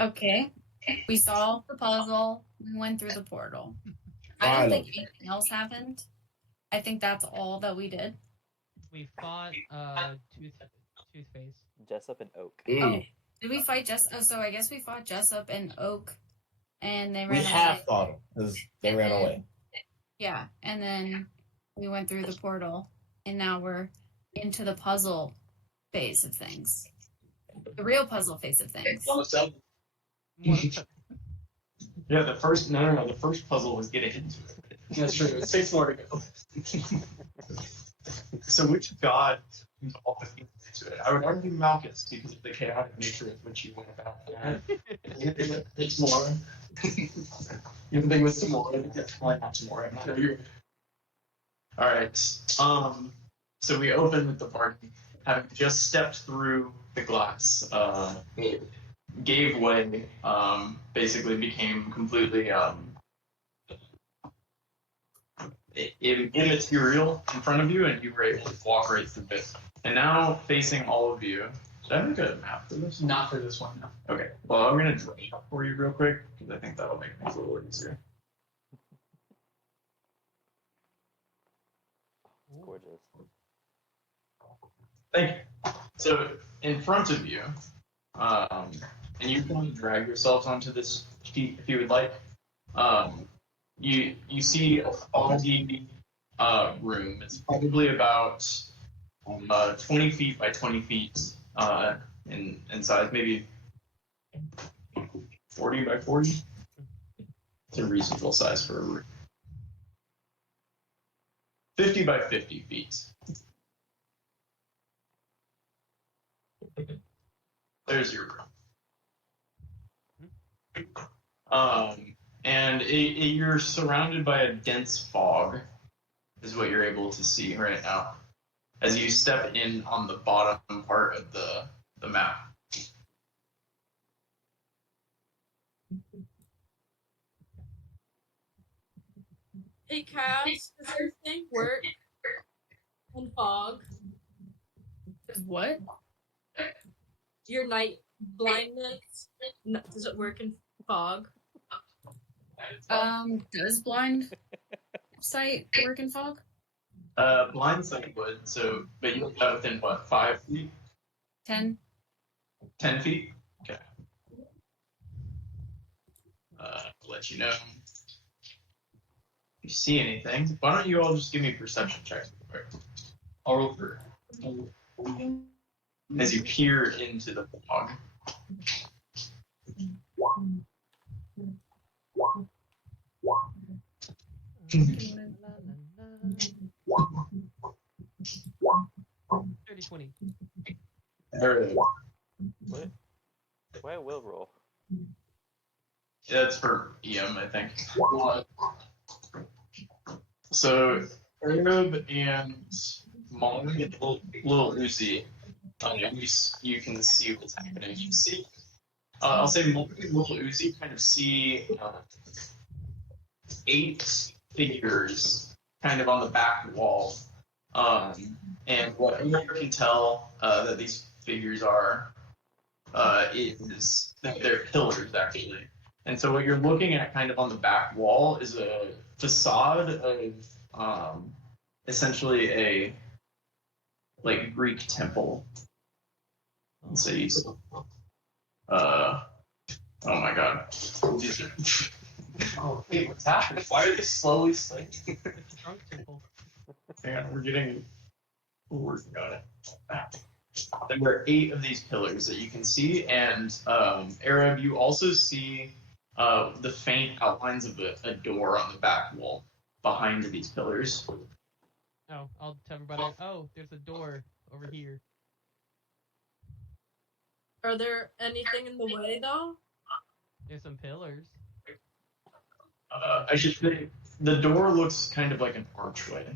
Okay. We solved the puzzle. We went through the portal. I don't think anything else happened. I think that's all that we did. We fought Toothface. Jessup and Oak. Oh, did we fight Jessup? Oh, so I guess we fought Jessup and Oak, and they ran away. We half fought them because they ran away. Yeah, and then we went through the portal, and now we're into the puzzle phase of things. The real puzzle phase of things. Yeah, the first puzzle was getting into it. That's true. It takes more to go. So which god involved into it? I would argue Malchus because of the chaotic nature of which you went about that. It's more. You have a thing with Tamora. I think that's probably not Tamora. I'm not sure. Alright. So we open with the party, having just stepped through the glass, gave way, basically became completely immaterial in front of you, and you were able to walk right through it. And now, facing all of you, did I make a map for this? Not for this one, no. Okay, well, I'm going to draw it up for you real quick, because I think that'll make things a little easier. Gorgeous. Thank you. So, in front of you, and you can drag yourselves onto this sheet if you would like. You see a foggy room. It's probably about 20 feet by 20 feet in size, maybe 40 by 40. It's a reasonable size for a room. 50 by 50 feet. There's your room. And you're surrounded by a dense fog, is what you're able to see right now, as you step in on the bottom part of the map. Hey, Cass, does your thing work in fog? What? Your night blindness, does it work in fog? Does blind sight work in fog? Blind sight would, but you look that within what, 5 feet? 10. 10 feet? Okay. I'll let you know. If you see anything, why don't you all just give me perception checks real quick? I'll roll through. As you peer into the fog. Dirty 20. Alright. What? Why a will roll? That's for EM, I think. So, Arab and Mong get a little oozy. You can see what's happening. You see, I'll say Mong and little oozy kind of see 8 figures kind of on the back wall. And what you can tell that these figures are is that they're pillars, actually. And so what you're looking at kind of on the back wall is a facade of essentially a Greek temple. Let's see. Oh my god. Oh, wait, what's happening? Why are they slowly slaying? It's a drunk temple. Yeah, we're working on it. There are 8 of these pillars that you can see, and Arab, you also see the faint outlines of a door on the back wall behind these pillars. Oh, I'll tell everybody. Oh, there's a door over here. Are there anything in the way, though? There's some pillars. I should say the door looks kind of like an archway.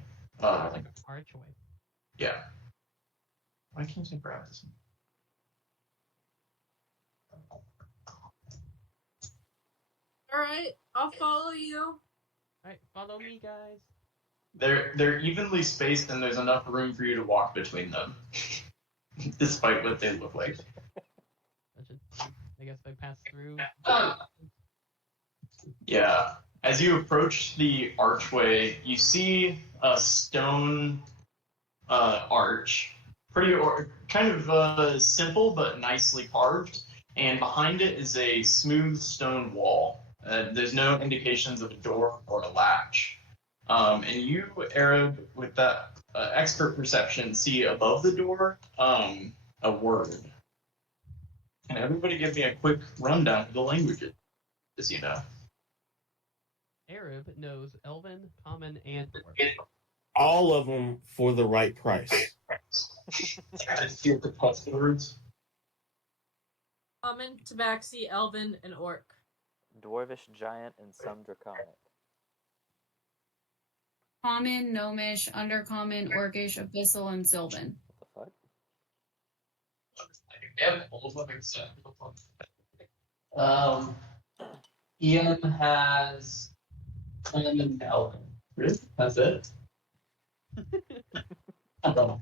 Like an archway. Yeah. Why can't I grab this one? Alright, I'll follow you. Alright, follow me, guys. They're evenly spaced, and there's enough room for you to walk between them, despite what they look like. That should I guess I pass through. Yeah. As you approach the archway, you see a stone arch, kind of simple but nicely carved, and behind it is a smooth stone wall. There's no indications of a door or a latch. And you, Arab, with that expert perception, see above the door a word. Can everybody give me a quick rundown of the languages, you know? Arab knows Elven, Common, and Dwarf. All of them for the right price. I feel the passwords. Common, Tabaxi, Elven, and Orc. Dwarvish, giant, and some draconic. Common, gnomish, undercommon, orcish, abyssal, and sylvan. What the fuck? Damn it, all of them except. Ian has Clan and Elvin. Really? That's it? I don't know.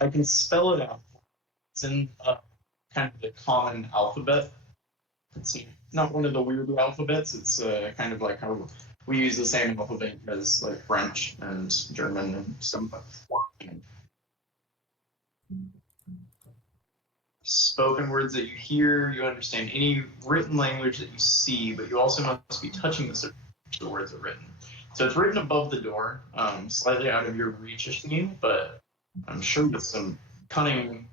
I can spell it out. It's in kind of the common alphabet. It's not one of the weird alphabets. It's kind of like how we use the same alphabet as like French and German and some spoken words that you hear. You understand any written language that you see, but you also must be touching the words are written. So it's written above the door, slightly out of your reach, Asheen, but I'm sure with some cunning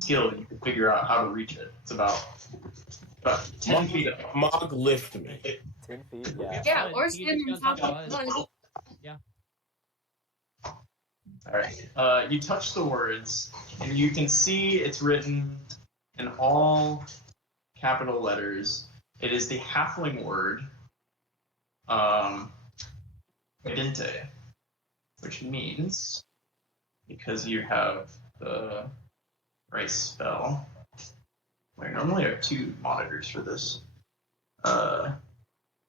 skill you can figure out how to reach it. It's about 10 feet up. Mog lift me. 10 feet? Yeah. Yeah, Fine. or He stand just on goes top up of to us. one. All right. You touch the words, and you can see it's written in all capital letters. It is the halfling word, Edente, which means, because you have the right spell. I normally have two monitors for this.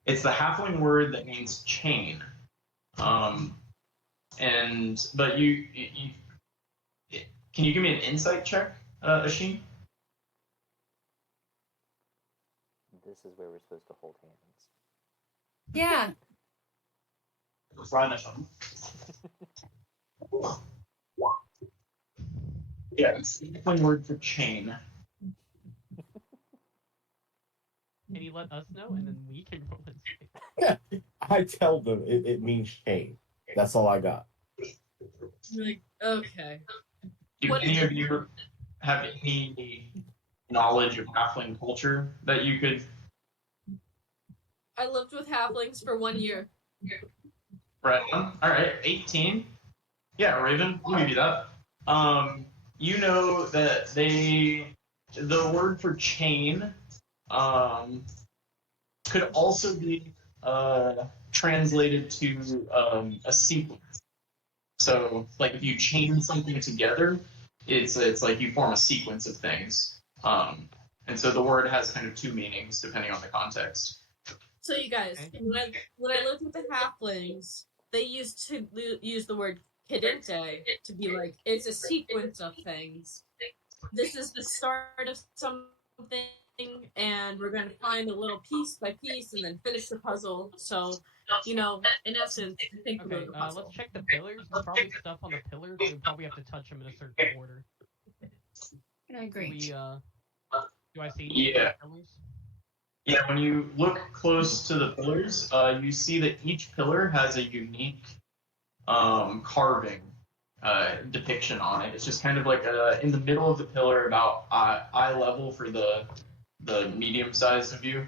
It's the halfling word that means chain. But you can you give me an insight check, Asheen? This is where we're supposed to hold hands. Yeah. Ryan or something. Yeah. It's the halfling word for chain. Can you let us know, and then we can roll insight? I tell them it means chain. That's all I got. You're like, okay. Do What any is of you have any knowledge of halfling culture that you could? I lived with halflings for 1 year. Right. All right. 18. Yeah, Raven. We'll give you that. You know that the word for chain, could also be translated to a sequence. So, like if you chain something together, it's like you form a sequence of things. And so the word has kind of two meanings depending on the context. So you guys, when I lived with the halflings, they used to use the word cadente to be like, it's a sequence of things. This is the start of something, and we're going to find a little piece by piece and then finish the puzzle. So, in essence, I think we're Okay, doing the puzzle. let's check the pillars. There's probably stuff on the pillars. We probably have to touch them in a certain order. I agree. Do I see any Yeah. pillars? Yeah, when you look close to the pillars, you see that each pillar has a unique carving depiction on it. It's just kind of like in the middle of the pillar, about eye level for the medium-sized of you.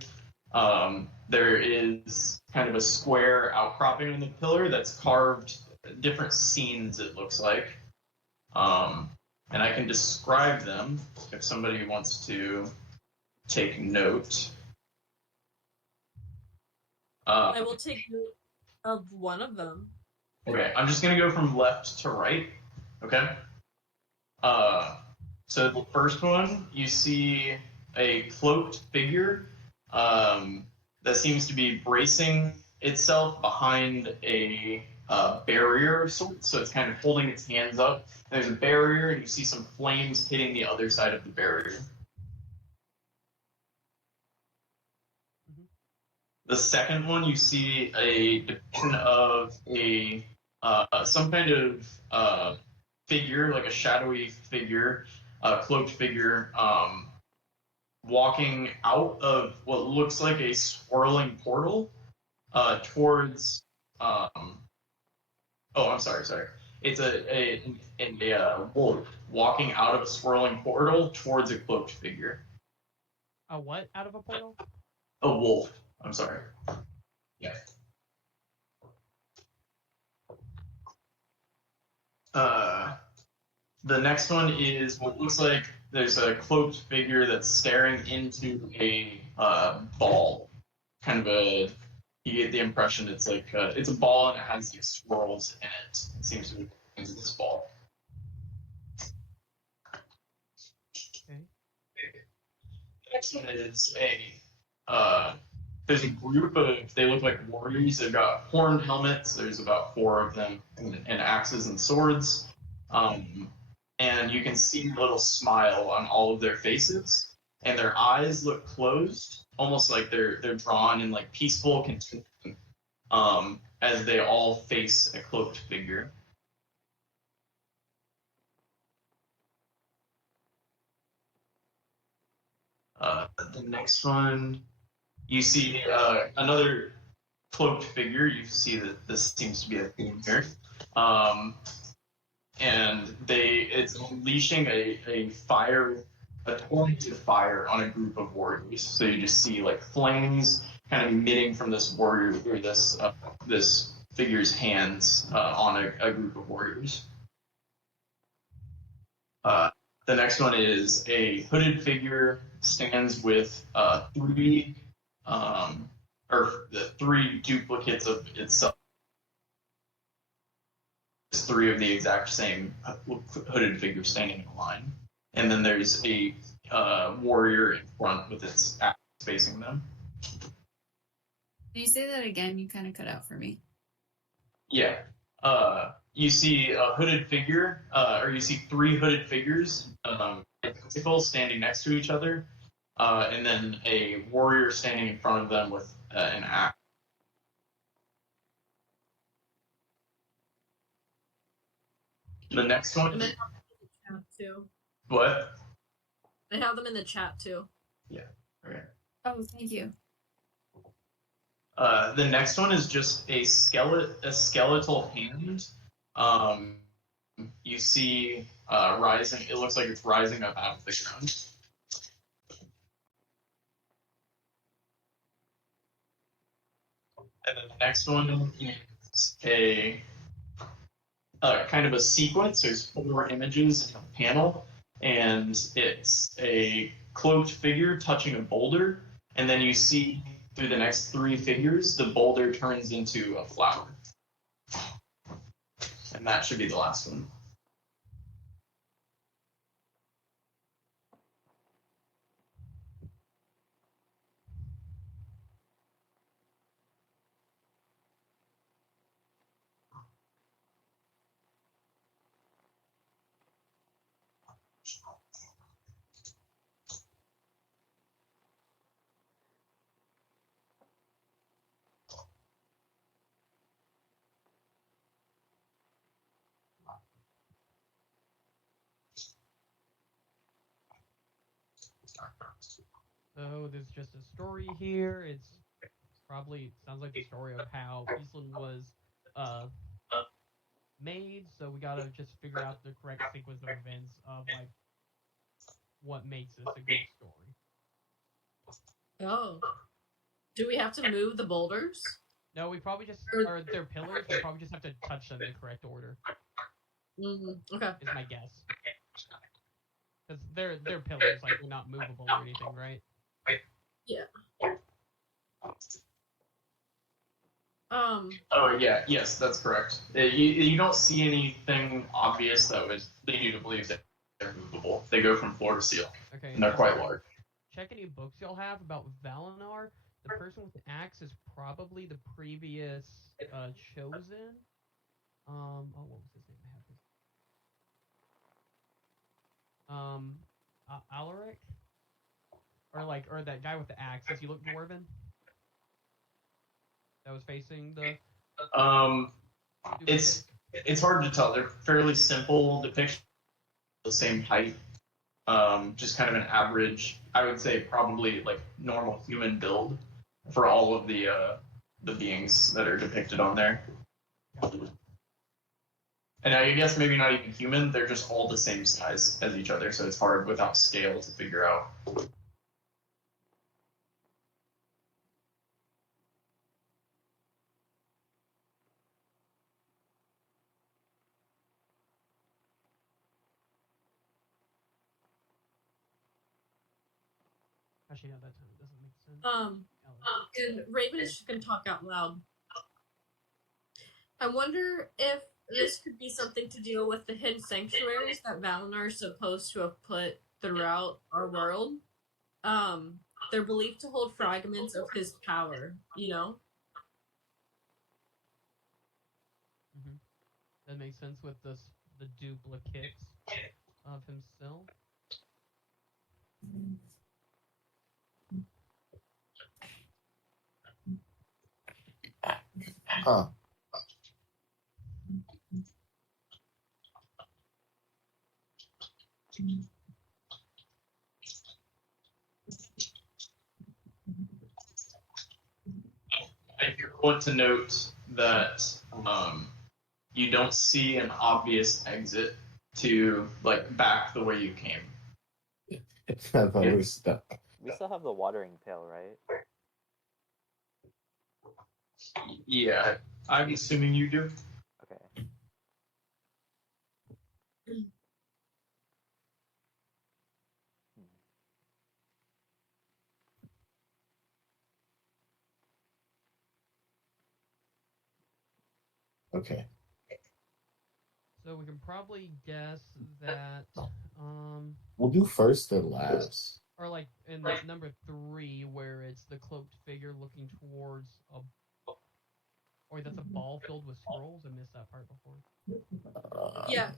There is kind of a square outcropping in the pillar that's carved different scenes, it looks like. And I can describe them if somebody wants to take note. I will take note of one of them. Okay, I'm just gonna go from left to right. Okay. So the first one, you see a cloaked figure that seems to be bracing itself behind a barrier of sorts. So it's kind of holding its hands up. There's a barrier, and you see some flames hitting the other side of the barrier. The second one, you see a depiction of a some kind of figure, like a shadowy figure, a cloaked figure, walking out of what looks like a swirling portal towards. Oh, I'm sorry. It's a wolf walking out of a swirling portal towards a cloaked figure. A what out of a portal? A wolf. I'm sorry. Yeah. The next one is what looks like there's a cloaked figure that's staring into a ball. Kind of a. You get the impression it's like it's a ball and it has like swirls in it. It seems to be into this ball. Okay. The next one is there's a group of, they look like warriors. They've got horned helmets. There's about 4 of them, and axes and swords. And you can see a little smile on all of their faces, and their eyes look closed, almost like they're drawn in like peaceful content, as they all face a cloaked figure. The next one, you see another cloaked figure. You see that this seems to be a theme here. And it's unleashing a fire, a torrent of fire on a group of warriors. So you just see like flames kind of emitting from this warrior or this figure's hands on a group of warriors. The next one is a hooded figure stands with 3 duplicates of itself. 3 of the exact same hooded figure standing in a line, and then there's a warrior in front with its axe facing them. Can you say that again? You kind of cut out for me. Yeah. You see a hooded figure, or you see 3 hooded figures, identical, standing next to each other, and then a warrior standing in front of them with an axe. The next one. And then have them in the chat too. What? I have them in the chat too. Yeah. Okay. Oh, thank you. The next one is just a skeletal hand. You see rising. It looks like it's rising up out of the ground. And then the next one is a kind of a sequence. There's 4 images in a panel, and it's a cloaked figure touching a boulder, and then you see through the next 3 figures, the boulder turns into a flower. And that should be the last one. So there's just a story here. It's probably sounds like the story of how Eastland was made. So we gotta just figure out the correct sequence of events of like what makes this a good story. Oh. Do we have to move the boulders? No, we probably just or they're pillars. We probably just have to touch them in the correct order. Mm-hmm. Okay. Is my guess. Because they're pillars, like they're not movable or anything, right? Yeah. Oh yeah, yes, that's correct. You don't see anything obvious that would lead you to believe that they're movable. They go from floor to ceiling, Okay. and they're quite large. Check any books y'all have about Valinar. The person with the axe is probably the previous chosen. Oh, what was his name? I have his. Alaric, or that guy with the axe. Does he look dwarven? that was facing the. It's hard to tell. They're fairly simple depictions, the same height. Just kind of an average. I would say probably like normal human build for all of the beings that are depicted on there. And I guess maybe not even human. They're just all the same size as each other, so it's hard without scale to figure out. Actually, no, that time it doesn't make sense. And Raven can talk out loud. I wonder if this could be something to deal with the hidden sanctuaries that Valinor is supposed to have put throughout our world. They're believed to hold fragments of his power, you know? That makes sense with the duplicates of himself. Huh. I want to note that you don't see an obvious exit to like back the way you came. I thought we're stuck. We still have the watering pail, right? Yeah, I'm assuming you do. Okay. Okay. So we can probably guess that, We'll do first and last. or like in like number 3, where it's the cloaked figure looking towards a, or that's a ball filled with scrolls. I missed that part before. Yeah.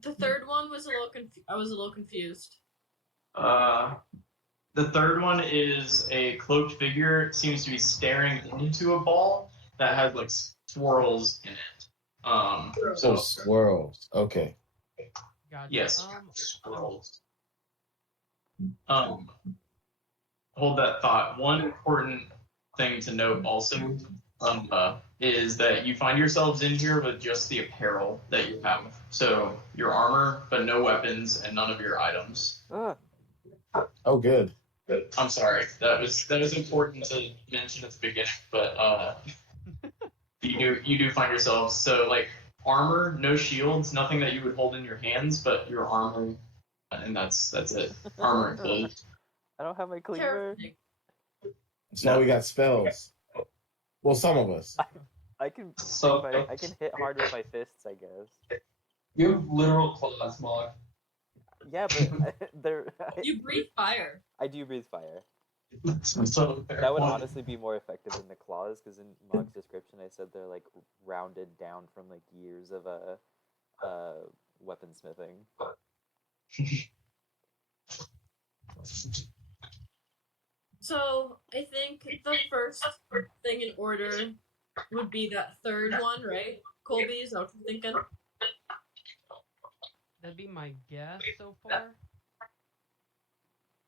The third one was I was a little confused. The third one is a cloaked figure. It seems to be staring into a ball that has like swirls in it. So swirls. Okay. Gotcha. Yes, swirls. Hold that thought. One important thing to note also is that you find yourselves in here with just the apparel that you have. So your armor, but no weapons and none of your items. Oh, good. I'm sorry. That was important to mention at the beginning, but you do find yourselves so like armor, no shields, nothing that you would hold in your hands, but your armor, and that's it. Armor and clothes. I don't have my cleaver. Terrifying. So now we got spells. Well, some of us. I can So I can hit hard with my fists, I guess. you have literal claws, Mog. Yeah, but they're You breathe fire. I do breathe fire. So That would honestly be more effective than the claws, because in Mog's description I said they're like rounded down from like years of weaponsmithing. So I think the first thing in order would be that third one, right? Colby, is that what you're thinking? That'd be my guess so far.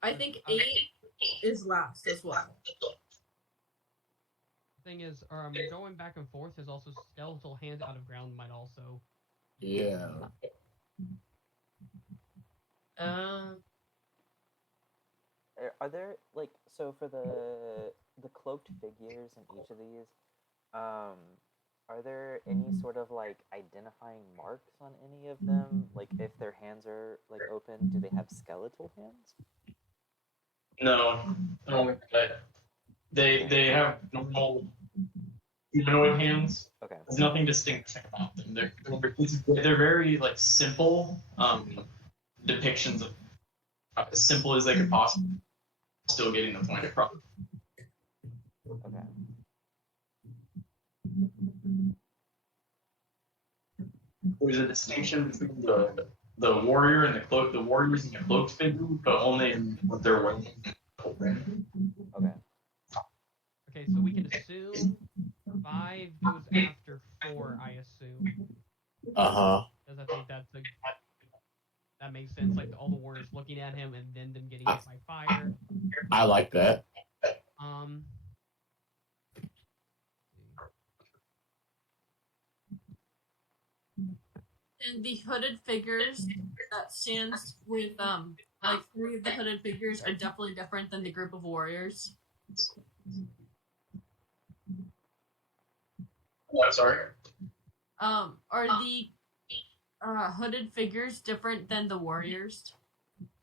I think 8 is last as well. Thing is, going back and forth is also skeletal hands out of ground might also. Yeah. Are there like so for the cloaked figures in each of these? Are there any sort of like identifying marks on any of them? Like if their hands are like open, do they have skeletal hands? No, but they have normal humanoid hands. Okay. There's nothing distinctive about them. They're very like simple depictions of as simple as they could possibly, still getting the point across. Okay. There's a distinction between the warrior and the warriors and the cloaked figure, but only in what they're wearing. Okay. Okay, so we can assume huh. Because I think that makes sense. Like all the warriors looking at him and then them getting hit by fire. I like that. Um. And the hooded figures that stands with like 3 of the hooded figures are definitely different than the group of warriors. Oh, I'm sorry. Are the hooded figures different than the warriors?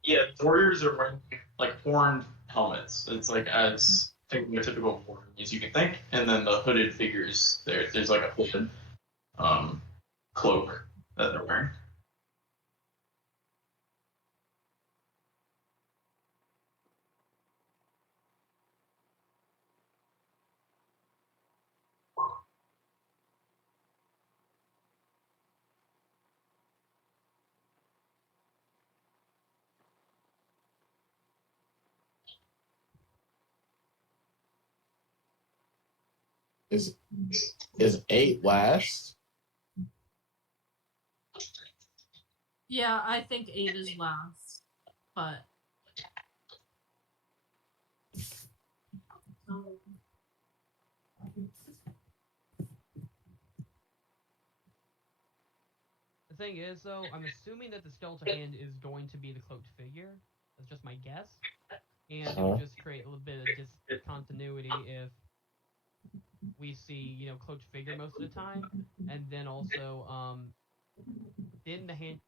Yeah, the warriors are wearing like horned helmets. It's like as taking a typical warrior as you can think, and then the hooded figures. There's like a hooded cloak that they're wearing. Is 8 last? Yeah, I think 8 is last, but The thing is, though, I'm assuming that the skeleton hand is going to be the cloaked figure. That's just my guess. And it would just create a little bit of discontinuity if we see, cloaked figure most of the time, and then also, then the hand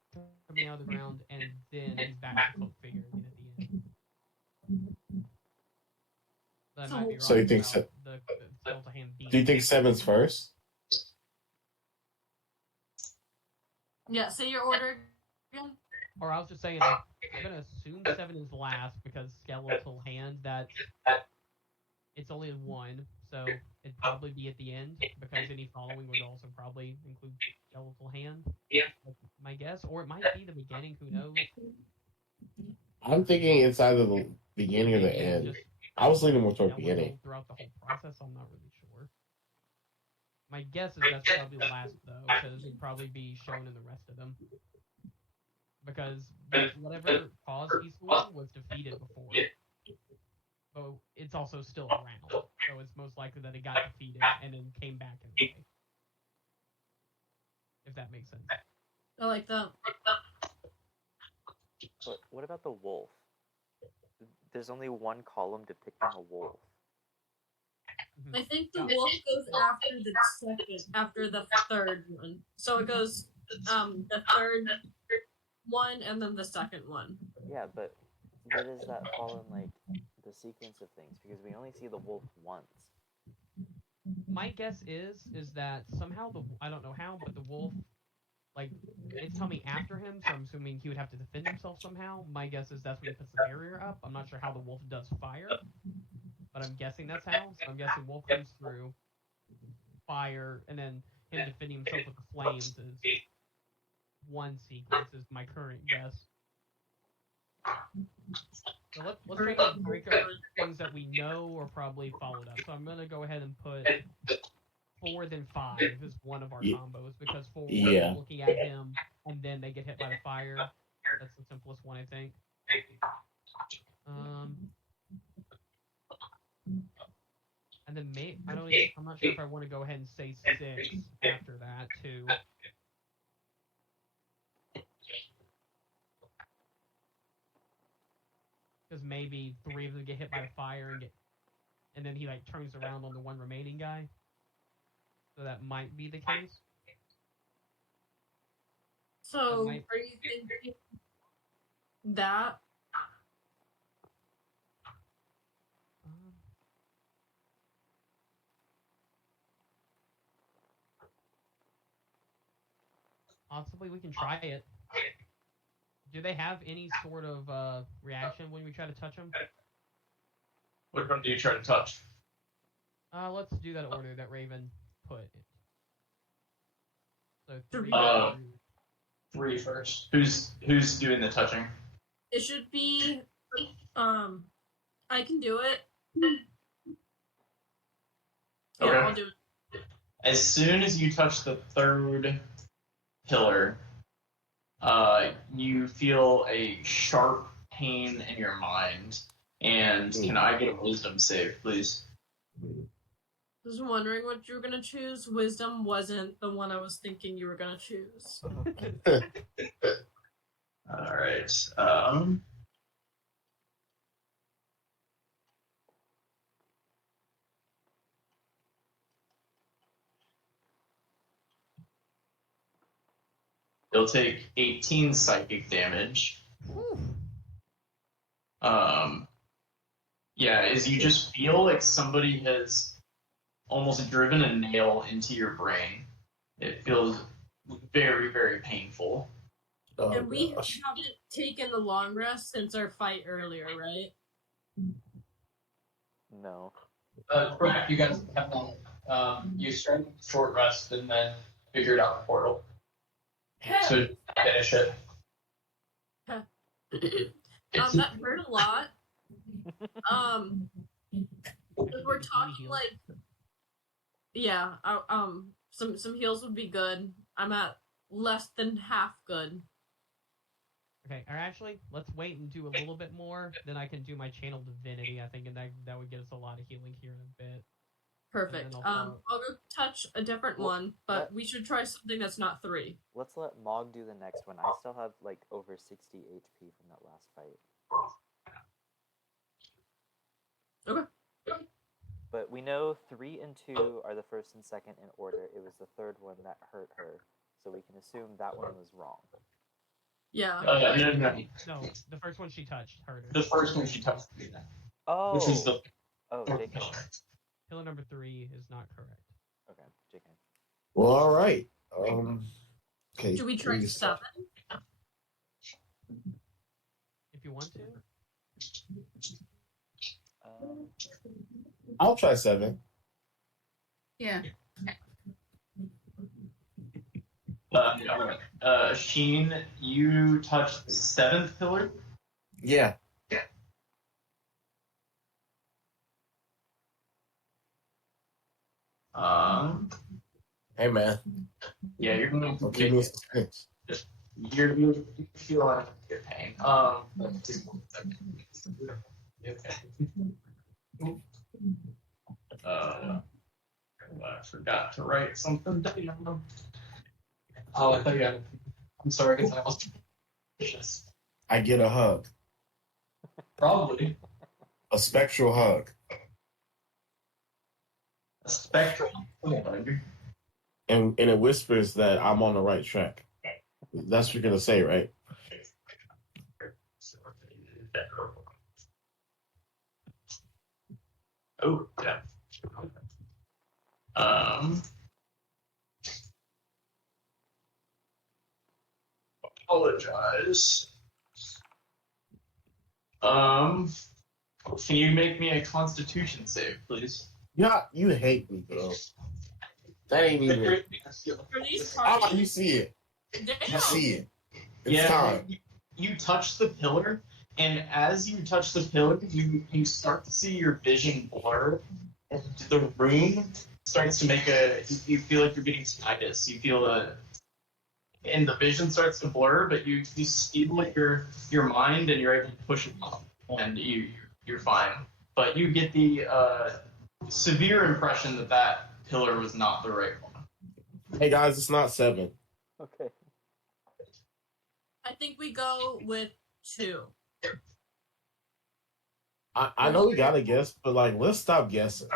coming out of the ground, and then he's back to cloaked figure again at the end. But I might be wrong So you think about the skeleton hand being. Do you think 7's first? yeah, say your order again. Or I was just saying, I'm gonna assume 7 is last because skeletal hand. It's only 1, so it'd probably be at the end because any following would also probably include skeletal hand. Yeah. That's my guess, or it might be the beginning. Who knows? I'm thinking it's either the beginning or the Maybe it's end. just I was leaning more toward skeletal beginning. throughout the whole process. I'm not really sure. My guess is that's probably last though, because it'd probably be shown in the rest of them. Because whatever cause he's for was defeated before. So it's also still around. So it's most likely that it got defeated and then came back in a way. If that makes sense. I like that. But what about the wolf? There's only one column depicting a wolf. I think the wolf goes after the third one. So it goes the third one and then the second one. Yeah, but where does that fall in like the sequence of things? Because we only see the wolf once. My guess is that somehow I don't know how, but the wolf, like, it's coming after him, so I'm assuming he would have to defend himself somehow. My guess is that's when he puts the barrier up. I'm not sure how the wolf does fire, but I'm guessing that's how. So I'm guessing wolf comes through, fire, and then him defending himself with the flames is one sequence, is my current guess. So let's try to break up things that we know or probably followed up. So I'm going to go ahead and put 4 then 5 is one of our combos, because 4 is looking at him and then they get hit by the fire. That's the simplest one, I think. And then I'm not sure if I want to go ahead and say 6 after that too. Because maybe 3 of them get hit by the fire and then he like turns around on the one remaining guy. So that might be the case. So are you thinking that? Possibly we can try it. Do they have any sort of reaction when we try to touch them? Which one do you try to touch? Let's do that order that Raven put. So 3. 3 first. Who's doing the touching? It should be I can do it. Yeah, Okay. I'll do it. As soon as you touch the third pillar, you feel a sharp pain in your mind. And can I get a wisdom save, please? I was wondering what you were gonna choose. Wisdom wasn't the one I was thinking you were gonna choose. All right. You'll take 18 psychic damage. Yeah, is you just feel like somebody has almost driven a nail into your brain. It feels very, very painful. Oh, And we gosh. haven't taken the long rest since our fight earlier, right? No. Correct. You guys have done. You started with short rest and then figured out the portal. So finish it. That hurt a lot. If we're talking like, yeah, some heals would be good. I'm at less than half good. Okay, or actually, let's wait and do a little bit more. Then I can do my channel divinity. I think, and that would get us a lot of healing here in a bit. Perfect. And then I'll I'll go touch a different one, but we should try something that's not 3. Let's let Mog do the next one. I still have like over 60 HP from that last fight. Okay. But we know 3 and 2 are the first and second in order. It was the third one that hurt her, so we can assume that one was wrong. Yeah. No, the first one she touched hurt her. The first one she touched. Oh. Which is the. Oh, JK. Pillar number 3 is not correct. Okay, JK. Well, all right. Okay. Should we try 7? If you want to. I'll try 7. Yeah. Sheen, you touched the 7th pillar? Yeah. Hey, man. Yeah, you're going to Okay. you feel like your pain. I forgot to write something down. Oh, I thought you had. I'm sorry, because I was. Yes. I get a hug. Probably. A spectral hug. A spectrum. And it whispers that I'm on the right track. That's what you're going to say, right? Oh, yeah. Apologize. Can you make me a Constitution save, please? Yeah, you hate me, bro. That ain't even. For these Ah, parties, you see it. You damn. see it. It's time. You touch the pillar, and as you touch the pillar, you start to see your vision blur, and the room starts to make you feel like you're getting tinnitus. You feel and the vision starts to blur, but you stabilize your mind, and you're able to push it off, and you're fine. But you get the severe impression that pillar was not the right one. Hey, guys, it's not 7. Okay. I think we go with 2. I know we got to guess, but, like, let's stop guessing.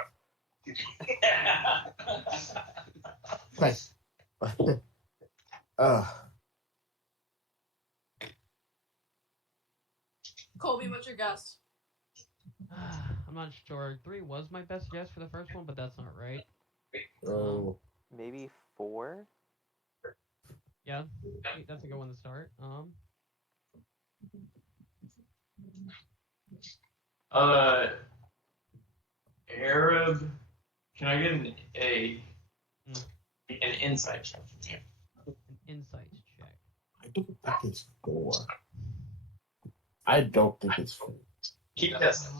Like, Colby, what's your guess? I'm not sure. 3 was my best guess for the first one, but that's not right. oh. Maybe 4? Yeah, that's a good one to start. Arab, can I get an insight check from you? An insight check. I don't think it's 4. I don't think it's 4. Keep guessing.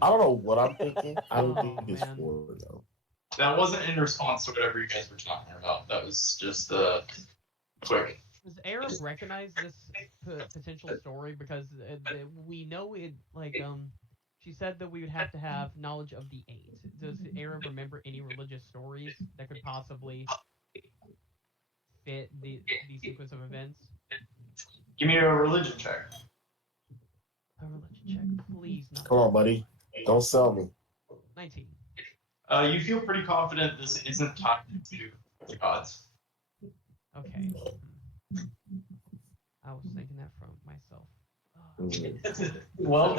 I don't know what I'm thinking. I don't think it's man. 4, though. That wasn't in response to whatever you guys were talking about. That was just quick. Does Arab recognize this potential story? Because we know it, like, she said that we would have to have knowledge of the eight. Does Arab remember any religious stories that could possibly fit the sequence of events? Give me a religion check. A religion check, please. Not Come on, buddy. Don't sell me. 19. You feel pretty confident this isn't tied to the gods. Okay. I was thinking that from myself. Well,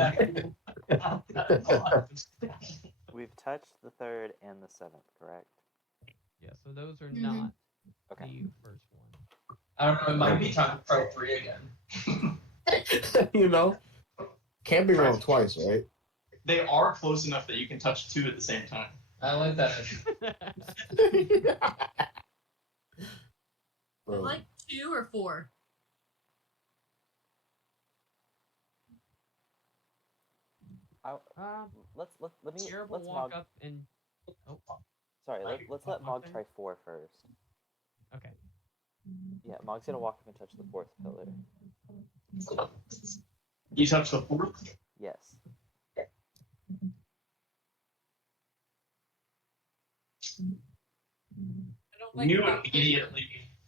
We've touched the third and the seventh, correct? Yeah, so those are Mhm. not Okay. the first one. I don't know. It might be time to try 3 again. You know, can't be wrong twice, right? They are close enough that you can touch 2 at the same time. I like that. I like 2 or 4. Let me Arab will let's walk Mog. up and. Oh, Sorry, let's let Mog Okay. try 4 first. okay. Yeah, Mog's gonna walk up and touch the 4th pillar. You touch the 4th. Yes. I don't like You that. immediately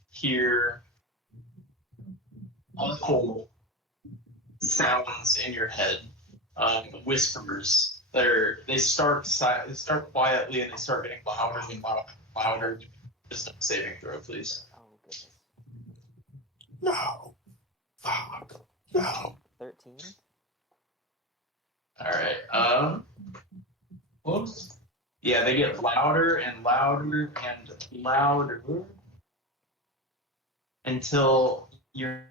hear awful sounds in your head, whispers. They start quietly and they start getting louder and louder. Just a saving throw, please. Oh goodness. No. Fuck. No. 13. All right. Whoops. Yeah, they get louder and louder and louder until your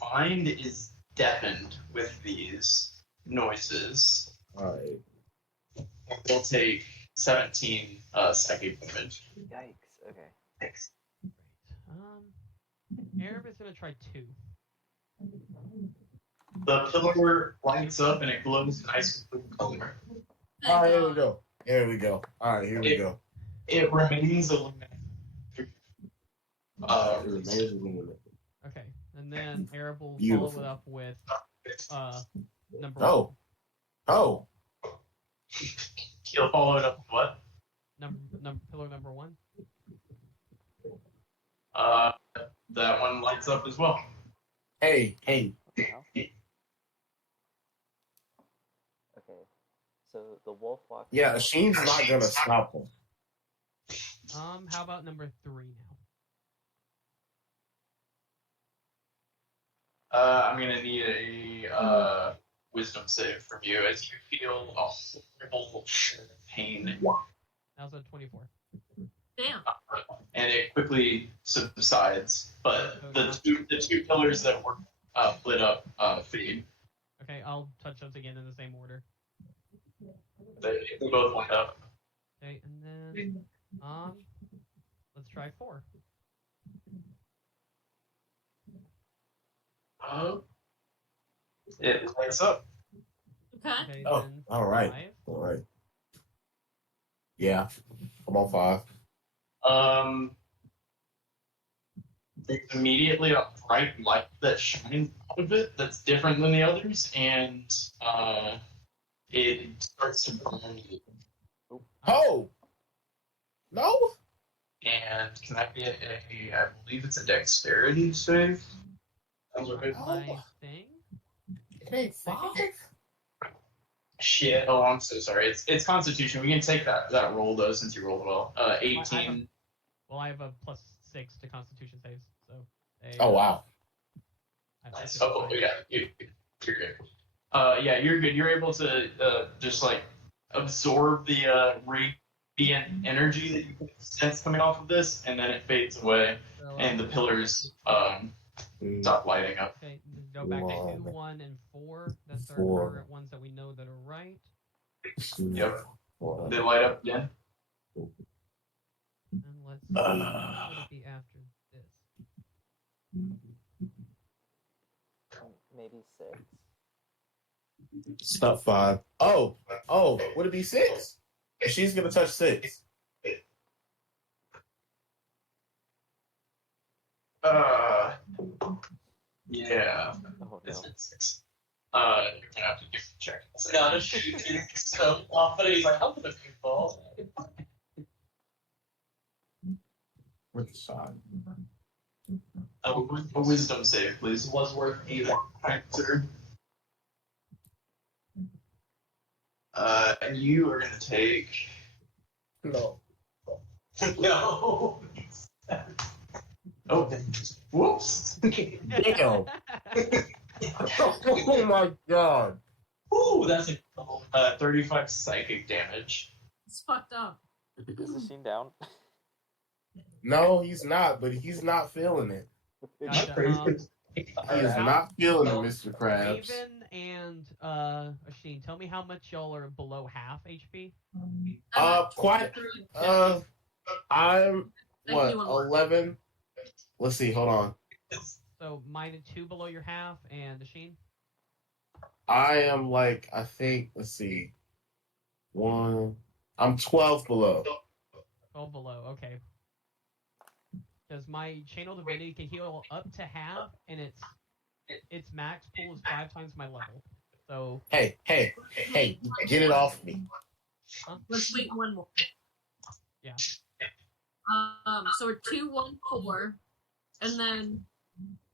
mind is deafened with these noises. All right. They'll take 17 psychic damage. Yikes. Okay. Thanks. Great. Arab is gonna try 2. The pillar lights up and it glows a nice blue color. All right, here we go. Here we go. All right, here we go. It remains illuminated. It remains illuminated. Okay, and then Arab will Beautiful. follow it up with number Oh. Oh. He'll follow it up with what? pillar number 1. That one lights up as well. Hey. What the hell? Okay. So the wolf walks. Yeah, Sheen's not gonna stop him. How about number 3 now? I'm gonna need a wisdom save from you as you feel a horrible pain, That was a 24. Damn. and it quickly subsides. But the two pillars that were lit up fade. Okay, I'll touch those again in the same order. They both light up. Okay, and then let's try 4. It lights up. Okay. Okay, Oh, then all right. 5. All right. Yeah. I'm on 5. There's immediately a bright light that shines out of it that's different than the others, and it starts to burn you. Oh. No. And can I get I believe it's a dexterity save? My thing. It ain't 5. Shit. Oh, I'm so sorry. It's Constitution. We can take that roll though, since you rolled well. 18. Well, I have a +6 to Constitution saves, so. Oh wow. Nice. Oh yeah, you're good. Yeah, you're good. You're able to just like absorb the radiant energy that you can sense coming off of this, and then it fades away, So, and the pillars stop lighting up. Okay, go back to 2, 1, and 4. That's our current ones that we know that are right. Yep. They light up again. And let's see what would it be after this. Maybe 6. Stop 5. Oh. Would it be 6? She's gonna touch 6. Yeah. Oh It's no. been 6. You're gonna have to give a check. Not a shooting, so often he's like, I'm gonna people. With the shot. A wisdom save, please. Was worth either. Factor. And you are gonna take. No. No. Oh, whoops. Damn. Oh my god. Ooh, that's a 35 psychic damage. It's fucked up. Is the Sheen down? No, he's not, but he's not feeling it. Gotcha. He is not feeling it, Mr. Krabs. Raven and Asheen, tell me how much y'all are below half HP. Quite. I'm what, 11? Let's see. Hold on. So mine 2 below your half, and Asheen. I am like, I think. Let's see. I'm 12 below. 12 below. Okay. Because my channel divinity can heal up to half, and its max pool is 5 times my level. So Hey, get it off me. Let's wait one more. Yeah. So we're 2, 1, 4, and then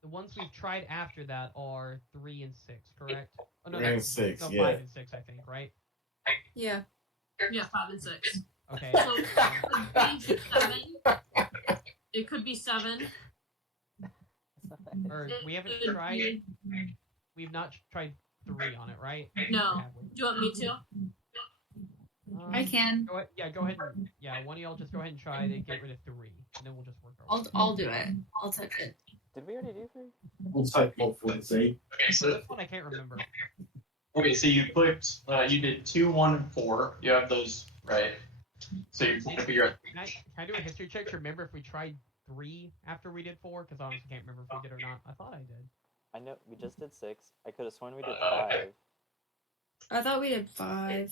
the ones we've tried after that are 3 and 6, correct? Oh, no, 3 and 6, no, yeah. 5 and 6, I think, right? Yeah. yeah, 5 and 6. Okay. So it could be 7. It could be 7. Or we haven't It could tried. be- We've not tried 3 on it, right? No. Have we? Do you want me to? I can. Go ahead and one of y'all just go ahead and try to get rid of 3, and then we'll just work our way. I'll do it. I'll touch it. Did we already do 3? We'll type hopefully say. Okay, So so this one I can't remember. you clicked. You did 2, 1, and 4. You have those right. So you're trying to figure out. Can I do a history check to remember if we tried 3 after we did 4? Because I honestly can't remember if we did or not. I thought I did. I know we just did 6. I could have sworn we did 5. I thought we did 5. I thought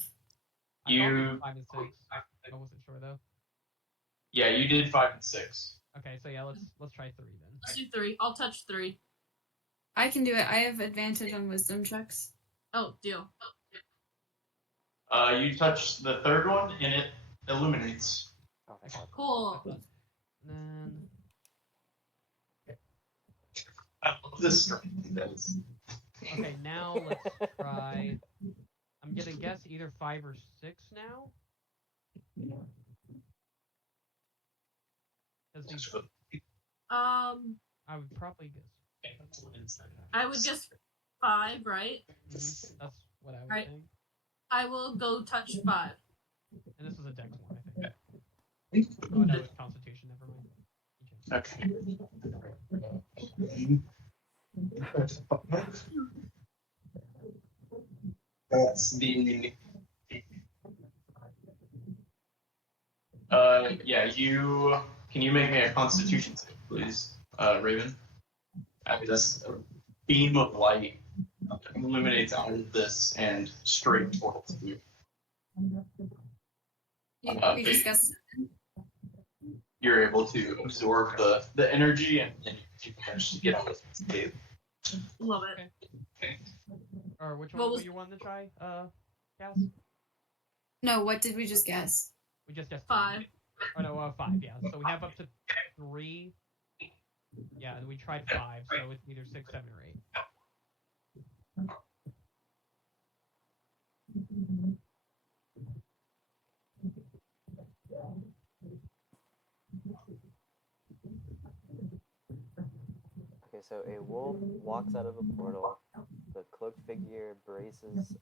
we You. did 5 and 6. I wasn't sure though. Yeah, you did 5 and 6. Okay, so yeah, let's try 3 then. Let's do 3. I'll touch 3. I can do it. I have advantage on wisdom checks. Oh, deal. You touch the third one and it illuminates. Oh my god. Cool. And I love this strength does. then okay, now let's try. I'm gonna guess either 5 or 6 now. 'Cause these- I would probably guess. I would guess 5, right? That's what I would Right. think. I will go touch 5. And this was a dex one, I think. Oh no, it's Constitution. Never mind. Okay. That's the. Yeah. Can you make me a Constitution save, please, Raven? This beam of light illuminates out of this and straight towards you. We discussed. You're able to absorb the energy and you manage to get out of this cave. Love it. Or which What one was- do you want to try, Cass? No, what did we just guess? We just guessed 5. Oh no, 5, yeah. So we have up to 3. Yeah, and we tried 5, so it's either 6, 7, or 8. Okay, so a wolf walks out of a portal. The cloaked figure braces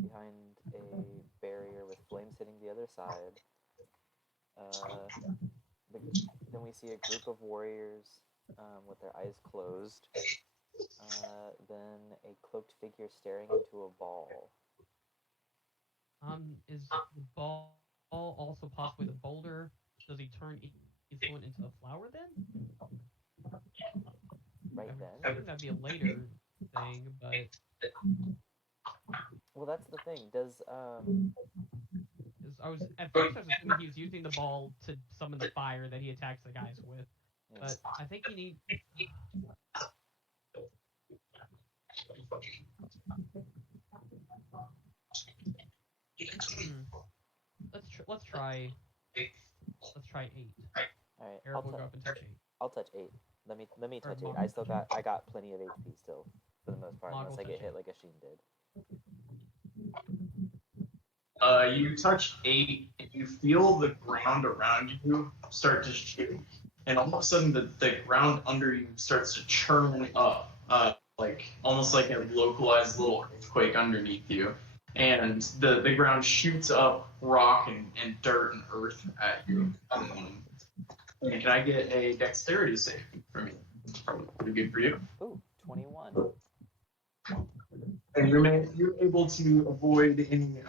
behind a barrier with flames hitting the other side. Then we see a group of warriors with their eyes closed. Then a cloaked figure staring into a ball. Is the ball also possibly the boulder? Does he turn each one into a flower then? Right I then. think that'd be a later thing, but Well, that's the thing. Does I was at first I was assuming he was using the ball to summon the fire that he attacks the guys with. But I think you need. let's try 8. Alright, Eric will go up and touch 8. I'll touch 8. Let me Or touch 8. Mogul I got plenty of HP still, for the most part, Mogul unless I get touch hit 8. like a Sheen did. You touch 8, and you feel the ground around you start to shake, and all of a sudden the ground under you starts to churn up, like almost like a localized little earthquake underneath you, and the ground shoots up rock and dirt and earth at you. And can I get a dexterity save from you? Probably pretty good for you. Ooh, 21. And you're able to avoid any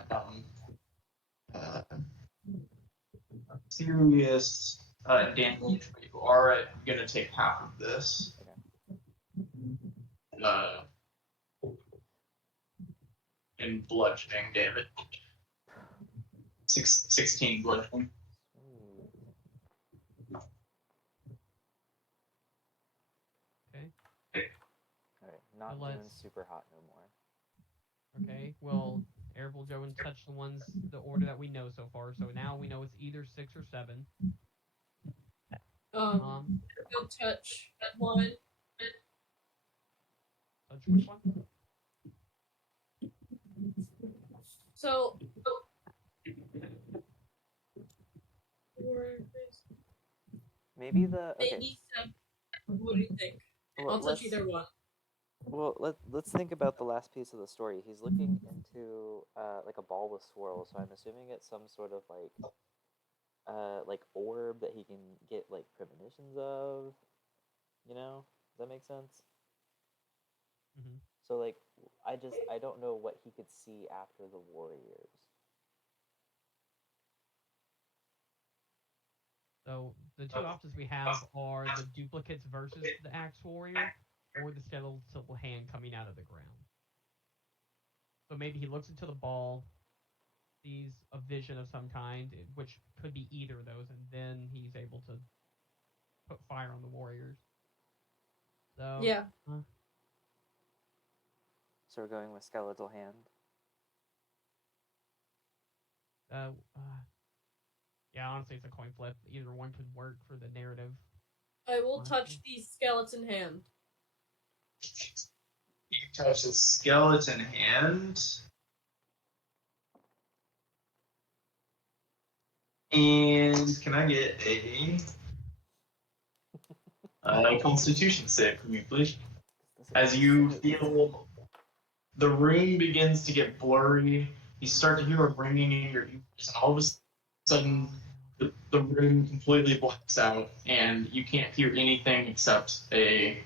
serious damage, but you are going to take half of this. In bludgeoning damage. 16 bludgeoning. Okay. Alright, not So doing let's- super hot no more. Okay. Well, Eric will go and touch the order that we know so far. So now we know it's either 6 or 7. Go touch 1. Touch which one? So. Maybe the okay. Maybe 7. What do you think? Well, I'll touch either one. Well, let's think about the last piece of the story. He's looking into like a ball with swirls, so I'm assuming it's some sort of like orb that he can get like premonitions of. You know, does that make sense? Mm-hmm. So like, I don't know what he could see after the warriors. So the two options we have are the duplicates versus the axe warrior, or the skeletal hand coming out of the ground. So maybe he looks into the ball, sees a vision of some kind, which could be either of those, and then he's able to put fire on the warriors. So Yeah. So we're going with skeletal hand. Yeah, honestly, it's a coin flip. Either one could work for the narrative. I will touch the skeleton hand. You touch the skeleton hand. And can I get a Constitution save from you, please? As you feel the room begins to get blurry, you start to hear a ringing in your ears, and all of a sudden, the room completely blacks out, and you can't hear anything except a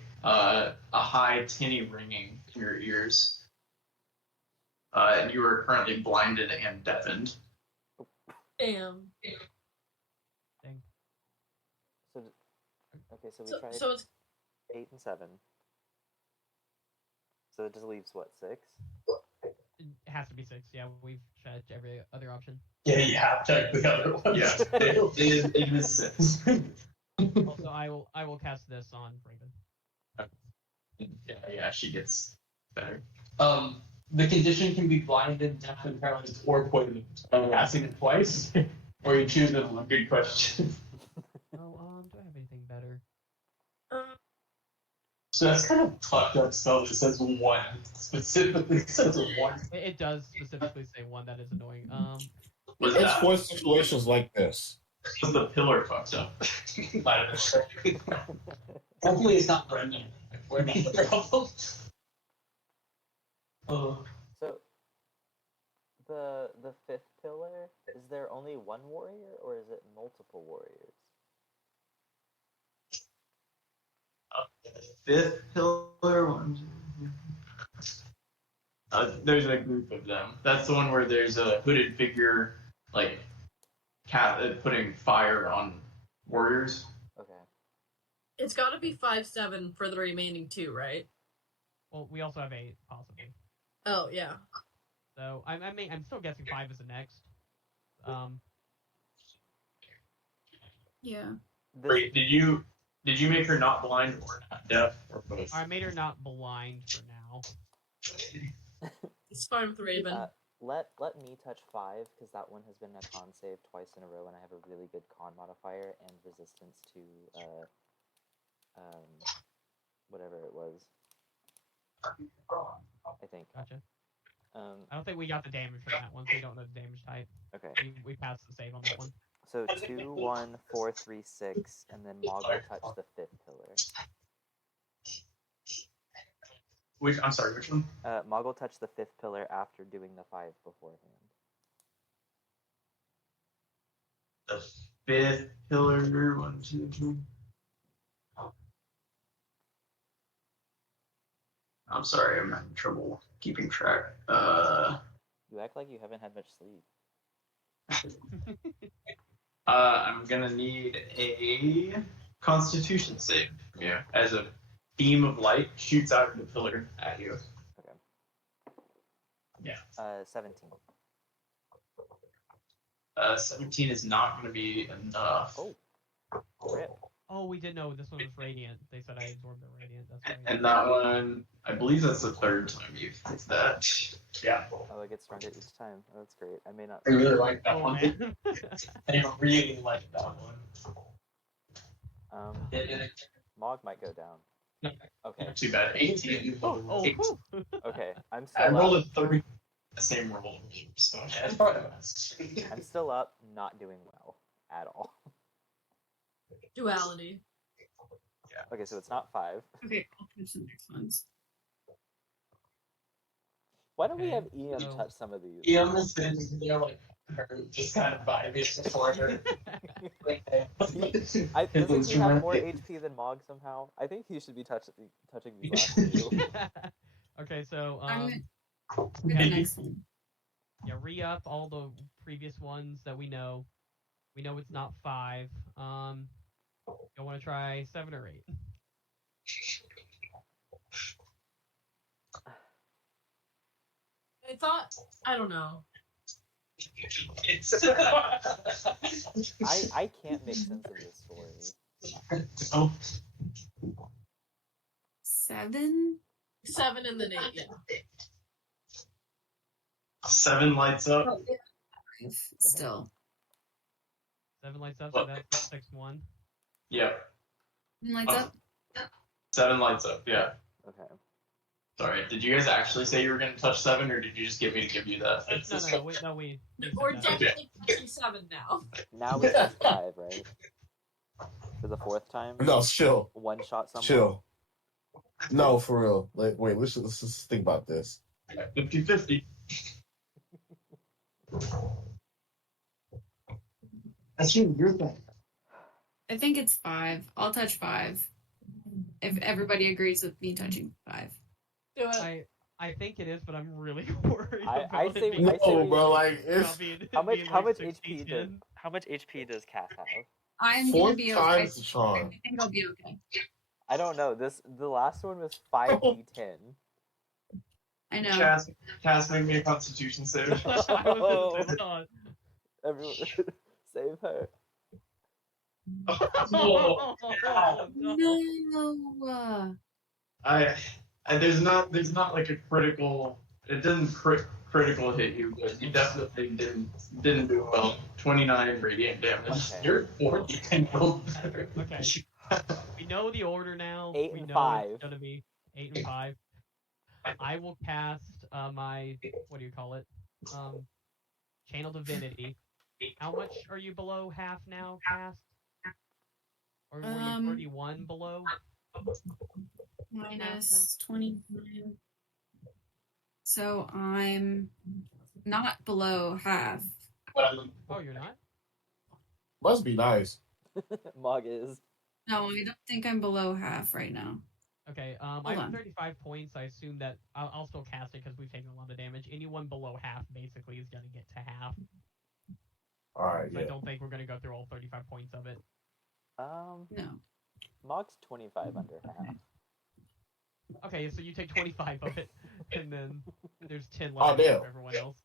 high tinny ringing in your ears. And you are currently blinded and deafened. Damn. Dang. So okay, so we tried So it's 8 and 7. So it just leaves what, 6? It has to be 6. Yeah, we've checked every other option. Yeah, you have checked the other one. Yeah, it is 6. Also, I will cast this on Raven. Yeah, she gets better. The condition can be blinded, deaf, and paralyzed, or poisoned. Casting it twice, or you choose it. Good question. Oh, do I have anything better? So that's kind of fucked up spell that says 1. Specifically says 1. It does specifically say 1. That is annoying. Was It's that for situations like this. was the pillar fucked up? Hopefully it's not Brendan. We're not the problem. So the 5th pillar, is there only one warrior or is it multiple warriors? 5th pillar one. There's a group of them. That's the one where there's a hooded figure, like putting fire on warriors. Okay. It's got to be 5, 7 for the remaining 2, right? Well, we also have 8, possibly. Oh yeah. So I'm still guessing 5 is the next. Yeah. Wait, did you make her not blind or not deaf or both? I made her not blind for now. It's fine with Raven. let me touch 5 because that one has been a con save twice in a row, and I have a really good con modifier and resistance to whatever it was. I think. Gotcha. Um, I don't think we got the damage from that one, so we don't know the damage type. okay. We passed the save on that one. So 2, 1, 4, 3, 6, and then Mog will touch the 5th pillar. I'm sorry, which one? Mog will touch the 5th pillar after doing the 5 beforehand. The 5th pillar. 1, 2, 3. I'm sorry, I'm having trouble keeping track. You act like you haven't had much sleep. I'm gonna need a Constitution save. Yeah, as a beam of light shoots out of the pillar at you. Okay. Yeah. 17. 17 is not gonna be enough. Oh. Rip. Oh, we did know this one was radiant. They said I absorbed the radiant. That's right. And that one, I believe that's the 3rd time you've hit that. Yeah. Oh, I get stronger each time. Oh, that's great. I may not. I really like that Oh one. man. I really like that one. Mog might go down. Okay. Too bad. 18. oh, whew. Okay. I'm I still rolled up. a 30. The same roll. So Yeah, it's probably the best. I'm still up, not doing well at all. Duality. Okay, so it's not 5. Okay, I'll touch the next ones. Why don't we Okay, have Ian so- touch some of these? Ian is sitting there like just kind of vibing before her. Doesn't he have more HP than Mog somehow? I think he should be touching these last two. Okay, so I'm for the yeah, next one. yeah, re-up all the previous ones that we know. We know it's not 5. You want to try 7 or 8? I don't know. I can't make sense of this story. 7? 7 and then 8, yeah. 7 lights up. Oh, yeah. 5 still. 7 lights up, so that's 6-1. Yep. Lights up? 7 lights up, yeah. Okay. Sorry, did you guys actually say you were going to touch 7, or did you just get me to give you that? No, we We're said that. definitely touching 7 now. Now we touch 5, right? For the 4th time? No, chill. One shot someone? Chill. No, for real. Like, wait, let's just think about this. 50-50. That's your thing. I think it's 5. I'll touch 5. If everybody agrees with me touching 5. Do it. I think it is, but I'm really worried. I about say- it being- I say No, we- bro, like, about it's being- How much being how like much HP 60, does how much HP does Cass have? I'm fourth gonna be okay. time's the charm. I think I'll be okay. I don't know. The last one was 5d10. I know. Cass, make me a Constitution save. I was gonna say that. Everyone save her. Oh, no. No. There's not like a critical. It didn't critical hit you, but you definitely didn't do well. 29 radiant damage. Okay. You're 40 and roll better. Okay. We know the order now. 8 we and know 5. It's gonna be 8 and 5. I will cast my what do you call it? Channel Divinity. How much are you below half now, cast? Or were you 31 below? Minus 29. So I'm not below half. Oh, you're not? Must be nice. Mog is. No, I don't think I'm below half right now. Okay, I Hold have on. 35 points. I assume that I'll still cast it because we've taken a lot of damage. Anyone below half basically is going to get to half. All right, So yeah. I don't think we're going to go through all 35 points of it. No. Mog's 25 under half. Okay, so you take 25 of it, and then there's 10 Oh, left damn. for everyone else.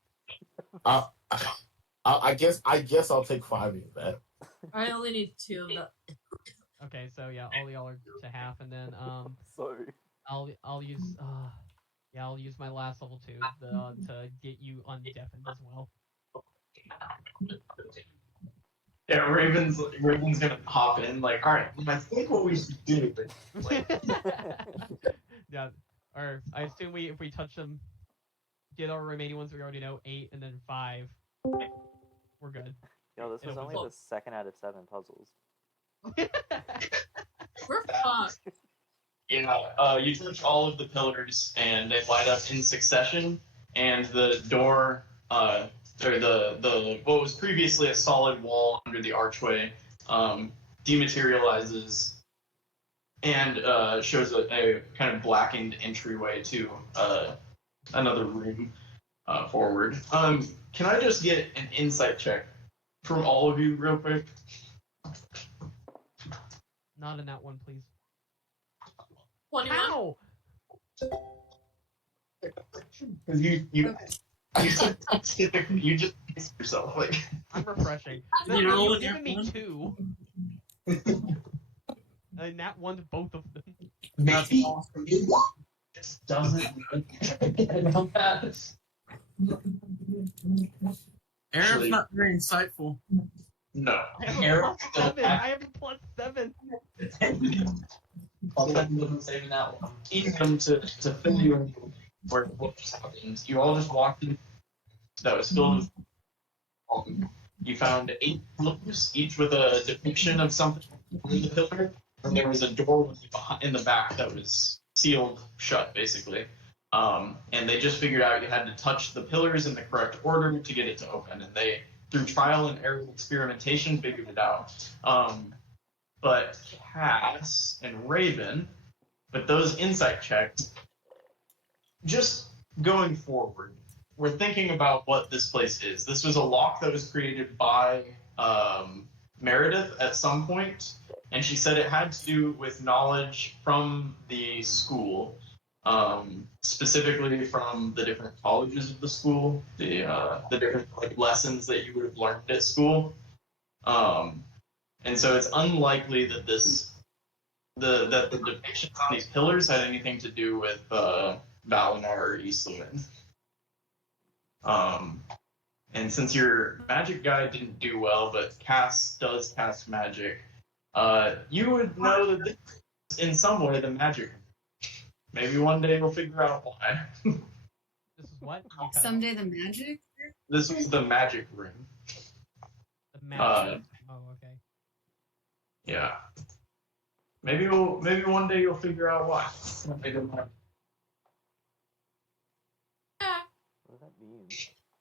I guess I'll take 5 of that. I only need 2 of that. Okay, so yeah, all y'all are to half, and then Sorry. I'll use Yeah, I'll use my last level 2 to get you undeafened as well. Yeah, Raven's gonna hop in like, all right, I think what we should do. Yeah, or I assume if we touch them, get our remaining ones we already know, 8 and then 5, we're good. Yo, this was only the second out of 7 puzzles. We're fucked. Yeah, you touch all of the pillars and they light up in succession, and the door, or the what was previously a solid wall under the archway, dematerializes and shows a kind of blackened entryway to another room forward. Can I just get an insight check from all of you real quick? Not in that one, please. 21. Ow! Because you just pissed yourself. Like, I'm refreshing. You know, You've given me 2. And that one's both of them. Maybe it just doesn't about that. Eric's not very insightful. no. Eric, I have a +7. I'll saving that one. Need them to fill you in where what just happened. You all just walked in. That was filled with. You found 8 pillars, each with a depiction of something on the pillar, and there was a doorway in the back that was sealed shut, basically. And they just figured out you had to touch the pillars in the correct order to get it to open, and they, through trial and error experimentation, figured it out. But Cass and Raven, with those insight checks, just going forward, we're thinking about what this place is. This was a lock that was created by Meredith at some point, and she said it had to do with knowledge from the school, specifically from the different colleges of the school, the different lessons that you would have learned at school. And so it's unlikely that the depictions on these pillars had anything to do with Valinor or Eastland. And since your magic guy didn't do well, but Cass does cast magic, you would know that this is in some way the magic. Maybe one day we'll figure out why. This is what? Someday the magic? This was the magic room. The magic. Oh, okay. Yeah. Maybe one day you'll figure out why. What does that mean?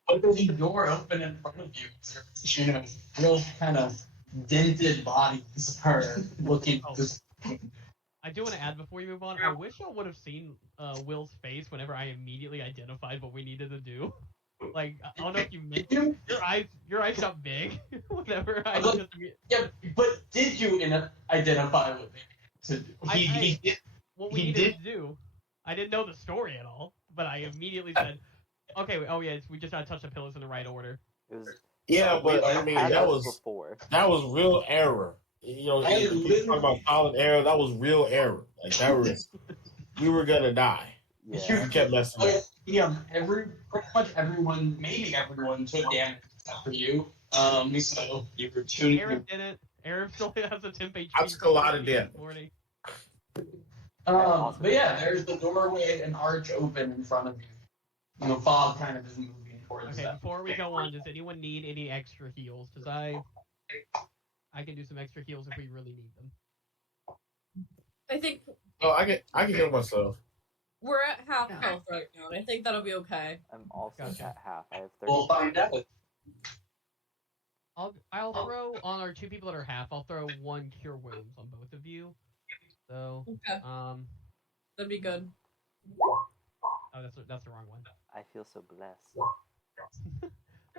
But there's a door open in front of you. You know, real kind of dented bodies are looking. I do want to add before you move on, I wish I would have seen Will's face whenever I immediately identified what we needed to do. Like, I don't know if you mentioned your eyes got big whenever I just... Yeah, but did you identify what they to do? He did. What we needed to do. I didn't know the story at all, but I immediately said, okay, oh yeah, we just gotta touch the pillars in the right order. It was, Yeah, but I mean that was before. real error. You know, talking about solid error, that was real error. Like that was, we were gonna die. Yeah. You kept messing up. Yeah, pretty much everyone, maybe everyone took damage except for you. So you were tuning. Eric didn't. Eric still has a temp HP. I took a lot of damage. But yeah, there's the doorway and arch open in front of you. And the fog kind of is moving towards Okay, that. before we go on, does anyone need any extra heals? Because I can do some extra heals if we really need them. I think Oh, I can heal myself. we're at half health right now. I think that'll be okay. I'm also Gotcha. at half. I have 30. We'll find out. I'll throw on our 2 people that are half. I'll throw 1 cure wounds on both of you. So Okay. That'd be good. Oh, that's the wrong one. I feel so blessed.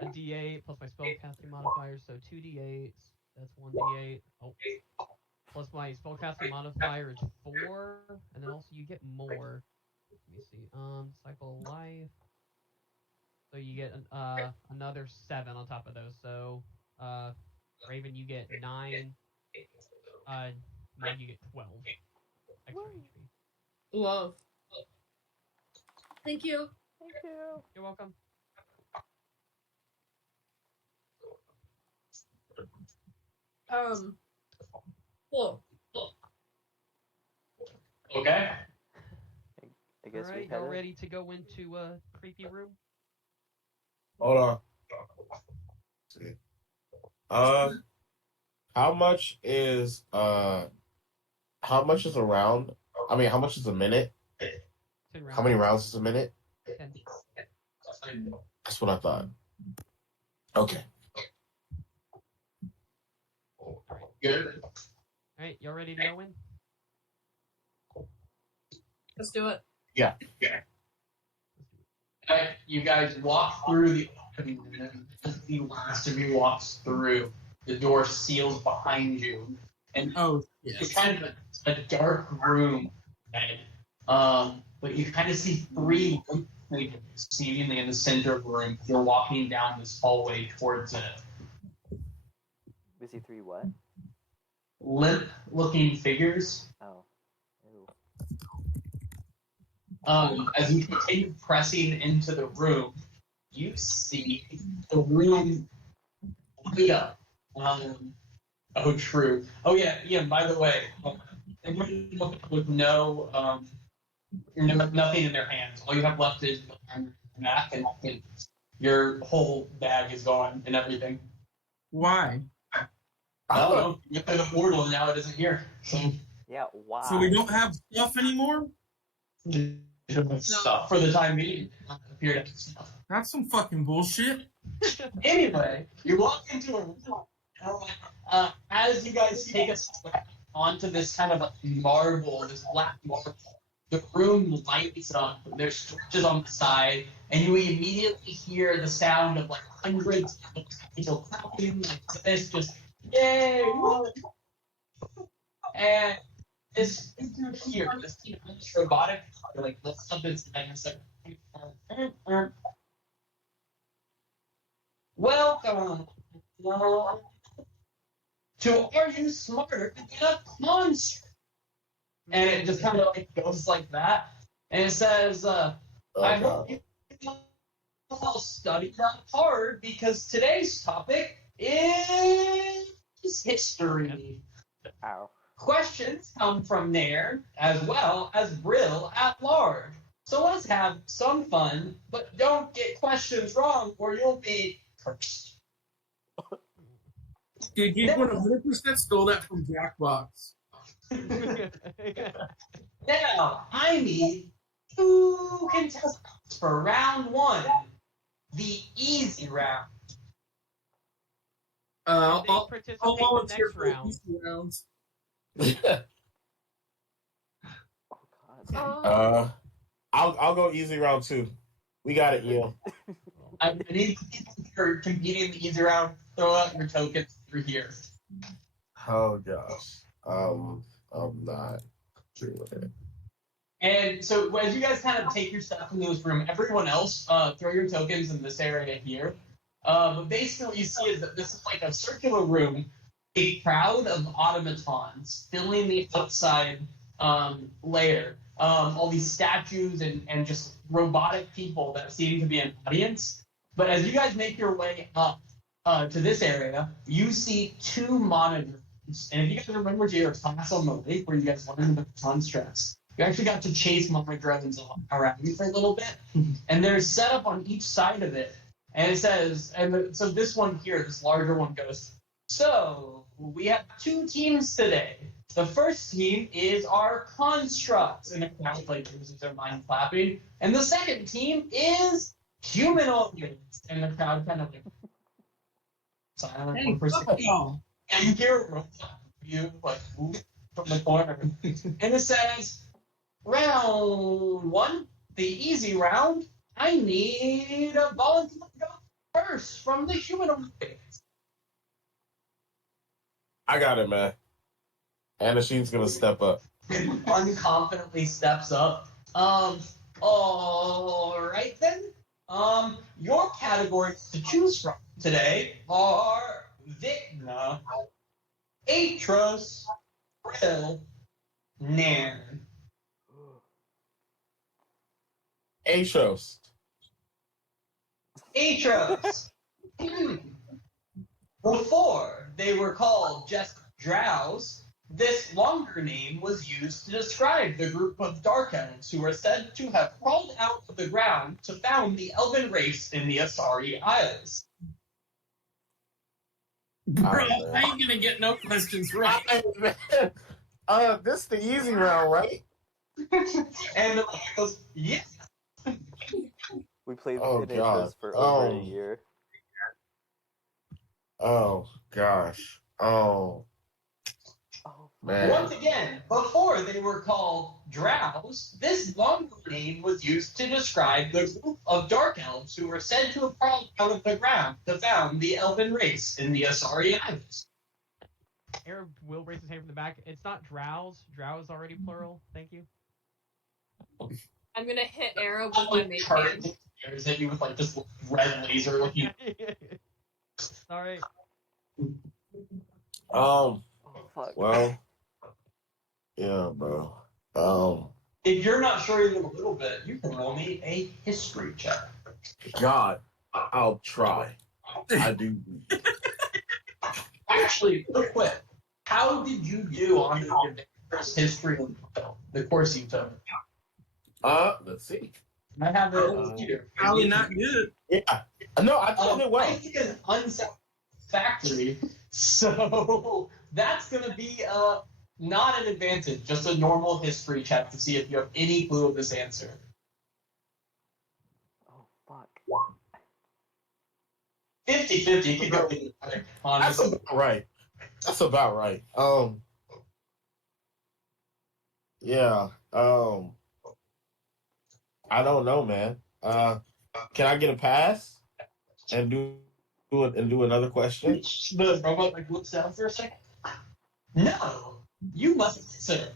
A D8 plus my spellcasting modifier, so 2d8s. That's 1d8. Oh. Plus my spellcasting modifier is 4, and then also you get more. Let me see. Cycle of life. So you get another 7 on top of those. So Raven, you get 9. Meg, you get 12 extra HP. Love. Thank you. Thank you. You're welcome. Cool. Okay. I guess All we right, head y'all in. ready to go into a creepy room? Hold on. See. How much is a round? I mean, how much is a minute? 10 rounds. How many rounds is a minute? 10. That's what I thought. Okay. Good. All right, y'all ready to go in? Let's do it. Yeah. You guys walk through the opening room. As the last of you walks through, the door seals behind you, and Oh, it's yes. kind of a dark room. Okay? But you kind of see three figures seemingly in the center of the room. You're walking down this hallway towards it. We see 3 what? Limp-looking figures. Oh. Ew. As you continue pressing into the room, you see the room light up. Oh, true. Oh, yeah. Ian, by the way, everybody with nothing in their hands. All you have left is your map, and your whole bag is gone and everything. Why? I don't know. You put the portal, and now it isn't here. So, Yeah, why? So we don't have stuff anymore? stuff for the time being. Appear to have stuff. That's some fucking bullshit. Anyway, you walk into a room. As you guys take a step onto this kind of marble, this black marble, the room lights up. There's torches on the side, and you immediately hear the sound of like hundreds of people clapping like this, just yay! Woo! And this here, this robotic, like lifts up its leg and says, "Welcome to Are You Smarter Than a Monster?" And it just kind of like goes like that, and it says, "I hope you all studied that hard because today's topic is history." Ow. Questions come from there as well as Brill at large. So let's have some fun, but don't get questions wrong or you'll be cursed. Dude, you would 100% stole that from Jackbox. Now, I need 2 contestants for round 1, the easy round. I'll Participate in the volunteer next for round. these rounds. Oh, God. I'll go easy round 2. We got it, Neil. I need people who are competing in the easy round. Throw out your tokens through here. Oh gosh. I'm not doing it. And so as you guys kind of take your stuff into this room, everyone else throw your tokens in this area here. But basically what you see is that this is like a circular room, a crowd of automatons filling the outside layer. All these statues and just robotic people that seem to be an audience. But as you guys make your way up to this area, you see 2 monitors. And if you guys remember to your class on the lake where you guys learned about constructs, you actually got to chase monodrones around for a little bit. And they're set up on each side of it. And it says, so this one here, this larger one goes, so we have 2 teams today. The first team is our constructs, and the crowd like loses their mind clapping. And the second team is humanoids, and the crowd kind of like silent Hey, for a fuck second. y'all. And you hear a robot you like move from the corner, and it says, "Round 1, the easy round. I need a volunteer to go first from the humanoids." I got it, man. Anashine's gonna step up. Unconfidently steps up. All right then. Your categories to choose from today are Vigna, Atros, Brill, Nairn. Atros. Atros. Before they were called just drows, this longer name was used to describe the group of dark elves who are said to have crawled out of the ground to found the elven race in the Asari Isles. Bro, man. I ain't gonna get no questions right. This is the easy round, right? And the guy goes, yeah. We played Oh, Atros God. for over a year. Oh gosh. Oh Oh, man. Once again, before they were called drows, this longer name was used to describe the group of dark elves who were said to have crawled out of the ground to found the elven race in the Asari Isles. Arab will raise his hand from the back. It's not drows. Drow is already plural. Thank you. I'm gonna hit arrow with my main hand. Stares at you with like this red laser looking. Sorry. oh fuck. Well, yeah, bro. If you're not sure even a little bit, you can roll me a history check. God, I'll try. I do. Actually, real quick, how did you do on your first history of the course you took? Let's see. I have it here. Probably not good. Yeah. No, I did it well. I think it's unsatisfactory, so that's gonna be not an advantage, just a normal history check to see if you have any clue of this answer. Oh fuck. 50-50, could go either way, That's honestly. about right. That's about right. Yeah. I don't know, man. Can I get a pass and do another question? The robot like looks down for a second. No, you must consider.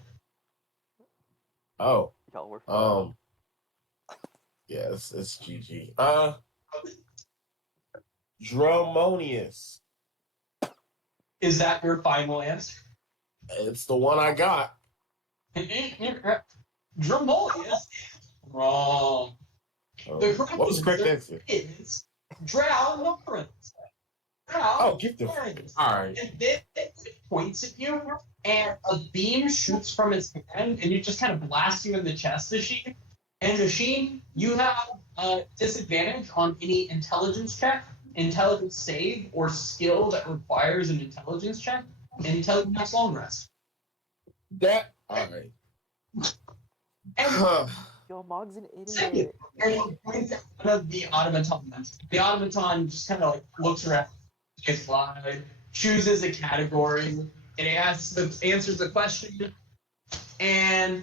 Oh. Y'all were fun. Yes, it's GG. Dramonius. Is that your final answer? It's the one I got. Dramolius. Wrong. The correct What was the correct answer answer? is Drow Lawrence. Oh, get the. All right. And then it points at you, and a beam shoots from its hand, and it just kind of blasts you in the chest, Asheen. And Asheen, you have disadvantage on any intelligence check, intelligence save, or skill that requires an intelligence check until your next long rest. That. All right. And Yo, Mog's an second, idiot. and he points at one of the automaton. The automaton just kind of like looks around, gets wide, chooses a category, and it answers the question, and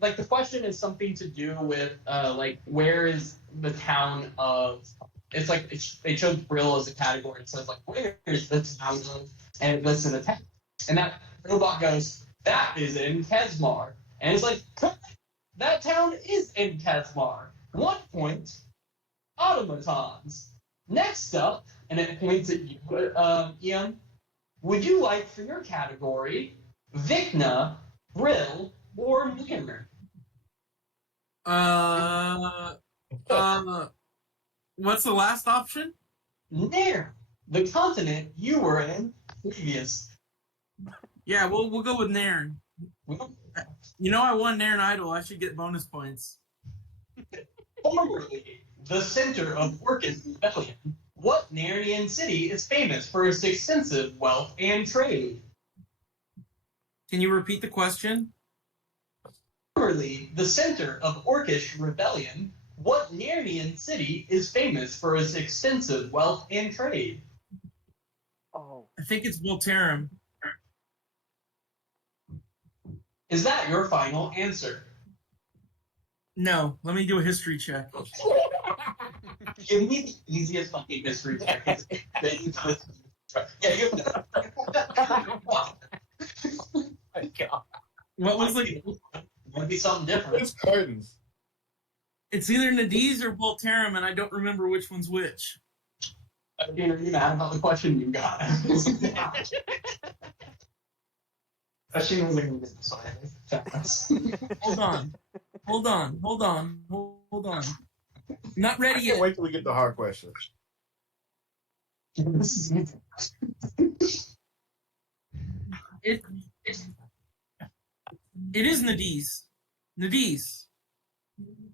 like the question is something to do with like where is the town of? It's like they chose Brill as a category. It says like where is the town of? And it lists in the text, and that robot goes, that is in Kesmar. And it's like, that town is in Kesmar. 1 point, automatons. Next up, and it points at you, Ian, would you like for your category Vikna, Brill, or Murmor? What's the last option? Nair, the continent you were in previous. Yeah, we'll go with Nairn. You know, I won Nairn Idol. I should get bonus points. Formerly the center of Orchid Rebellion, what Narnian city is famous for its extensive wealth and trade? Can you repeat the question? Formerly the center of Orcish Rebellion, what Narnian city is famous for its extensive wealth and trade? Oh, I think it's Voltarum. Is that your final answer? No, let me do a history check. Give me the easiest fucking history check. Yeah, you my God. What was like? Might be something different. It's curtains. It's either Nadiz or Voltarum, and I don't remember which one's which. Are you mad about the question you got? She was like, Hold on. Hold on. Not I ready can't yet. wait till we get the hard questions. It is Nadis. Nadis.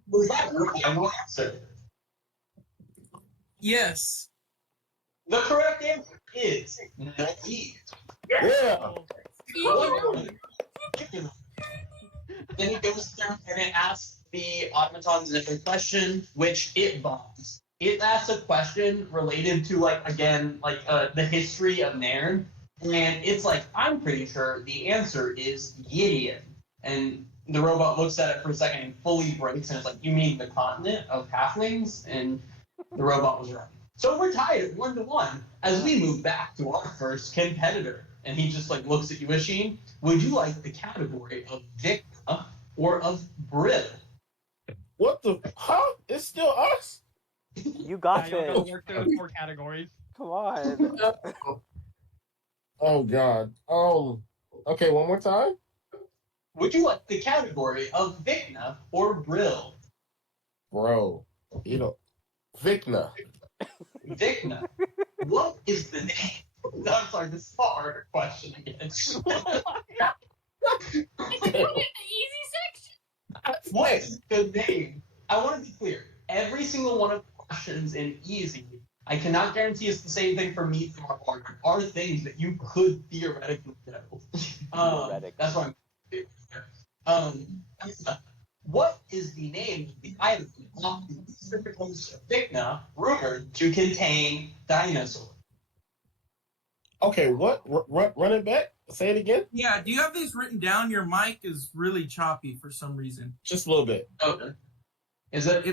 Was that really a wrong answer? Yes. The correct answer is Naive. Yeah. Then it goes through and it asks the automatons a question, which it bombs. It asks a question related to, like, again, like the history of Nairn, and it's like, I'm pretty sure the answer is Gideon. And the robot looks at it for a second and fully breaks, and it's like, you mean the continent of halflings? And the robot was right. So we're tied at 1-1 as we move back to our first competitor. And he just like looks at you, Isheen. Would you like the category of Victa or of Brill? What the? Huh? It's still us? You got You're gonna it. work those 4 categories. Come on. Oh God. Okay, one more time. Would you like the category of Vicna or Brill? Bro, Vicna. Vicna. What is the name? No, I'm sorry, this is a harder question again. I put it in the easy section. What is the name? I want to be clear. Every single one of the questions in easy, I cannot guarantee it's the same thing for me and our partner, are things that you could theoretically know. That's what I'm what is the name of the island off the Pacific coast of Vicna, rumored to contain dinosaurs? Okay, what? Run it back. Say it again. Yeah, do you have these written down? Your mic is really choppy for some reason. Just a little bit. Okay. Is it?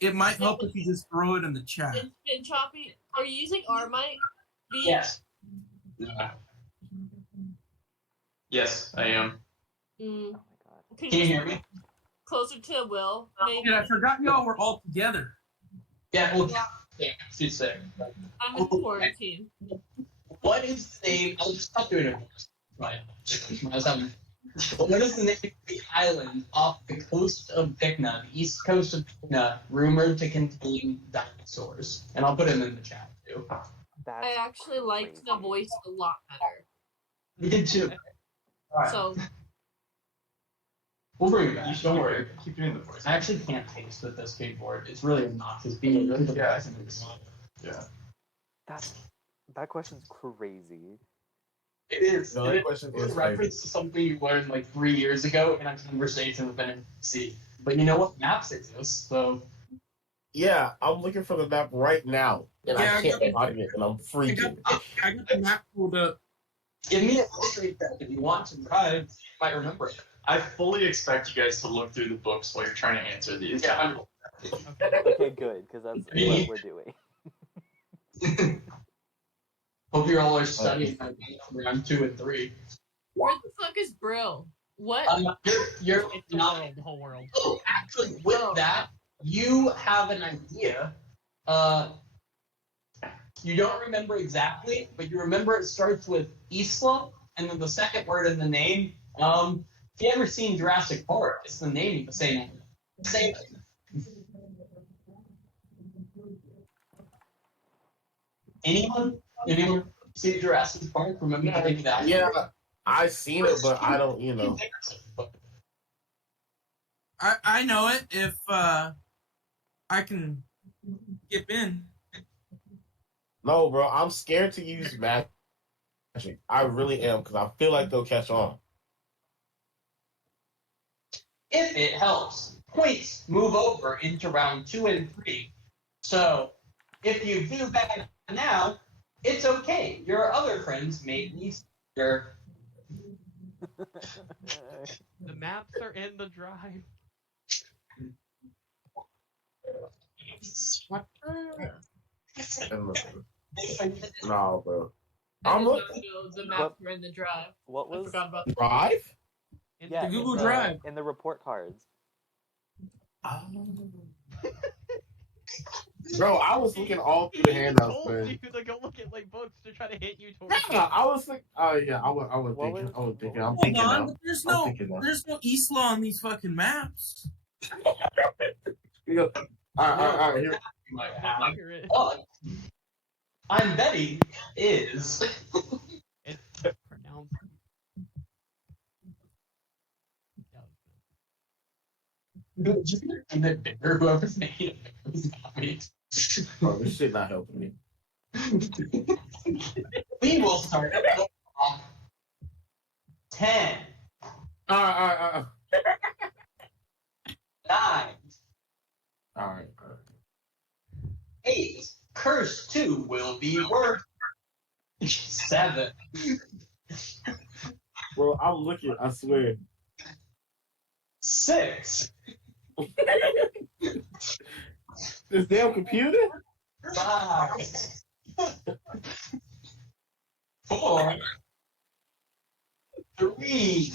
It might help if you just throw it in the chat. It's been choppy. Are you using our mic? Yes. Yes, I am. Mm. Can you hear me? Closer to Will, maybe. Dude, I forgot y'all were all together. Yeah, well, yeah, she's sick. I'm in quarantine. What is the name? I'll just stop doing it. Right. What is the name of the island off the coast of Vicna, the east coast of Vicna, rumored to contain dinosaurs? And I'll put them in the chat too. I actually liked the voice a lot better. We did too. So We'll bring it back. Don't worry. Keep doing the voice. I actually can't taste with this skateboard. It's really obnoxious being really Yeah. Yeah. That question's crazy. It is. No, And that it question was is reference to something you learned like 3 years ago in a conversation with an NPC. But you know what? Maps exist, so Yeah, I'm looking for the map right now, and Yeah, I can't find it, and I'm freaking. I got the map pulled up. give me a history check if you want to drive. You might remember it. I fully expect you guys to look through the books while you're trying to answer these. Yeah, I'm Okay, good, because that's what we're doing. Hope you all are studying round 2 and 3. where the fuck is Brill? What? You're It's the not. world, the whole world. Oh, actually, with that, you have an idea. You don't remember exactly, but you remember it starts with Isla, and then the second word in the name. If you ever seen Jurassic Park, it's the name of the same animal. Same. Anyone? Anyone see Jurassic Park? Remember the name of that? Yeah, I seen it, but I don't. I know it if I can skip in. No, bro, I'm scared to use magic. I really am, because I feel like they'll catch on. If it helps, points move over into round 2 and 3. So, if you do bad now, it's okay. Your other friends may need your. The maps are in the drive. No, bro. I I'm did not looking. know the maps were in the drive. What I was? forgot about that. Drive? Yeah, The Google in Drive. in the report cards. Bro, I was looking all through the handouts, told man. you to go look at like books to try to hit you. Yeah, I was thinking. Oh yeah, I was What thinking. was- I was thinking. I'm Hold thinking on, now. but there's I'm no thinking now. Isla on these fucking maps. All right. Here. You might I have. hear it. But I'm betting is It's pronounced. just a bit bigger. Whoever's making it is not me. Oh, this shit not helping me. We will start at 10, All right. 9, All right. 8. Curse 2 will be worth 7. Bro, I'm looking. I swear. 6. This damn computer? 5. 4. 3.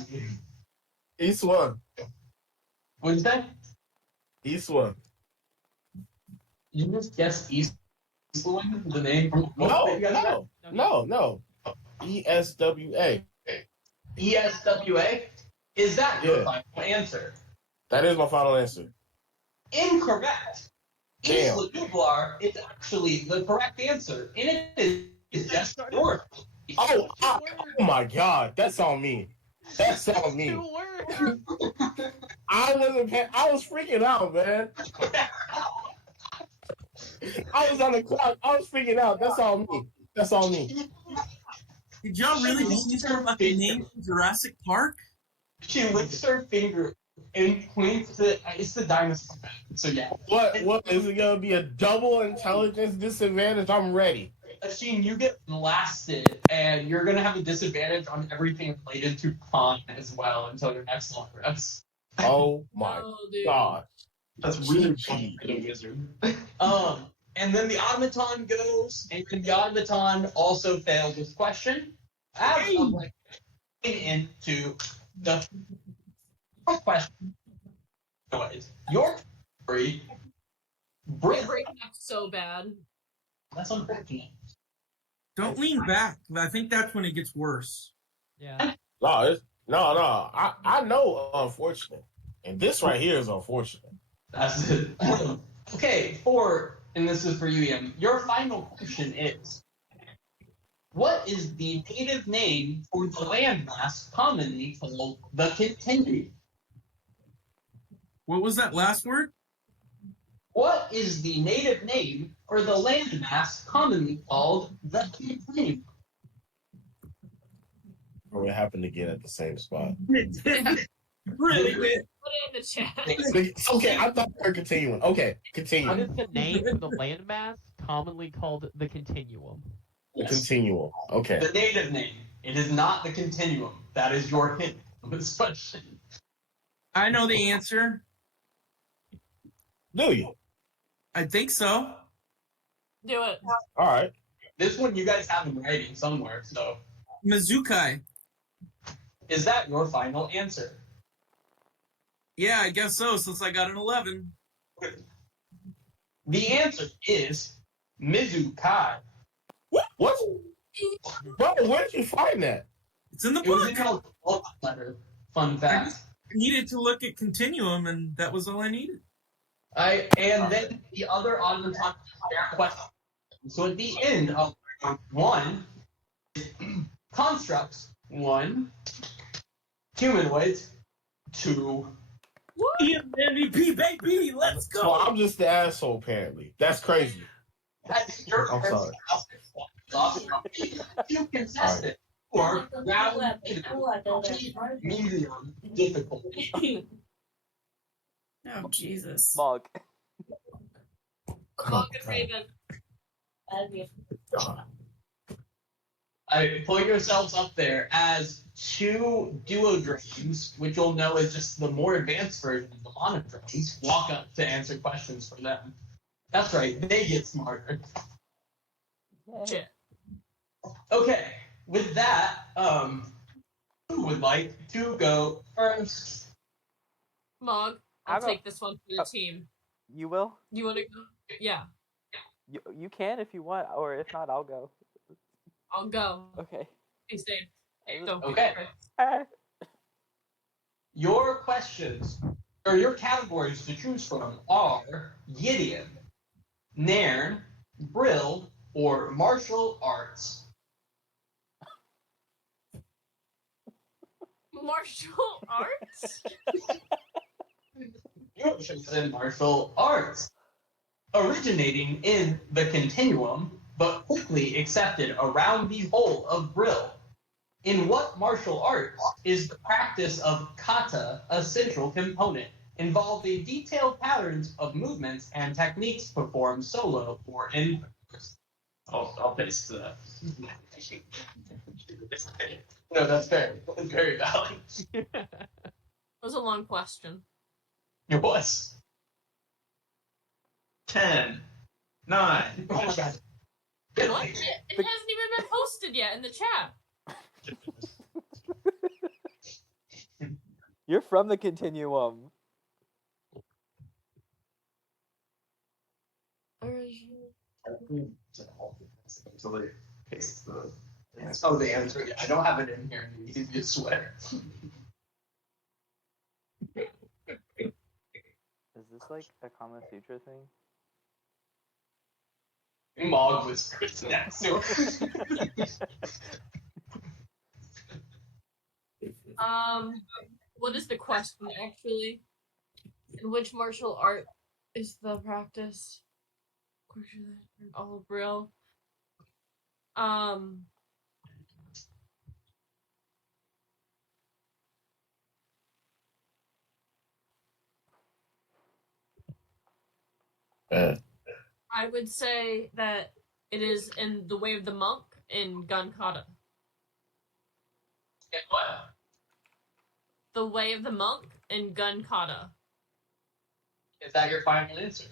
East one. What'd you say? East one. You just guessed Eastwood, the name from the book that you guys read? No. ESWA. ESWA? Is that your Yeah. final answer? That is my final answer. Incorrect. Damn. Isla Nublar is actually the correct answer, and it is just north. Oh my God. That's on me. That's on me. Two words. I was freaking out, man. I was on the clock. I was freaking out. That's on me. Did y'all really use her fucking name from Jurassic Park? She licks her finger and points to it's the dinosaur. So yeah. What is it gonna be a double intelligence disadvantage? I'm ready. Sheen, you get blasted, and you're gonna have a disadvantage on everything related to con as well until your next long rest. Oh my dude. God. That's really funny for a wizard. And then the automaton goes, and the automaton also failed this question. As I'm like into the fourth question. Anyways, your free We're breaking up so bad. That's unfortunate. Don't lean back. I think that's when it gets worse. Yeah. No. I know unfortunate. And this right here is unfortunate. That's it. Okay, and this is for you, Ian. Your final question is, what is the native name for the landmass commonly called the Continue? What was that last word? What is the native name for the landmass commonly called the Continue? Or it happened again at the same spot. Really? Put it in the chat. Okay, I thought we were continuing. Okay, What continue. is the name of the landmass commonly called the continuum? The continuum. Okay. The native name. It is not the Continuum. That is your hint of this question. I know the answer. Do you? I think so. Do it. All right. This one you guys have in writing somewhere, so. Mizukai. Is that your final answer? Yeah, I guess so, since I got an 11. The answer is Mizukai. What? Bro, where did you find that? It's in the It was book. in a book letter. Fun fact. I needed to look at Continuum, and that was all I needed. And then the other automaton question. So at the end of round 1, constructs 1, humanoids 2. MVP, baby, let's go. So I'm just the asshole, apparently. That's crazy. That's your I'm sorry. You contested or round medium difficulty. Oh, Jesus. Smog. Mog and Raven. Put yourselves up there as 2 duodrones, which you'll know is just the more advanced version of the monodrones, walk up to answer questions for them. That's right, they get smarter. Shit. Okay, with that, who would like to go first? Mog, I'll I'll go. take this one for the team. You will? You want to go? Yeah, You can if you want, or if not, I'll go. I'll go. Okay. Be safe. Go. Okay. Ah. Your questions or your categories to choose from are Gideon, Nairn, Brill, or martial arts. Martial arts? You have chosen martial arts, originating in the Continuum, but quickly accepted around the whole of Brill. In what martial arts is the practice of kata a central component, involving detailed patterns of movements and techniques performed solo or in pairs? I'll paste that. No, that's fair. That's very valid. It was a long question. It was. 10, 9. Oh my god. What? It hasn't even been posted yet in the chat. You're from the Continuum. Oh, the answer. Yeah, I don't have it in here. You swear. Is this like a Kama Sutra thing? Mog was next to What is the question actually? In which martial art is the practice? All Brill. I would say that it is in the Way of the Monk in Gun Kata. what? The Way of the Monk in Gun Kata. Is that your final answer?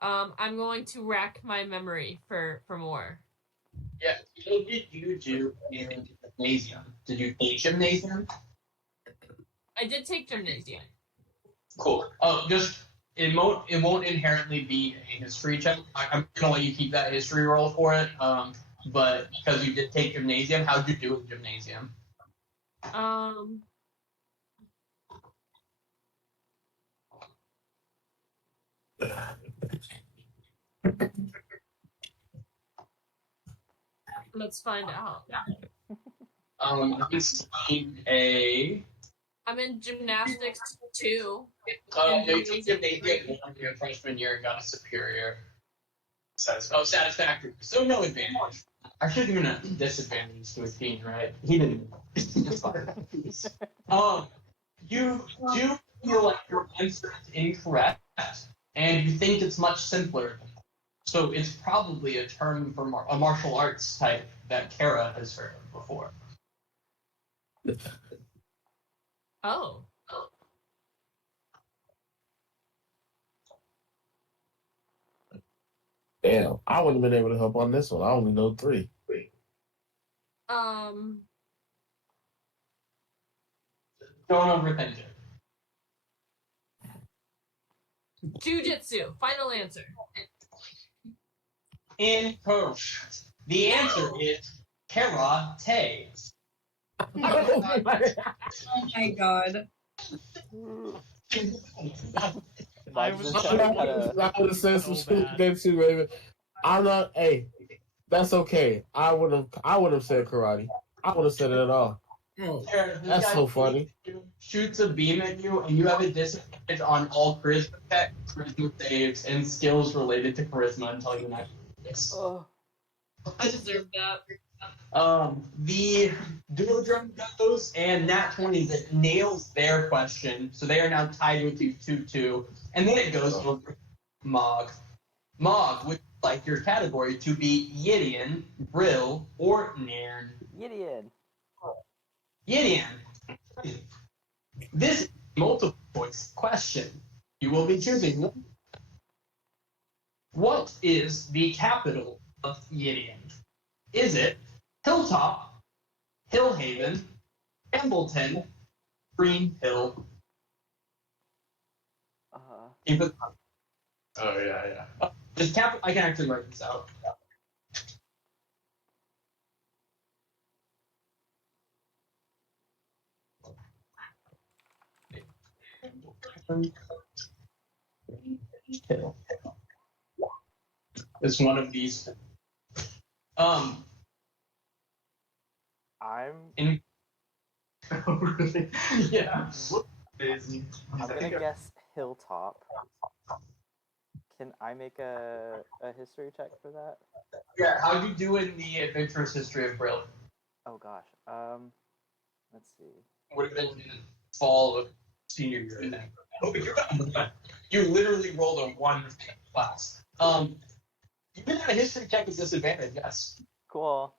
I'm going to rack my memory for more. Yeah. What did you do in gymnasium? Did you take gymnasium? I did take gymnasium. Cool. Oh, just it won't inherently be a history check. I'm gonna let you keep that history roll for it. But because you did take gymnasium, how'd you do with gymnasium? Let's find out. It's a. I'm in gymnastics too. You took gymnasium one your freshman year and got a superior. Satisfactory. So no advantage. I should have given a disadvantage to a teen, right? He didn't. You do feel like your answer is incorrect, and you think it's much simpler. So it's probably a term for a martial arts type that Kara has heard of before. Oh. Damn, I wouldn't have been able to help on this one. I only know 3. Don't overthink it. Jujitsu. Final answer. Incorrect. The answer is karate. Oh my god. I was I would have said some stupid things too, Raven. I'm not. Hey, that's okay. I would have said karate. I would have said it at all. That's so funny. Shoots a beam at you, and you have a disadvantage on all charisma checks, charisma saves, and skills related to charisma until you next. I deserve that. The duo drum goes and Nat 20 that nails their question, so they are now tied with you 2-2. And then it goes over Mog. Mog, would you like your category to be Gideon, Brill, or Nairn? Gideon. Gideon. This is a multiple choice question. You will be choosing one. What is the capital of Gideon? Is it Hilltop, Hillhaven, Embleton, Green Hill? Oh, yeah. Just I can actually write this out. Hill. It's one of these. I'm In. Yeah. I'm gonna guess Hilltop. Can I make a history check for that? Yeah. How'd you do in the adventurous history of Brill? Oh gosh. Let's see. Would have been in fall of senior year, I think. Oh, you literally rolled a 1 class. You can have a history check with disadvantage, yes. Cool.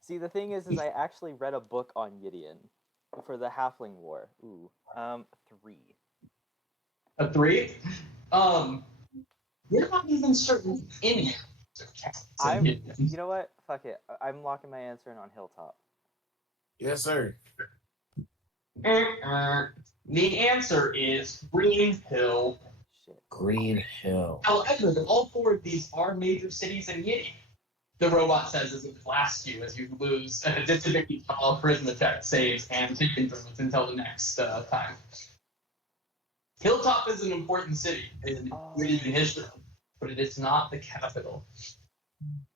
See, the thing is I actually read a book on Gideon for the Halfling War. Ooh. 3. A 3? You're not even certain any. You know what? Fuck it. I'm locking my answer in on Hilltop. Yes, sir. The answer is Green Hill. Shit. Green Hill. However, all 4 of these are major cities in Yiddy. The robot says as it blasts you as you lose a disadvantage on all charisma check saves and taken throws until the next time. Hilltop is an important city in Yiddy history, but it is not the capital.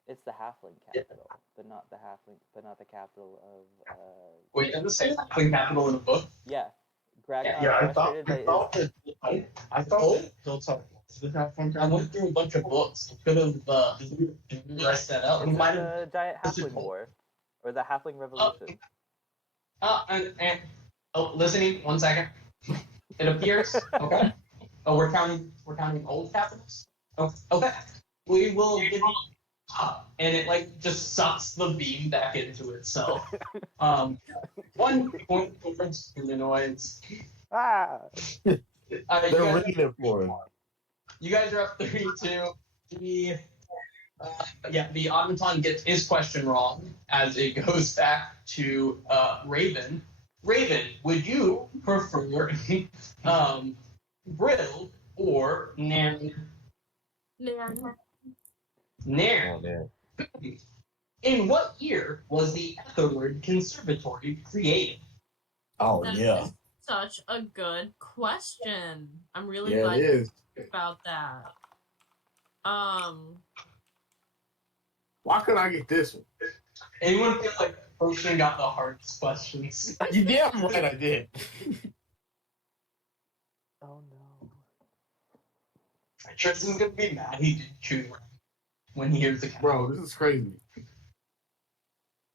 It's the Halfling capital, but not the capital of. Wait, does it say Halfling capital in the book? Yeah. Gragnar Yeah, I thought Hilltop. I went through a bunch of books. I could have rest that out. It's the Giant Halfling War, or the Halfling Revolution. Listening. 1 second. It appears. Okay. Oh, we're counting old capitals. Oh, okay. We will give you and it just sucks the beam back into itself. 1 point towards Illinois. Ah. They're reading for it. You guys are up 3-2. The automaton gets his question wrong as it goes back to Raven. Raven, would you prefer Brill or Nairn? Nairn. In what year was the Aetherwood Conservatory created? Oh, That yeah. is such a good question. I'm really Yeah, glad it is. about that. Why couldn't I get this one? Anyone feel like Ocean got the hardest questions? You damn right I did. Oh no. Tristan's gonna be mad he didn't choose when he hears the Bro, this is crazy.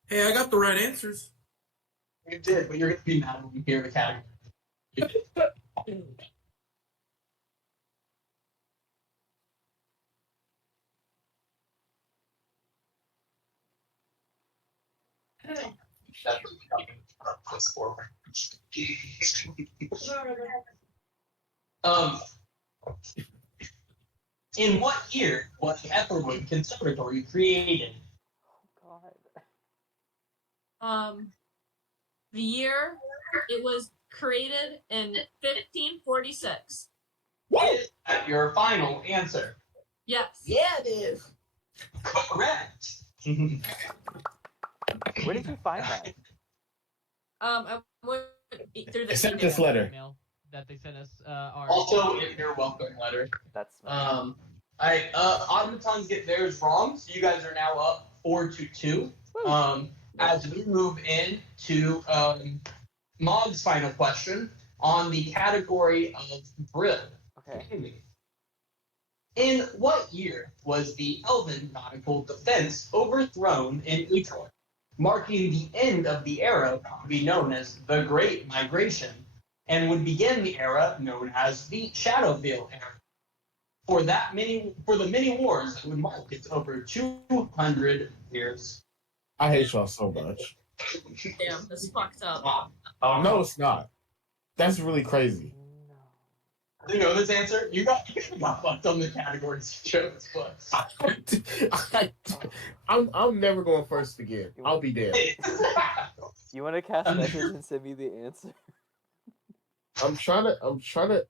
Hey, I got the right answers. You did, but you're gonna be mad when you hear the category. In what year was the Aetherwood Conservatory created? Oh god. The year it was created in 1546. Is that your final answer? Yes. Yeah, it is. Correct. Where did you find that? I went through the Accept email. this letter. Email that they sent us are Also, in your welcome letter. That's smart. Automatons get theirs wrong, so you guys are now up 4-2. As we move into Mog's final question on the category of Brill. Okay. In what year was the Elven nautical defense overthrown in Utrecht, marking the end of the era to be known as the Great Migration, and would begin the era known as the Shadowvale era? For the many wars that would mark its over 200 years. I hate y'all so much. Damn, this fucked up. No, it's not. That's really crazy. No. You know this answer? You got fucked on the categories you chose, but I'm never going first again. I'll be dead. You want to cast a message and send me the answer? I'm trying to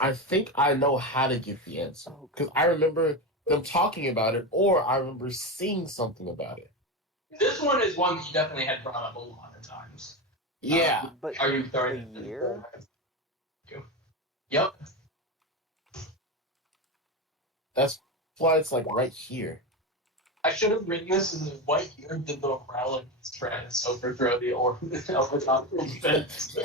I think I know how to get the answer. Because I remember them talking about it, or I remember seeing something about it. this one is one that you definitely had brought up a lot of times. Yeah. But Are you throwing a year? Yep. That's why it's like right here. I should have written this as what year did the relics trends overthrow the ornithological fence?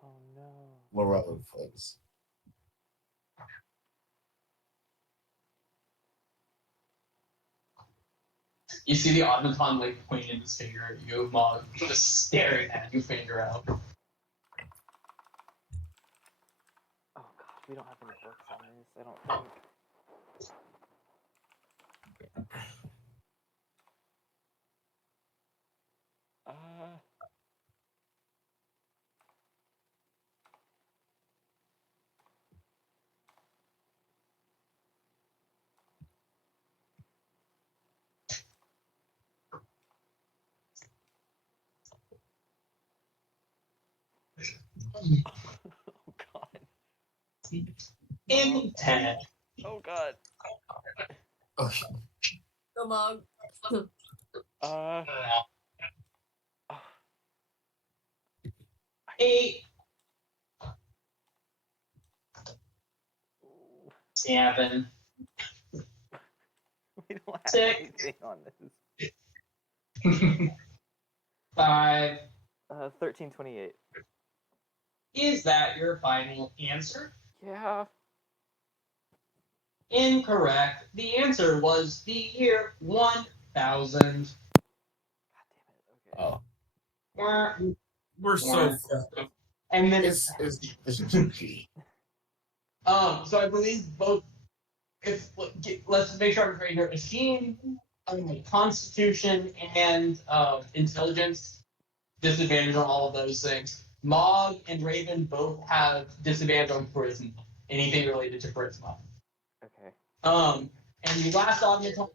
Oh no. Morello folks. You see the automaton like pointing his finger at you, Mog, just staring at you, finger out. Oh god, we don't have any books on this, I don't think. Oh god. In 10. Oh god. Oh, Come on. Uh. 8. 7. We don't have 6. anything on this. 5. 1328. Is that your final answer? Yeah. Incorrect. The answer was the year 1000. God damn it. Okay. oh. Wah, We're so fucked. And then It's Juki. so I believe both. If let's make sure I'm right here. Machine, Constitution, and Intelligence disadvantage on all of those things. Mog and Raven both have disadvantage on Charisma. Anything related to Charisma. Okay. And the last automaton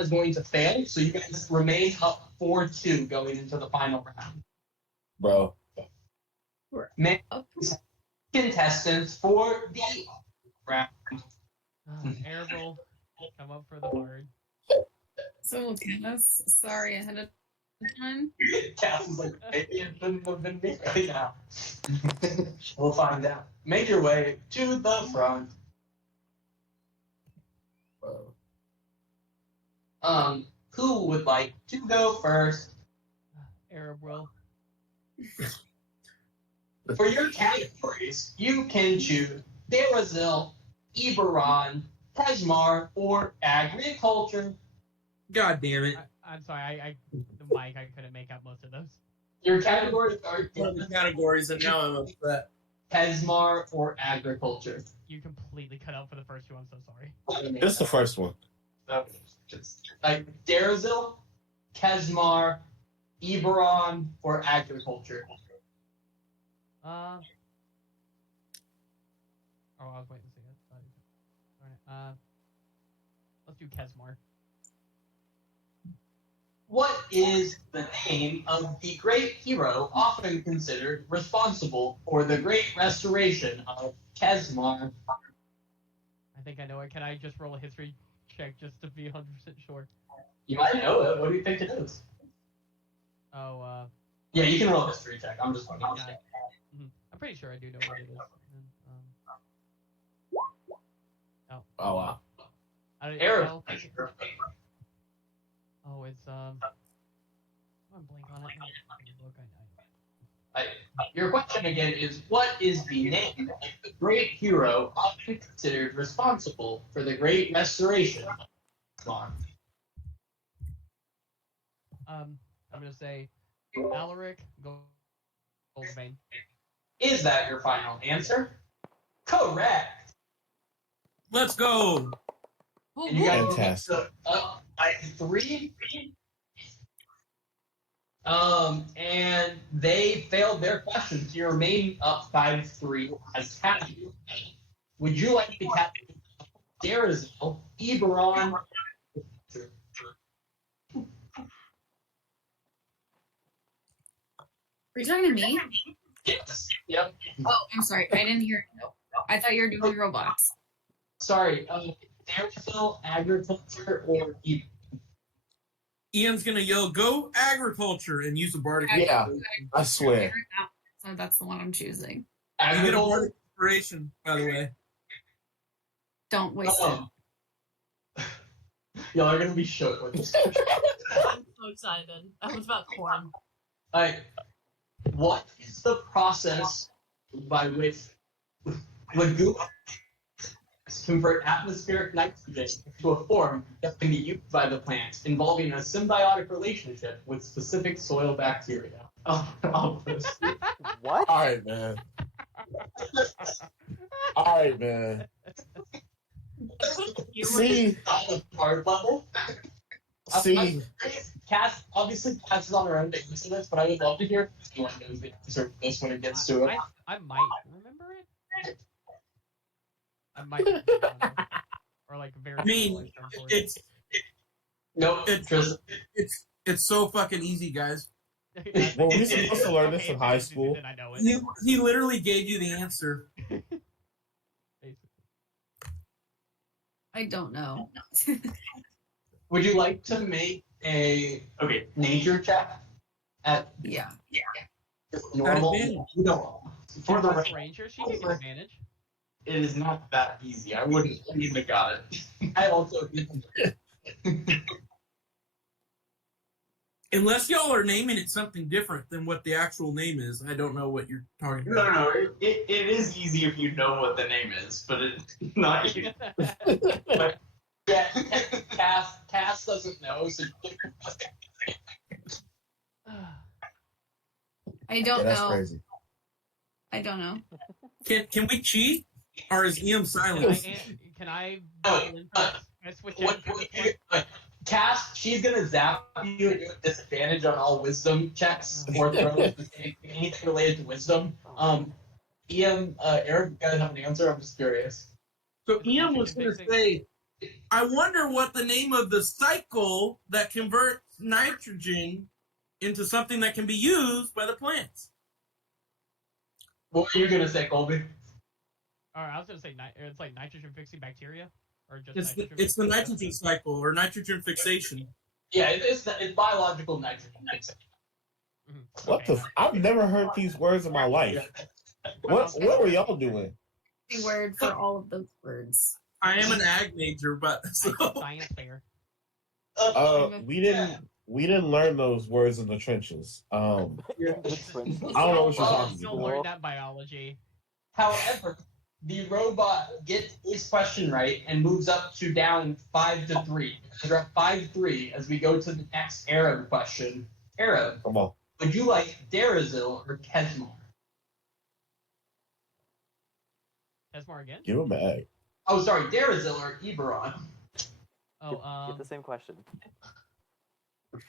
is going to fail, so you guys remain up 4-2 going into the final round. Bro. Man, contestants for the round. Arable, come up for the word. So, Cass, sorry ahead of time. Cass is like, maybe it shouldn't have been me right now. We'll find out. Make your way to the front. Bro. Who would like to go first? Arab will. For your categories, you can choose Derazil, Eberron, Pesmar, or Agriculture. God damn it. I'm sorry, the mic, I couldn't make out most of those. Your categories are The categories, and now I'm upset. Pesmar or Agriculture. You completely cut out for the first two, I'm so sorry. This is the first one. Like Derazil, Kesmar, Eberron, or Agriculture. Oh, I was waiting to see it. Alright, let's do Kesmar. What is the name of the great hero often considered responsible for the great restoration of Kesmar? I think I know it. Can I just roll a history check just to be 100% sure? You might know it. What do you think it is? Oh, Yeah, you can roll a history check. I'm just wondering. yeah. I'm pretty sure I do know what it is. Oh, wow. Arab. Oh, it's I'm blank on it. Look, Your question again is, what is the name of the great hero often considered responsible for the great restoration of Kesmar? I'm gonna say Alaric Goldvein. Is that your final answer? Correct. Let's go. And you guys Fantastic. up by 3. And they failed their question, so you remain up 5-3 as captain. Would you like to captain Derazil, Eberron? Are you talking to me? Yes. Yep. Oh, I'm sorry. I didn't hear it. I thought you were doing robots. Sorry. Derazil, Agriculture, or Eberron? Ian's gonna yell, "Go agriculture!" and use a bardic. Yeah, I swear. So that's the one I'm choosing. You get a word Agriculture. of inspiration, by the way. Don't waste it. Y'all are gonna be shook with this. I'm so excited. I was about corn. Alright. What is the process by which lagoons convert atmospheric nitrogen into a form that can be used by the plant, involving a symbiotic relationship with specific soil bacteria? What? All right, man. All right, man. See, On the hard level. see. Cass is on her own to answer this, but I would love to hear if anyone knows the answer to this when it gets to it. I might remember it. I might. I don't know. Or like very. I mean, it's Nope. it's so fucking easy, guys. Well, we supposed to learn this in high school. Then I know it. He literally gave you the answer. I don't know. Would you like to make a nature check at Yeah. normal? Advantage. No. For the Ranger, she can get advantage. It is not that easy. I wouldn't even have got it. I also Unless y'all are naming it something different than what the actual name is, I don't know what you're talking about. No. It is easy if you know what the name is, but it's not easy. yeah. Cass doesn't know, so I don't That's know. crazy. I don't know. Can we cheat? Or is Ian silent? Can I? Can I switch what, Cass, she's gonna zap you and do a disadvantage on all wisdom checks or throws, anything related to wisdom. Ian, Eric, you guys have an answer? I'm just curious. So Ian was going to say, I wonder what the name of the cycle that converts nitrogen into something that can be used by the plants. What were you gonna say, Colby? I was gonna say it's like nitrogen fixing bacteria, or just It's the nitrogen cycle or nitrogen fixation. Yeah, it's biological nitrogen fixation. What the? I've never heard these words in my life. What were y'all doing? The word for all of those words. I am an ag major, but so. Science fair. We didn't learn those words in the trenches. I don't know what you're talking You about. don't learn that biology. However, the robot gets this question right and moves up to down 5-3. We're at 5-3 as we go to the next Arab question. Arab, Come on. would you like Darazil or Kesmar? Kesmar again? Give him an egg. Oh, sorry, Darazil or Eberron? Oh, Get the same question.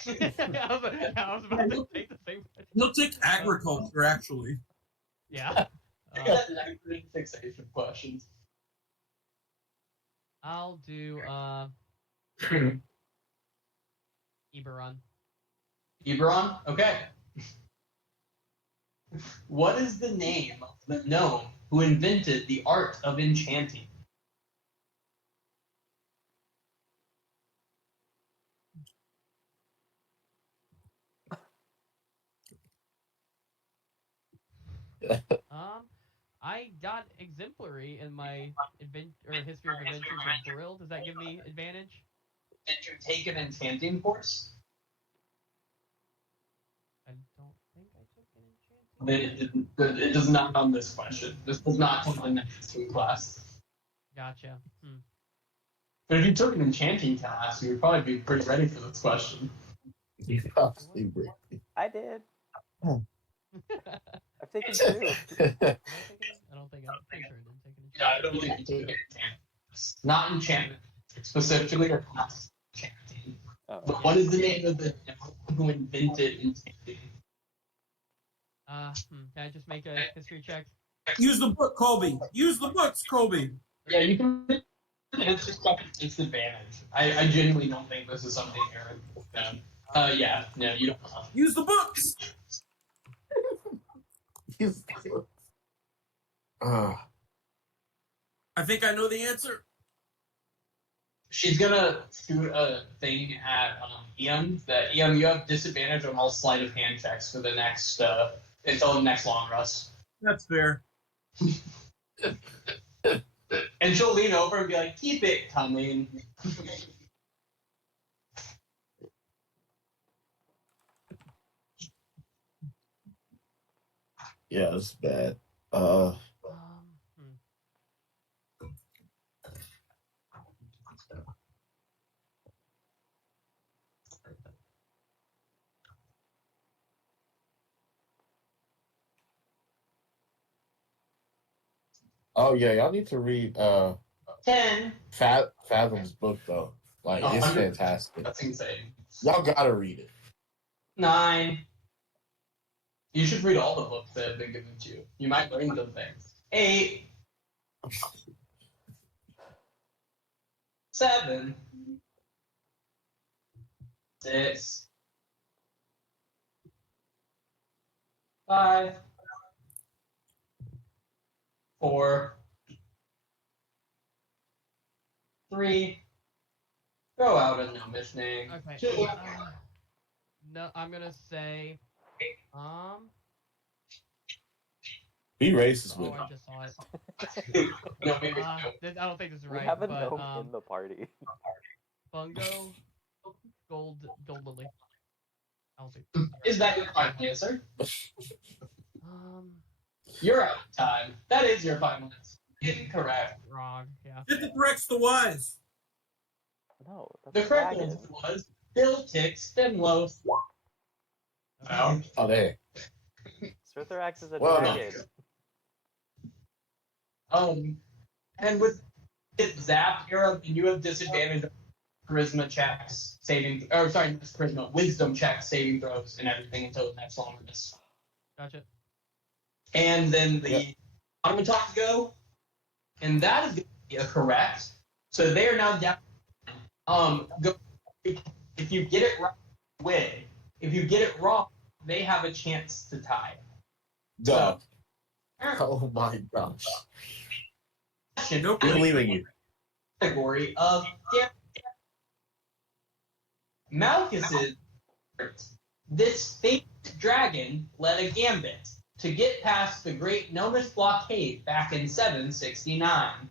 I was about to take the same. He'll take agriculture, actually. Yeah. Nitrogen fixation questions. I'll do Eberron. Eberron? Okay. What is the name of the gnome who invented the art of enchanting? I got exemplary in my history of adventures in Brill. Does that give me advantage? Did you take an enchanting course? I don't think I took an enchanting. It does not on this question. This does not come on next class. Gotcha. But if you took an enchanting class, you would probably be pretty ready for this question. I did. Oh. I've taken 2. I don't think I'm pretty sure I didn't take an Yeah, I don't think you took an enchanting. Not enchantment, specifically, or not enchanting. Oh. But what is the name of the gnome who invented enchanting? Can I just make a history check? Use the book, Colby. Use the books, Colby. Yeah, you can. It's just fucking disadvantage. I genuinely don't think this is something Aaron will know. Yeah, no, you don't know. Use the books. I think I know the answer. She's gonna shoot a thing at Ian. That Ian, you have disadvantage on all sleight of hand checks for the next until the next long rest. That's fair. And she'll lean over and be like, "Keep it coming." Yeah, it's bad. Hmm. Oh yeah, y'all need to read 10. Fathom's book though. Like it's 100. fantastic. That's insane. Y'all gotta read it. 9. You should read all the books that have been given to you. You might learn some things. 8. 7. 6. 5. 4. 3. Throw out a gnomish name. Okay. 2. No, I'm gonna say. Be racist Oh, with I it. just saw it. No, maybe I don't think this is We right. have a but gnome in the party. Bungo, gold lily. I don't think this Is right. that your final answer? Um, You're out of time. That is your final answer. Incorrect. wrong. Yeah. It corrects the wise. No, that's The correct dragon. answer was Bill Tix Finlow. Wow. Oh there. Sirthrax is a Well, dragon. And with it zap era, and you have disadvantage on charisma checks, wisdom checks, saving throws, and everything until the next long rest. Gotcha. And then the Automaton go, and that is going to be a correct. So they are now down. If you get it right, win. If you get it wrong, they have a chance to tie. Duh. So, Oh my gosh. nope. We believe in you. Category of Malchus's this fake dragon led a gambit to get past the Great Gnomish blockade back in 769.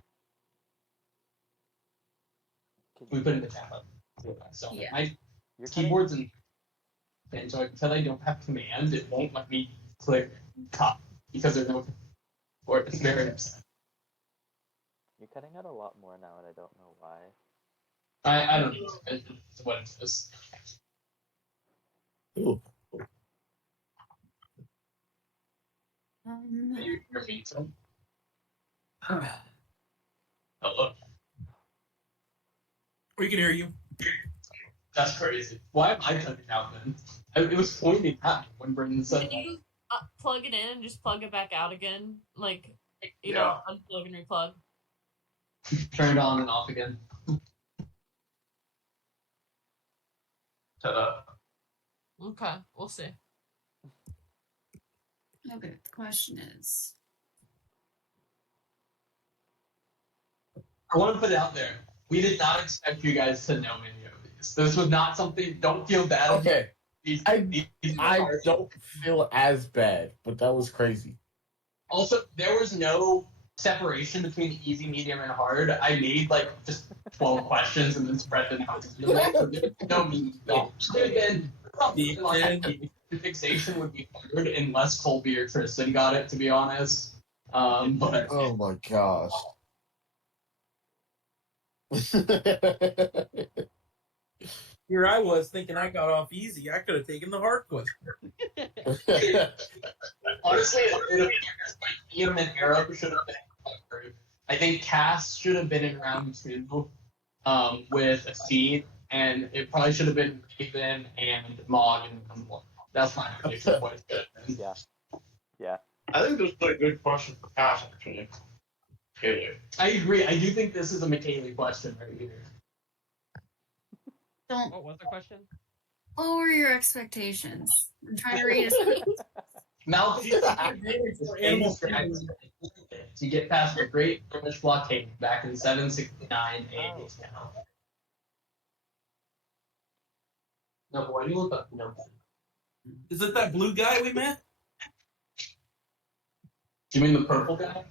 We put in the chat up. So Yeah. my You're cutting, keyboards and so until I don't have commands, it won't let me click copy because there's no or it's very upset. you're cutting out a lot more now, and I don't know why. I don't know. It's what it is. Ooh. Your pizza. Hello. We can hear you. That's crazy. Why am I cutting out then? It was pointing at me when Brendan said Can you plug it in and just plug it back out again? Like, you know, unplug and replug. turn it on and off again. Ta-da. Okay, we'll see. Okay, the question is. I want to put it out there. We did not expect you guys to know any of these. This was not something. Don't feel bad. Okay. These I are- don't feel as bad, but that was crazy. Also, there was no separation between easy, medium, and hard. I made like just 12 questions and then spread them out. So there's no meaning. Then fixation would be hard unless Colby or Tristan got it. To be honest, but Oh my gosh. Here I was thinking I got off easy. I could have taken the hard question. honestly, it appears like Liam and Arab should have been covered. I think Cass should have been in round 2 with a seed, and it probably should have been Raven and Mog in round 1. That's my prediction of what it should have been. Yeah. Yeah. I think this is a good question for Cass, actually. Yeah. I agree. I do think this is a McKaylee question right here. Don't What was the question? lower your expectations. I'm trying to read it. Malchus to get past the Great British blockade back in 769 AD. No, why do you look up? No. Is it that blue guy we met? You mean the purple guy?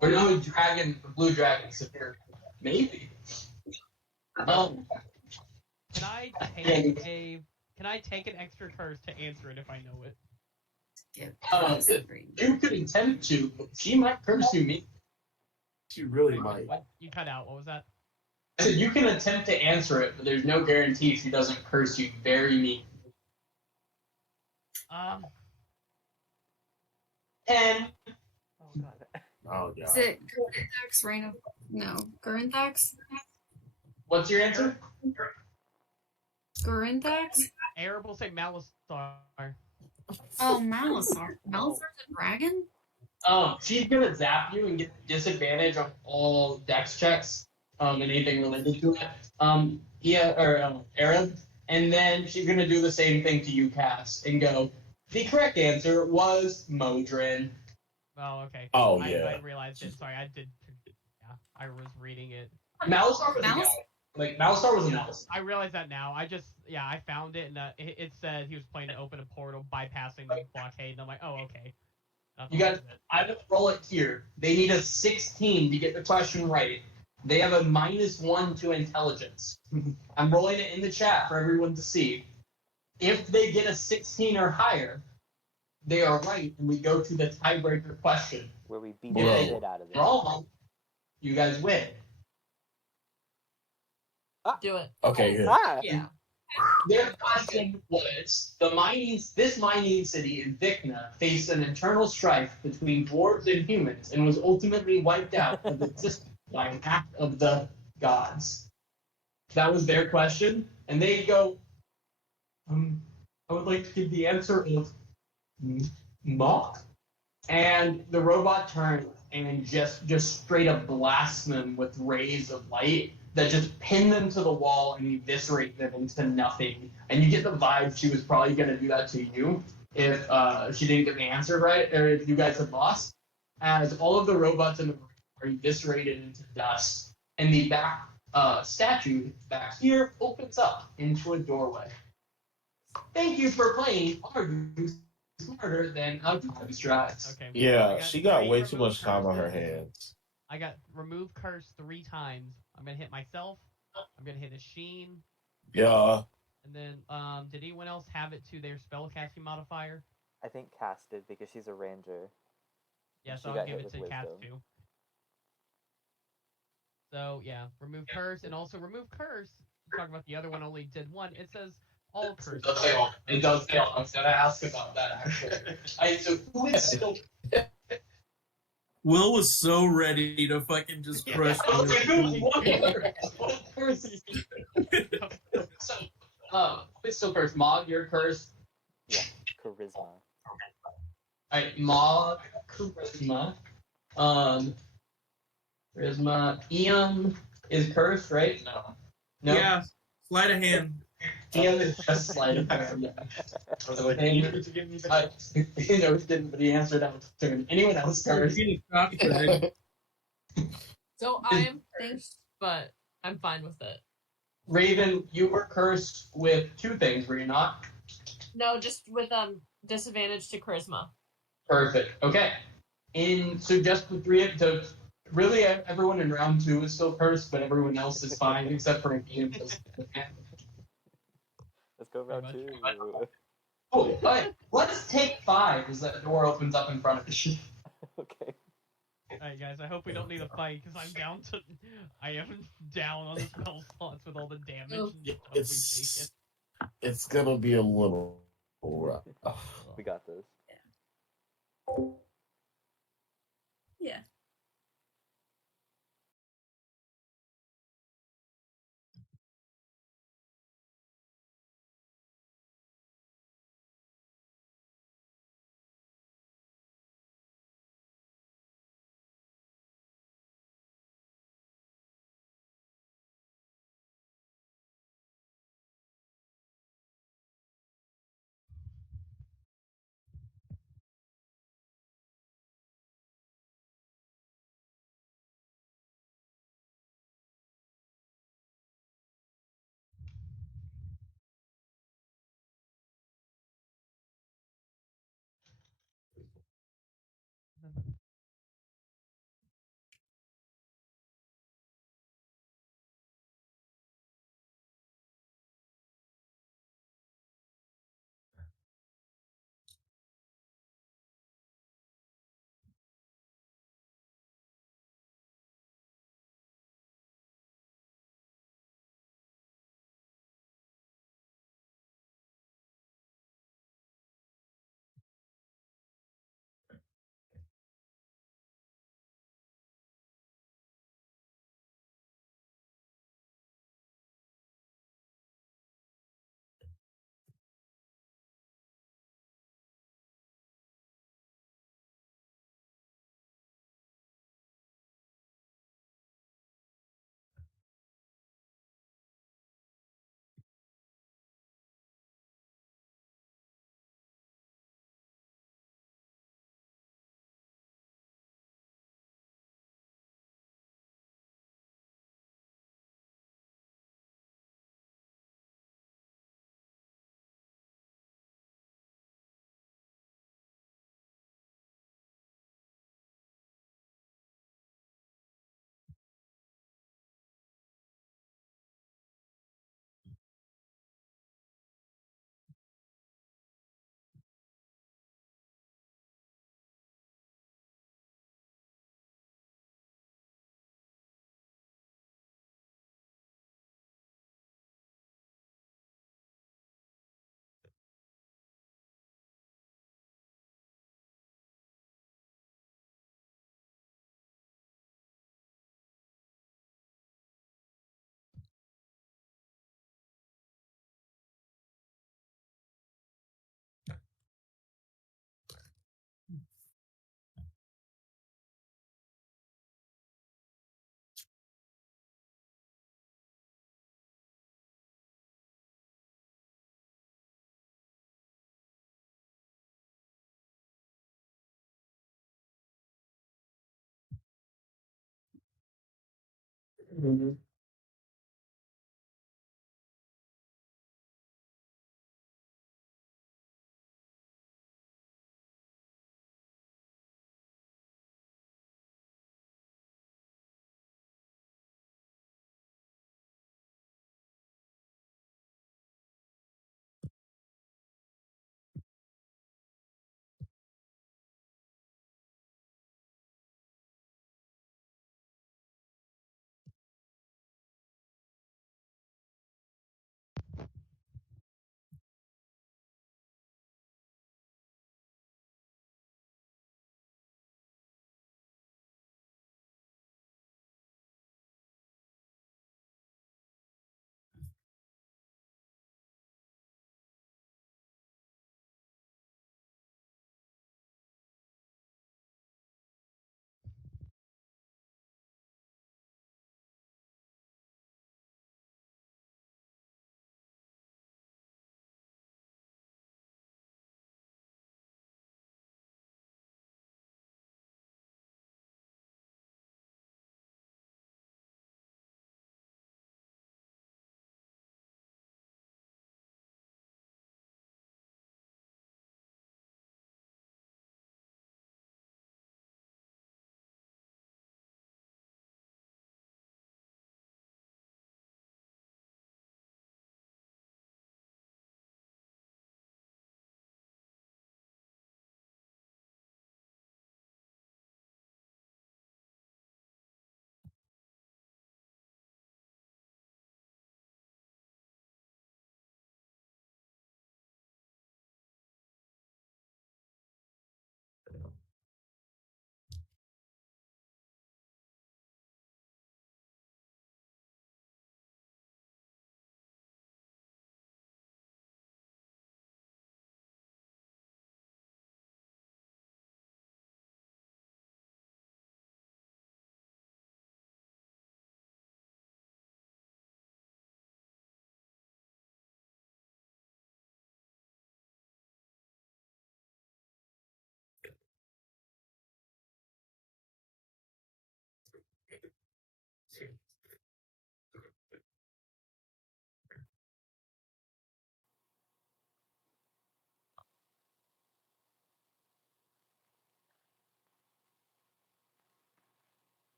Or no, the blue dragon superior. Maybe. Can I take an extra curse to answer it if I know it? You could attempt to, but she might curse you. She really might. What? You cut out. What was that? I said you can attempt to answer it, but there's no guarantee she doesn't curse you very mean. 10. Oh god. Oh Is god. it Gurinthax, Reign of... No. Gurinthax? What's your answer? Gurinthax? Arab will say Malisar. Oh, Malisar. Malisar's a dragon? She's gonna zap you and get disadvantage on all dex checks, and anything related to it. Arab, and then she's gonna do the same thing to you, Cass, and go. The correct answer was Modrin. Oh, okay. Oh, I yeah. realized it. Sorry, I did. Yeah, I was reading it. Malisar was a guy. Like Malisar was an elf. I realize that now. I found it, and it said he was planning to open a portal bypassing the blockade, and I'm like, oh, okay. I would roll it here. They need a 16 to get the question right. They have a -1 to intelligence. I'm rolling it in the chat for everyone to see. If they get a 16 or higher, they are right, and we go to the tiebreaker question. Where we beat the If shit out of it. they're all wrong, you guys win. Do it. Okay, good. Yeah. Their question was, this mining city in Vikna faced an internal strife between dwarves and humans and was ultimately wiped out of existence by an act of the gods. That was their question, and they go, I would like to give the answer of Mach. And the robot turned and just straight up blasts them with rays of light that just pin them to the wall and eviscerate them into nothing. And you get the vibe she was probably going to do that to you if she didn't get the answer right, or if you guys had lost. As all of the robots in the room are eviscerated into dust, and the back statue back here opens up into a doorway. Thank you for playing Are You Smarter Than a Garbage Drives? Okay. Yeah, she got way too remove much time on her curses. hands. I got remove curse 3 times. I'm gonna hit myself. I'm gonna hit Sheen. Yeah. And then, did anyone else have it to their spellcasting modifier? I think Cass did because she's a ranger. Yeah, She so I'll got give hit it to with Cass wisdom. too. So yeah, remove curse, and also remove curse. Talking about the other one only did 1. It says all curse. It does say all. It does say all. I was gonna ask about that actually. So who is still? Will was so ready to fucking just crush What curse is he? So, who is still cursed? Mog, you're cursed. Yeah, charisma. Alright, Mog, charisma. Charisma. Ian is cursed, right? No. No. Yeah, sleight of hand. Ian is just sleight of hand. I was like, you need to give me the He didn't, but he answered out soon. Anyone else cursed? So I am cursed, but I'm fine with it. Raven, you were cursed with 2 things, were you not? No, just with disadvantage to charisma. Perfect. Okay. So just the 3 so really everyone in round 2 is still cursed, but everyone else is fine except for Ian. Let's go round 2. Cool. Alright, let's take 5 as that door opens up in front of you. Okay. Alright, guys, I hope we don't need a fight, because I am down on the spell slots with all the damage and stuff we've It's gonna be a little rough. We got this. Yeah. Mhm.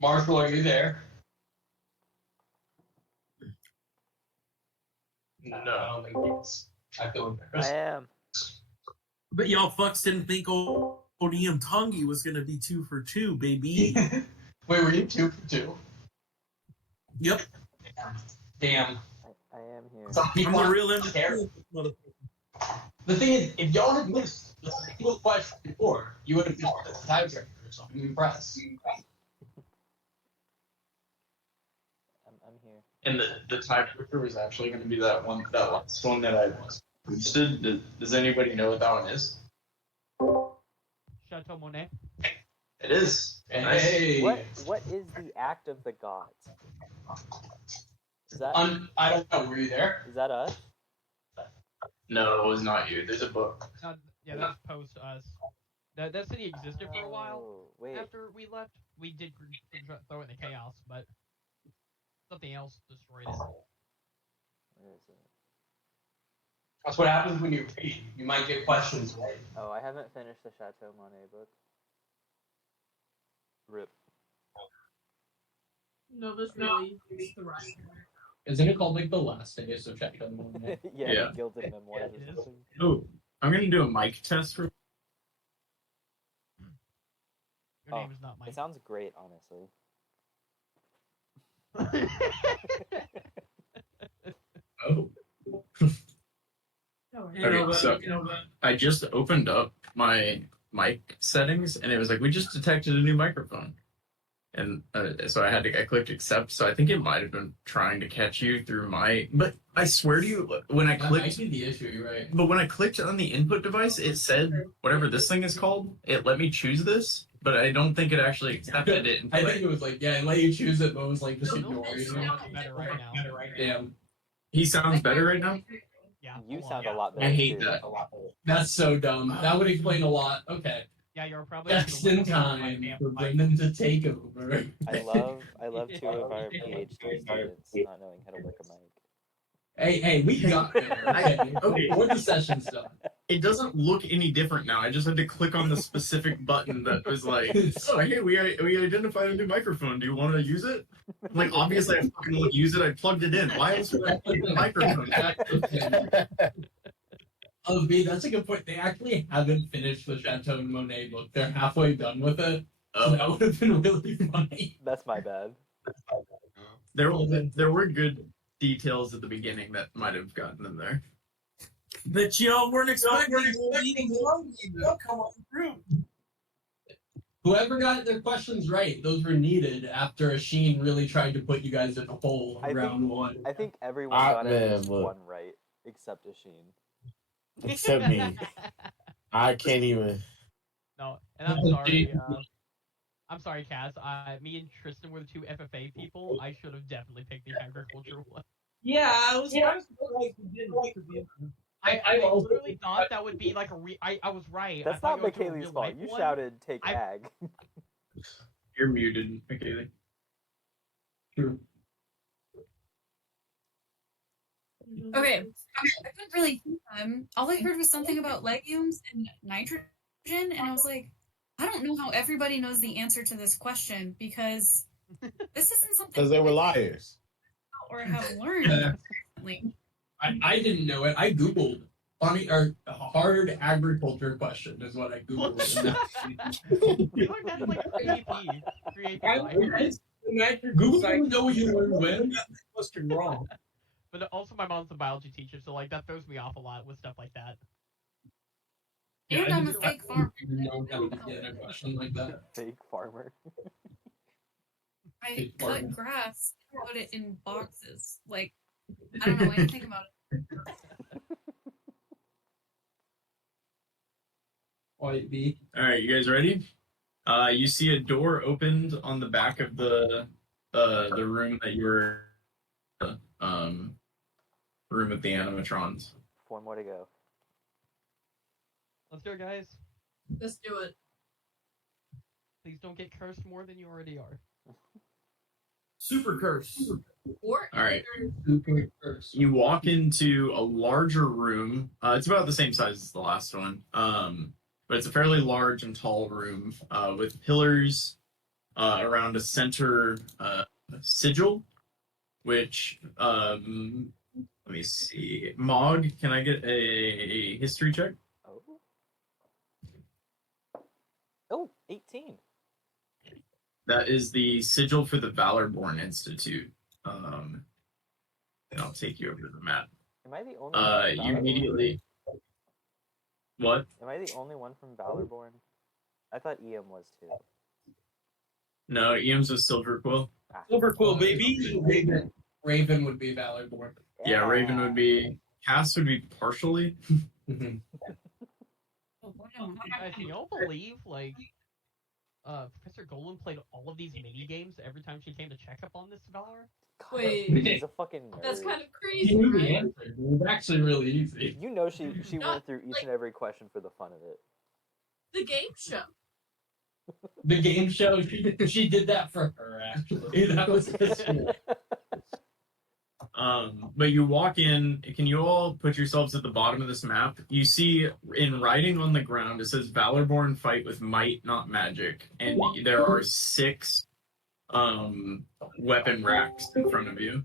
Marshall, are you there? No, I don't think he is. I feel I embarrassed. am. But y'all fucks didn't think Odium Tongi was gonna be 2 for 2, baby. Wait, were you 2 for 2? Yep. Damn. I am here. Some I'm people the aren't real care. MVP. The thing is, if y'all had missed the single question before, you would have missed the tiebreaker, so I'm impressed. I'm here. And the tiebreaker was actually going to be that last one that I boosted. Does anybody know what that one is? Chateau Monet. It is. Hey. What is the act of the gods? Is that I don't know. Were you there? is that us? No, it was not you. There's a book. Yeah, that's post us. That city existed for a while. Oh, wait. After we left, we did throw it in the chaos, but something else destroyed it. Where is it? That's what happens when you read. You might get questions right. Oh, I haven't finished the Chateau Monet book. Rip. No, this really is the right. Isn't it called like the last days of Chateau Monet? Yeah, the Gilded Memoirs it or is. something. Oh, I'm gonna do a mic test for. Your name is not Mike. It sounds great, honestly. Oh. Okay, so I just opened up my mic settings, and it was like, we just detected a new microphone. And so I clicked accept. So I think it might have been trying to catch you through my. But I swear to you, when I clicked, That might be the issue. You're right. but when I clicked on the input device, it said whatever this thing is called. It let me choose this, but I don't think it actually accepted it. I think it was like, yeah, it let you choose it, but it was like just ignore It's you. so much better right now. Damn, He sounds better right now. Yeah. You hold on. sound a lot better. I hate too. that. that's so dumb. That would explain a lot. Okay, Yeah, you're probably just in time for Brendan to take over. I love two of our PhD students not knowing how to work a mic. Hey, we got there. Okay, Okay. before the session's done. It doesn't look any different now. I just had to click on the specific button that was like, oh, hey, we identified a new microphone. Do you want to use it? Like, obviously, I fucking won't use it. I plugged it in. Why else would I plug the microphone? Oh, B, that's a good point. They actually haven't finished the Chateau Monet book. They're halfway done with it. So that would have been really funny. That's my bad. There were good details at the beginning that might have gotten them there. That y'all weren't expecting. They'll come on through. Whoever got their questions right, those were needed after Sheen really tried to put you guys in a hole in round one. I think everyone got at man, least look. one right, except Asheen. Except me. I can't even. No, and I'm sorry. I'm sorry, Cass. Me and Tristan were the two FFA people. I should have definitely picked the agriculture one. Yeah, I was surprised you didn't like the I literally thought that would be like I was right. That's I not thought it was a McKaylee's real fault. life You one. shouted, take ag. You're muted, McKaylee. True. Okay, I couldn't really hear them. All I heard was something about legumes and nitrogen, and I was like, I don't know how everybody knows the answer to this question because this isn't something Because they were liars. or have learned recently. I didn't know it. I googled funny or hard agriculture question is what I googled. You learned that in like 3AP. Google doesn't know what you learn when. question wrong. But also, my mom's a biology teacher, so like that throws me off a lot with stuff like that. Yeah, And I I'm a just- fake farmer. I didn't know how to get a question like that. Fake farmer. I Fake cut farmer. grass, put it in boxes. Like, I don't know anything about it. White B. All right, you guys ready? You see a door opened on the back of the room that you were room with the animatrons. 4 more to go. Let's do it, guys. Let's do it. Please don't get cursed more than you already are. Super curse. Or All right. Super first. You walk into a larger room. It's about the same size as the last one. But it's a fairly large and tall room with pillars around a center sigil, which let me see. Mog, can I get a history check? Oh, 18. That is the sigil for the Valorborn Institute. And I'll take you over to the map. Am I the only one from You Valorborn? immediately. What? Am I the only one from Valorborn? I thought Ian was too. No, Eames was Silverquill. Silver quill, baby. Raven would be Valorborn. Yeah, Raven would be. Cass would be partially. Guys, can y'all believe, like, Professor Golem played all of these mini games every time she came to check up on this Valor? God, Wait. she's a fucking nerd. That's kind of She crazy, knew the right? answer. It was actually really easy. You know she Not, went through each like- and every question for the fun of it. The game show. The game show, she did that for her, actually. That was his But you walk in. Can you all put yourselves at the bottom of this map? You see in writing on the ground, it says Valorborn fight with might, not magic. And there are 6 weapon racks in front of you.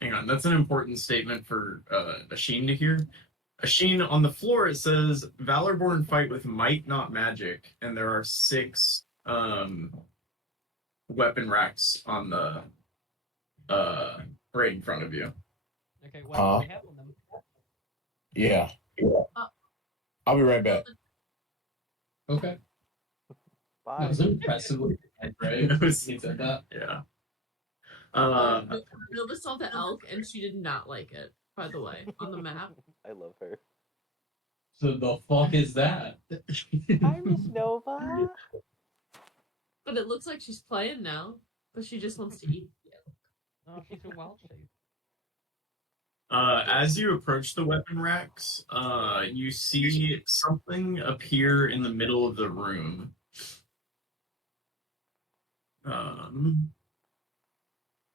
Hang on, that's an important statement for Asheen to hear. Asheen, on the floor it says Valorborn fight with might, not magic, and there are 6 weapon racks on the right in front of you. Okay, what do we have on them? Yeah. I'll be right back. Okay. Bye. That was impressively right? He said that. Yeah. Nova saw the elk and she did not like it, by the way, on the map. I love her. So the fuck is that? Hi, Miss Nova. But it looks like she's playing now, but she just wants to eat. Oh, she's in wild shape. As you approach the weapon racks, you see something appear in the middle of the room.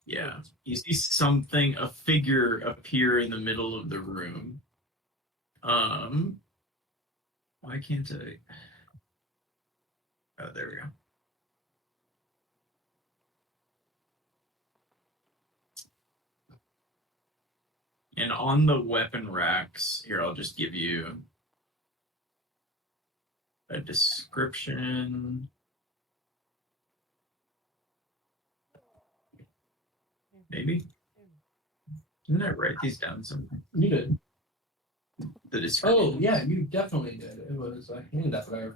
Yeah, you see something, a figure appear in the middle of the room. Why can't I? Oh, there we go. And on the weapon racks, here, I'll just give you a description. Maybe? Didn't I write these down somewhere? You did. The description. Oh, yeah, you definitely did. It was a handout there.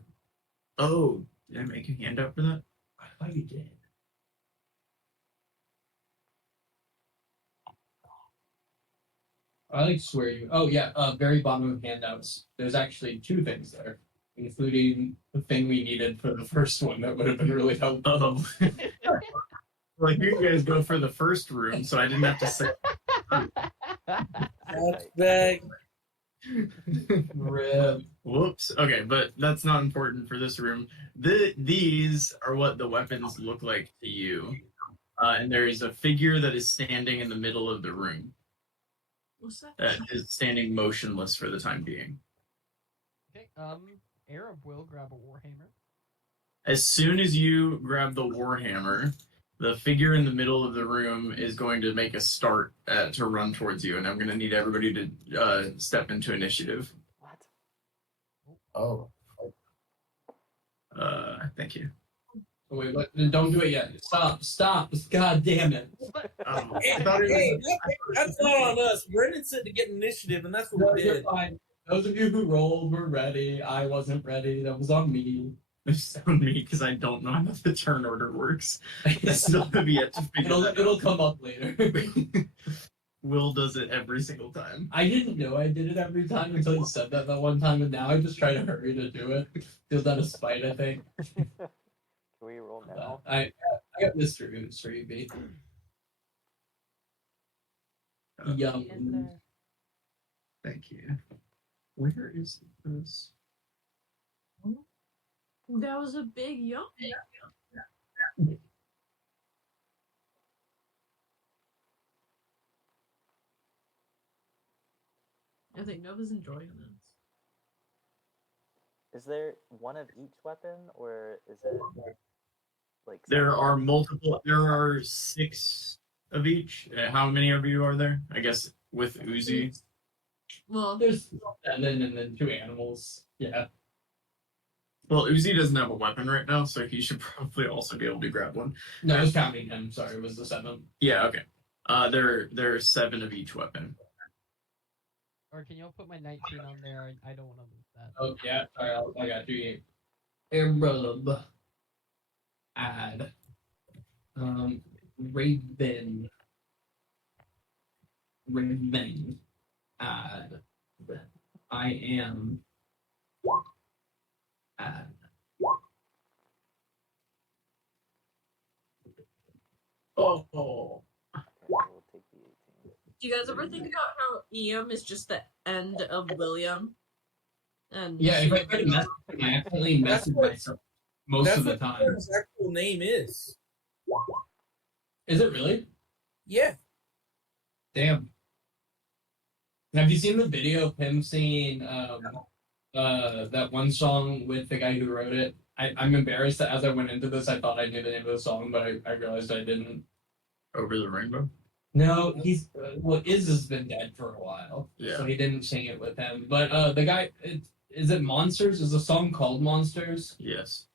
Oh, did I make a handout for that? I thought you did. I like swear you. Oh, yeah, very bottom of handouts. There's actually 2 things there, including the thing we needed for the first one that would have been really helpful. Oh. Like, you guys go for the first room, so I didn't have to say. That's back. Rip. Whoops. Okay, but that's not important for this room. These are what the weapons look like to you. And there is a figure that is standing in the middle of the room. What's that? That is standing motionless for the time being. Okay, Arab will grab a warhammer. As soon as you grab the warhammer, the figure in the middle of the room is going to make a start to run towards you, and I'm going to need everybody to step into initiative. What? Oh. Thank you. Oh, wait, what? Don't do it yet. Stop. God damn it. I Hey, thought it was- that's not on us. Brendan said to get initiative, and that's what we You're did. fine. Those of you who rolled were ready. I wasn't ready. That was on me. It's on me because I don't know how the turn order works. I still have yet to figure that It'll out. come up later. Will does it every single time. I didn't know I did it every time until you said that one time, and now I just try to hurry to do it. Feels out of spite, I think. Can we roll now? I got mystery B. Yum. Thank you. Where is this? That was a big yawn. I think Nova's enjoying this. Is there one of each weapon, or is it like There are multiple. There are 6 of each. How many of you are there? I guess with Uzi. Well, There's 7 and then 2 animals. Yeah. Well, Uzi doesn't have a weapon right now, so he should probably also be able to grab one. No, I was counting him. Sorry, it was the 7. Yeah. Okay. There are 7 of each weapon. Or can y'all put my 19 on there? I don't want to lose that. Oh, yeah. Sorry, I got you. Arab. Add. Raven. remain. I am at. Oh. Okay, we'll take the 18. Do you guys ever think about how Eam is just the end of William? And Yeah, if I try to mess with him, I accidentally mess with myself most of the time. That's what his actual name is. Is it really? Yeah. Damn. Have you seen the video of him singing that one song with the guy who wrote it? I'm embarrassed that as I went into this, I thought I knew the name of the song, but I realized I didn't. Over the Rainbow? No, he's Iz has been dead for a while, so he didn't sing it with him. But the guy, is it Monsters? Is the song called Monsters? Yes,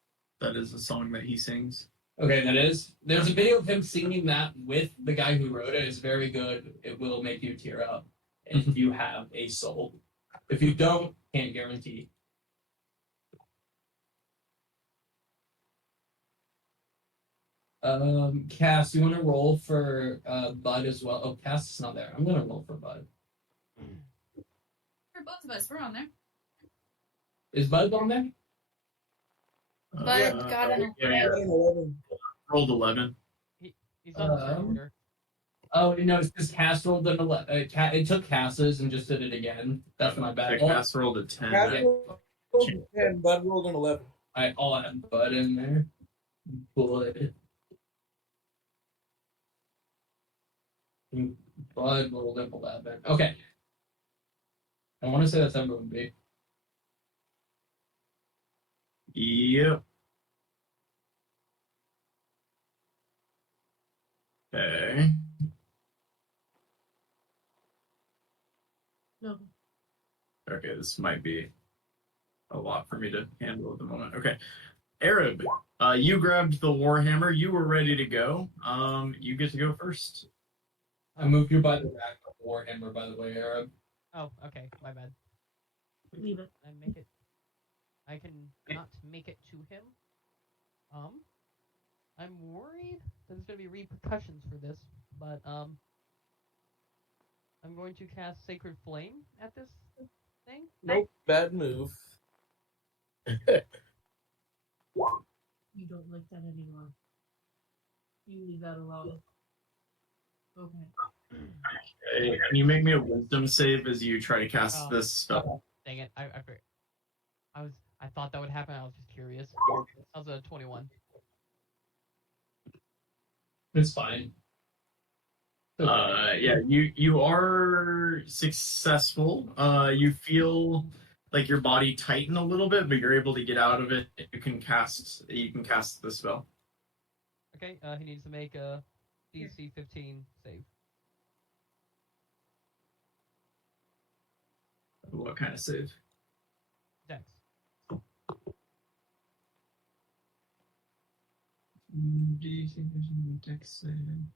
that is the song that he sings. Okay, that is. There's a video of him singing that with the guy who wrote it. It's very good. It will make you tear up if you have a soul. If you don't, can't guarantee. Cass, you want to roll for Bud as well? Oh, Cass is not there. I'm gonna roll for Bud. For both of us, we're on there. Is Bud on there? Bud got an 11. Rolled 11. He's on the order. Oh no, it's just Cass rolled an 11. It took Cass's and just did it again. That's my bad. Cass rolled a 10. Cass rolled a 10, Bud rolled an 11. I'll add Bud in there. Bud. Bud rolled an 11. Okay. I want to say that's everyone B. Yep. Okay. No. Okay, this might be a lot for me to handle at the moment. Okay. Arab, you grabbed the Warhammer. You were ready to go. You get to go first. I moved you by the rack of the Warhammer, by the way, Arab. Oh, okay, my bad. Leave it. I can not make it to him. I'm worried that there's gonna be repercussions for this, but I'm going to cast Sacred Flame at this thing. Nope, bad move. You don't like that anymore. You leave that alone. Okay. Hey, can you make me a wisdom save as you try to cast this spell? Dang it! I thought that would happen. I was just curious. That was a 21. It's fine. Yeah, you are successful. You feel like your body tighten a little bit, but you're able to get out of it. You can cast the spell. Okay, he needs to make a DC 15 save. What kind of save? Dex. Do you think there's a dex save?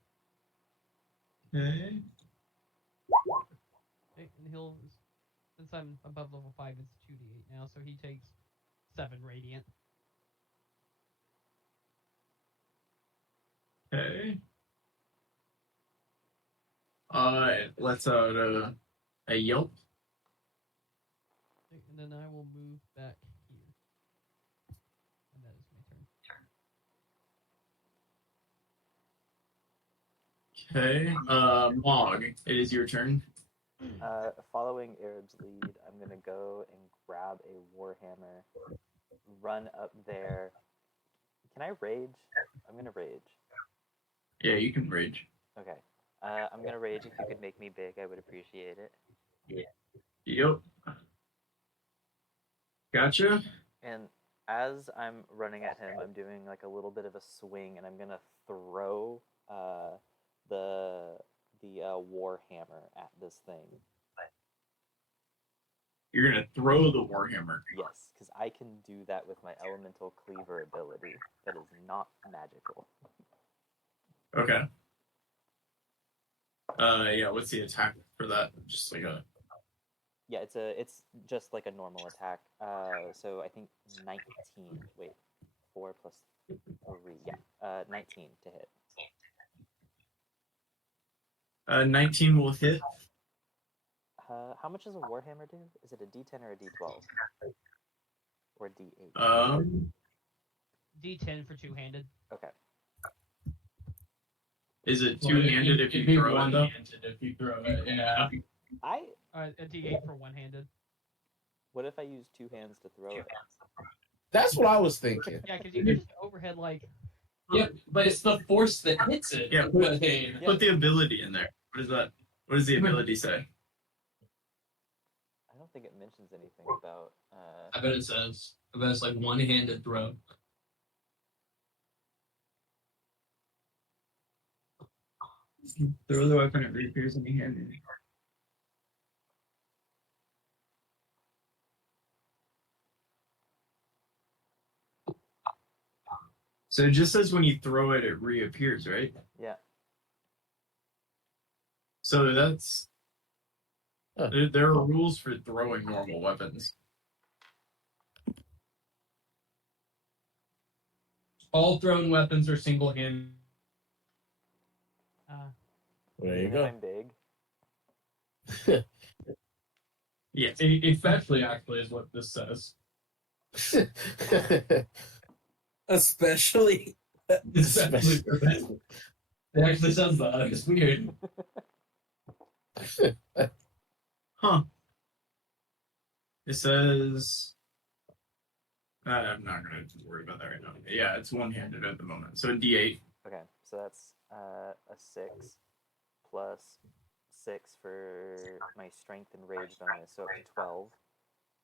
Okay. And he'll, since I'm above level 5, it's 2d8 now, so he takes 7 radiant. Okay. Let's out a yelp. And then I will move back here. And that is my turn. Okay. Mog, it is your turn. Following Arab's lead, I'm gonna go and grab a warhammer, run up there. Can I rage? I'm gonna rage. Yeah, you can rage. Okay. I'm gonna rage. If you could make me big, I would appreciate it. Yep. Gotcha. And as I'm running at him, I'm doing like a little bit of a swing, and I'm gonna throw the warhammer at this thing. You're gonna throw the warhammer. Yes, because I can do that with my elemental cleaver ability. That is not magical. Okay. Yeah. What's the attack for that? Just like a. Yeah, it's just like a normal attack. So I think 19. Wait, 4 plus 3. Yeah, 19 to hit. 19 will hit. how much does a warhammer do? Is it a D10 or a D12? Or a D8? D10 for two-handed. Okay. Is it two-handed if you throw it? One-handed if you throw it. Yeah. A D8 for one-handed. What if I use two hands to throw it? That's what I was thinking. Yeah, because you can just overhead like. Yep, but it's the force that hits it. Yeah, put the ability in there. What is that? What does the ability say? I don't think it mentions anything about. I bet it says. I bet it's like one-handed throw. Throw the weapon, it reappears in the hand. So it just says when you throw it, it reappears, right? Yeah. So that's... There are rules for throwing normal weapons. All thrown weapons are single-handed. There you Even go. if I'm big. Yeah. Especially, actually, is what this says. Especially. Especially for that. It actually says that. It's weird. Huh. It says... I'm not going to worry about that right now. Yeah, it's one-handed at the moment. So a D8. Okay, so that's a 6 plus 6 for my strength and rage bonus, so up to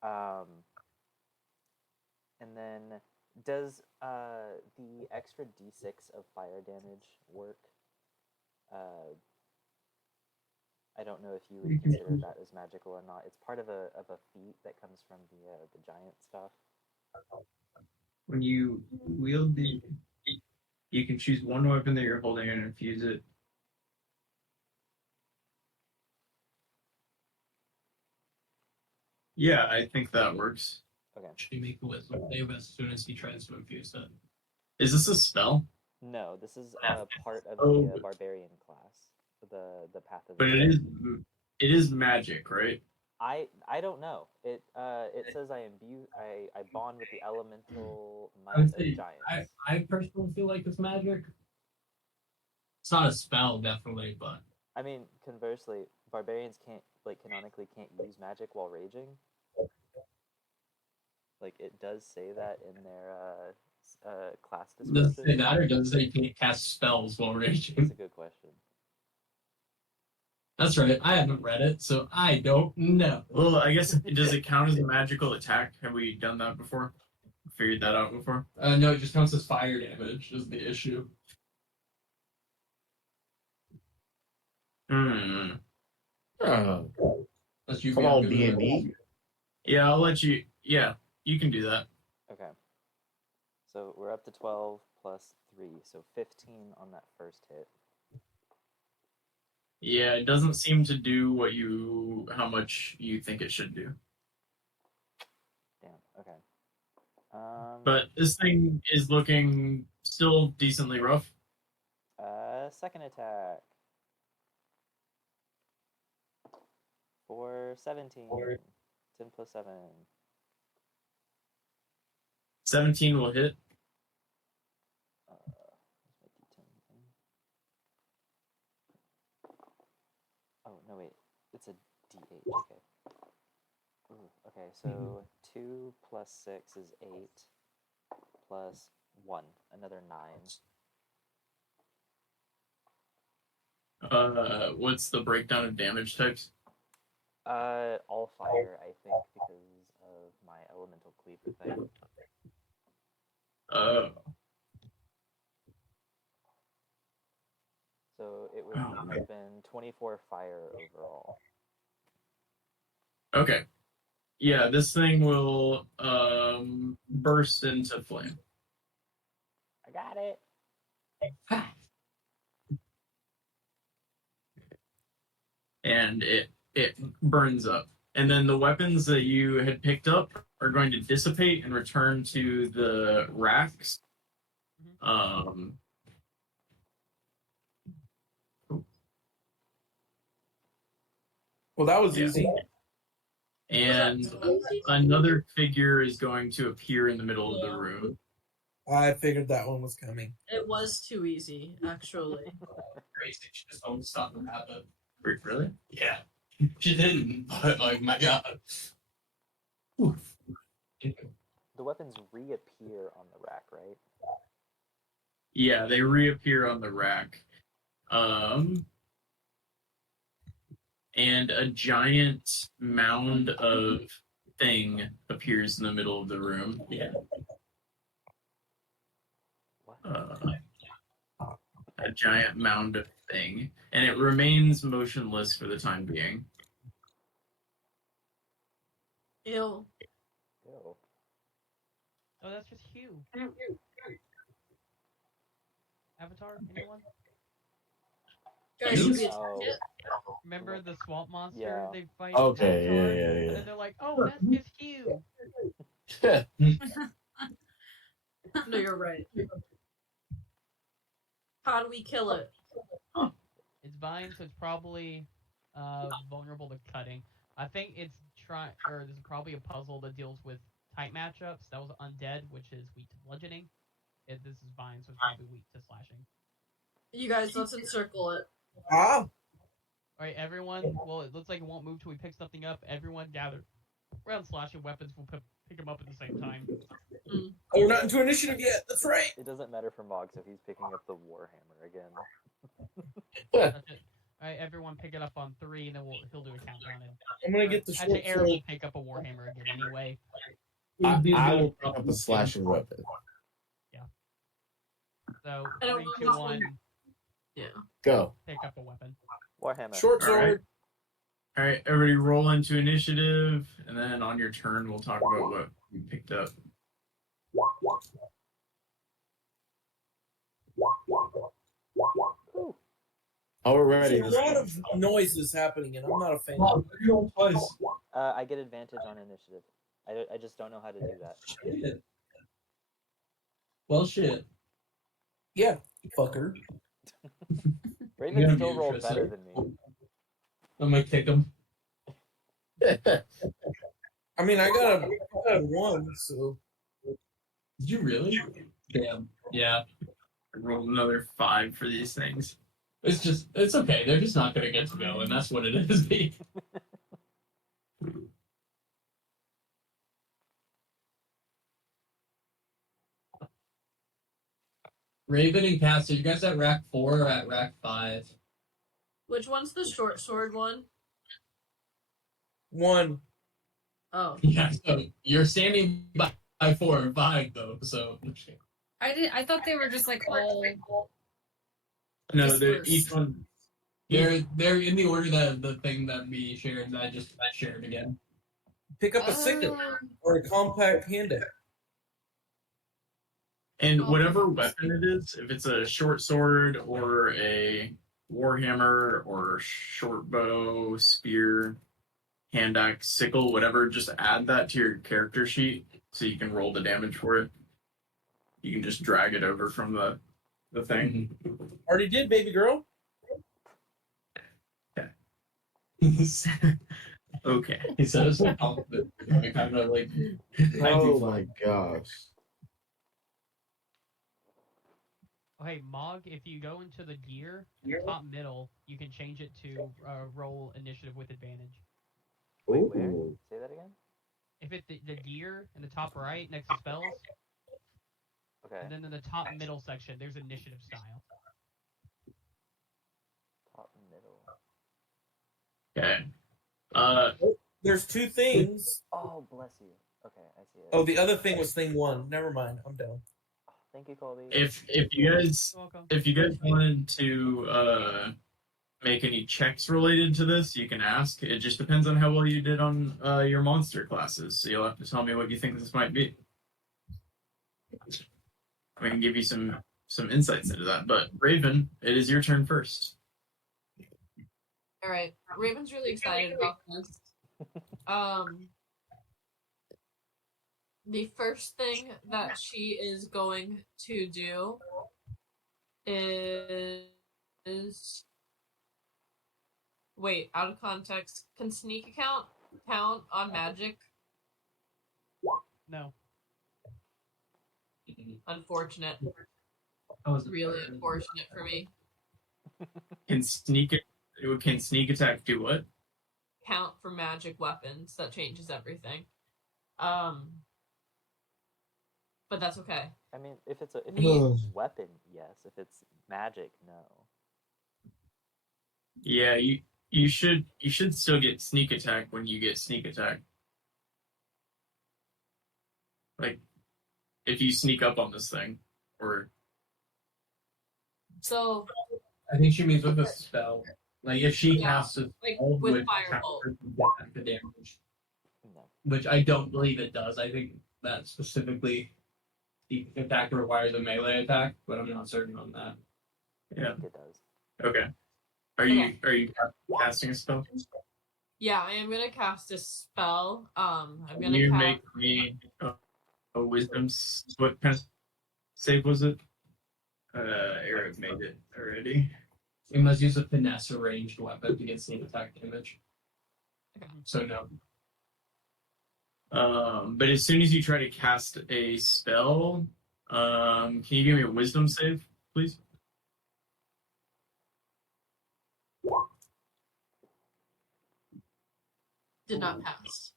12. And then does the extra d6 of fire damage work? I don't know if you would consider that as magical or not. It's part of a feat that comes from the giant stuff. When you wield the... You can choose one weapon that you're holding and infuse it. Yeah, I think that works. Okay. Should he make a wisdom save as soon as he tries to infuse it? Is this a spell? No, this is part of the barbarian class, the path of. But it is magic, right? I don't know. It says I bond with the elemental might of giants. I personally feel like it's magic. It's not a spell, definitely, but I mean, conversely, barbarians canonically can't use magic while raging. Like, it does say that in their class description. Does it say that, or does it say you can't cast spells while raging? That's a good question. That's right. I haven't read it, so I don't know. Well, I guess, does it count as a magical attack? Have we done that before? Figured that out before? No, it just counts as fire damage, is the issue. Hmm. Come on, D&D. Yeah, I'll let you... Yeah, you can do that. Okay. So we're up to 12 plus 3, so 15 on that first hit. Yeah, it doesn't seem to do how much you think it should do. Damn, okay. But this thing is looking still decently rough. Second attack. For 17. 10 plus 7. 17 will hit. Where's my D10 thing? Oh, no, wait. It's a D8. Okay. Ooh, okay, so 2 plus 6 is 8. Plus 1. Another 9. What's the breakdown of damage types? All fire, I think, because of my elemental cleaver thing. So it would have been 24 fire overall. Okay. Yeah, this thing will burst into flame. I got it. And it burns up. And then the weapons that you had picked up are going to dissipate and return to the racks. Well, that was easy. And too easy? another figure is going to appear in the middle of the room. I figured that one was coming. It was too easy, actually. Crazy. She just don't stop and happen. Really? Yeah. She didn't, but like my god. Oof. The weapons reappear on the rack, right? Yeah, they reappear on the rack. And a giant mound of thing appears in the middle of the room. Yeah. A giant mound of thing. And it remains motionless for the time being. Ew. Ew. Oh, that's just Hugh. Avatar, anyone? Guys, should we Oh. attack it? Remember the swamp monster Yeah. they fight? Okay, Avatar? yeah. And then they're like, oh, that's just Hugh. No, you're right. How do we kill it? It's vine, so it's probably vulnerable to cutting. I think it's this is probably a puzzle that deals with type matchups. That was undead, which is weak to bludgeoning. This is vine, so it's probably weak to slashing. You guys, let's encircle it. Ah, Alright, everyone. Well, it looks like it won't move till we pick something up. Everyone gather around slashing weapons. We'll pick them up at the same time. oh, we're not into initiative yet. That's right. It doesn't matter for Mog, so he's picking up the Warhammer again. That's it. Alright, everyone pick it up on 3, and then he'll do a countdown. I'm gonna get the short Actually, Aaron sword. will pick up a Warhammer again anyway. I will pick up a slashing weapon. So, I don't 3, know 2, 1, Yeah. Go. pick up a weapon. Warhammer. Short All right. sword. All right, everybody roll into initiative, and then on your turn, we'll talk about what you picked up. Ooh. Oh, we're ready. There's a lot of noises happening, and I'm not a fan. Twice. I get advantage on initiative. I just don't know how to do that. Shit. Well, shit. Yeah, fucker. Raven gonna still be rolled interesting. better than me. I'm gonna kick him. I mean, I got a 1, so Did you really? Damn. Yeah. I rolled another 5 for these things. It's okay. They're just not gonna get to go, and that's what it is. Raven and Caster, you guys at rack 4 or at rack 5? Which one's the short sword one? 1. Oh. Yeah, so you're standing by 4 and 5 though, so I thought they were just like all. No, Disperse. each one. they're in the order that the thing that we shared that I just shared again. Pick up a sickle or a compact hand axe. And whatever weapon it is, if it's a short sword or a warhammer or short bow, spear, hand axe, sickle, whatever, just add that to your character sheet so you can roll the damage for it. You can just drag it over from the thing. Already did, baby girl. Okay. He says, I kind of like. Oh my gosh. Oh, hey, Mog, if you go into the gear, top middle, you can change it to roll initiative with advantage. Wait, where? Ooh. Say that again? If it the gear in the top right next to spells, Okay. and then in the top middle section, there's initiative style. Top middle. Okay. There's 2 things. Oh, bless you. Okay, I see it. Oh, the other thing was thing 1. Never mind. I'm down. Thank you, Colby. If you guys You're welcome. if you guys wanted to make any checks related to this, you can ask. It just depends on how well you did on your monster classes. So you'll have to tell me what you think this might be. I can give you some insights into that. But Raven, it is your turn first. All right. Raven's really excited about this. The first thing that she is going to do is wait, out of context. Can sneak count count on magic? No. Unfortunate. That was Really unfortunate for me. Can sneak attack do what? Count for magic weapons. That changes everything. But that's okay. I mean, if it's a Me- weapon, yes. If it's magic, no. Yeah, you should still get sneak attack when you get sneak attack. Like if you sneak up on this thing, or So I think she means with a spell. Like if she Yeah, casts a like spell with which Firebolt. counters the damage, No. which I don't believe it does. I think that specifically the attack requires a melee attack, but I'm not certain on that. I yeah. think it does. Okay. Are you casting a spell? yeah, I am gonna cast a spell. I'm Can gonna you cast. make me a wisdom? What kind of save was it? Eric made it already. You must use a finesse or ranged weapon to get sneak attack damage. Okay. So no. But as soon as you try to cast a spell, can you give me a wisdom save, please? Did not pass.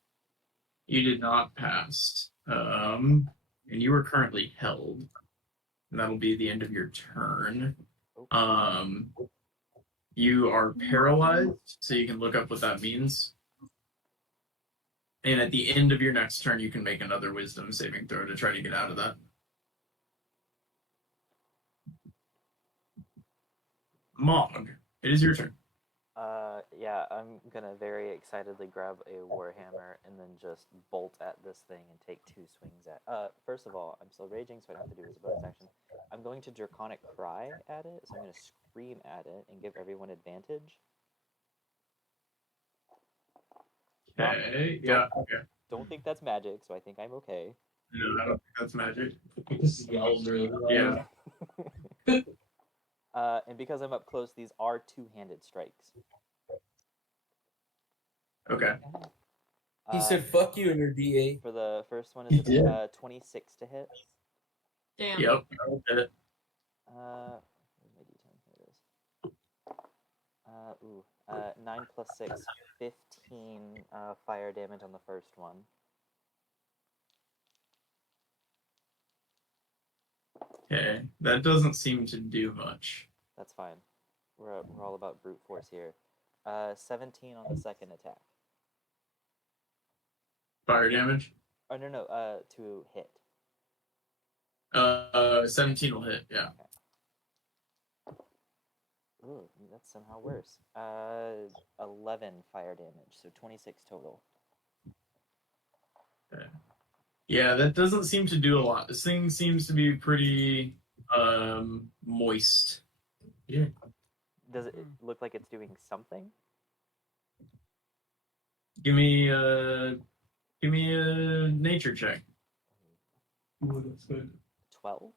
You did not pass. And you are currently held. And that'll be the end of your turn. You are paralyzed, so you can look up what that means. And at the end of your next turn, you can make another wisdom saving throw to try to get out of that. Mog, it is your turn. Yeah, I'm gonna very excitedly grab a warhammer and then just bolt at this thing and take 2 swings at. First of all, I'm still raging, so I don't have to do it as a bonus action. I'm going to draconic cry at it, so I'm gonna scream at it and give everyone advantage. Okay, yeah, okay. Don't think that's magic, so I think I'm okay. No, I don't think that's magic. This yells really loud. Yeah. And because I'm up close, these are 2-handed strikes. Okay. He said "fuck you" in her DA. For the first one, He is did? it 26 to hit? Damn. Yep, that'll hit it. Where's my d10? Here it is. 9 plus 6, 15 fire damage on the first one. Okay, that doesn't seem to do much. That's fine. We're all about brute force here. 17 on the second attack. Fire damage? Oh, no, to hit. 17 will hit, yeah. Ooh, that's somehow worse. 11 fire damage, so 26 total. Okay. Yeah, that doesn't seem to do a lot. This thing seems to be pretty moist. Yeah. Does it look like it's doing something? Give me a nature check. Ooh, that's good. 12?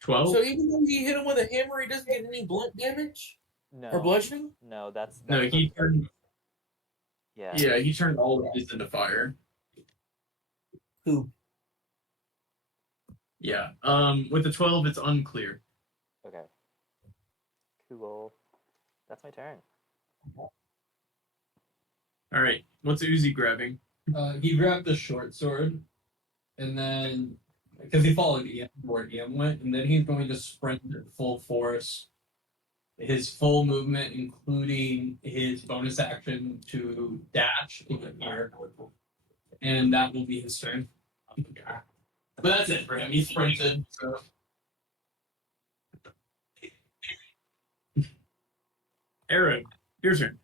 12? So even though he hit him with a hammer, he doesn't get any blunt damage No. or bludgeoning. No, that's No, he turned. Yeah. Yeah, he turned all of his into fire. Who? Yeah. With the 12, it's unclear. Okay. Cool. That's my turn. All right. What's Uzi grabbing? He grabbed the short sword, and then because he followed Ian where Ian went, and then he's going to sprint at full force. His full movement, including his bonus action to dash in here, and that will be his turn. But that's it for him. He sprinted. So. Aaron, your turn.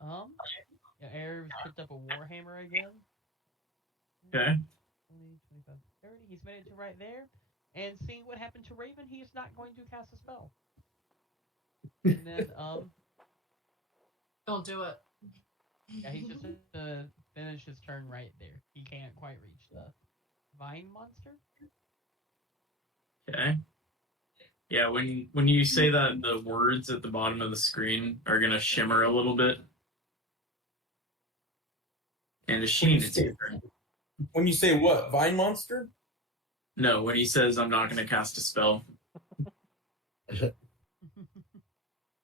Yeah, Air picked up a warhammer again. Okay. 20, 25, 30. He's made it to right there. And seeing what happened to Raven, he is not going to cast a spell. And then, Don't do it. yeah, he's just gonna finish his turn right there. He can't quite reach the vine monster. Okay. Yeah, when you say that, the words at the bottom of the screen are gonna shimmer a little bit. And Asheen, it's your turn. When you say what? Vine monster? No, when he says, I'm not going to cast a spell.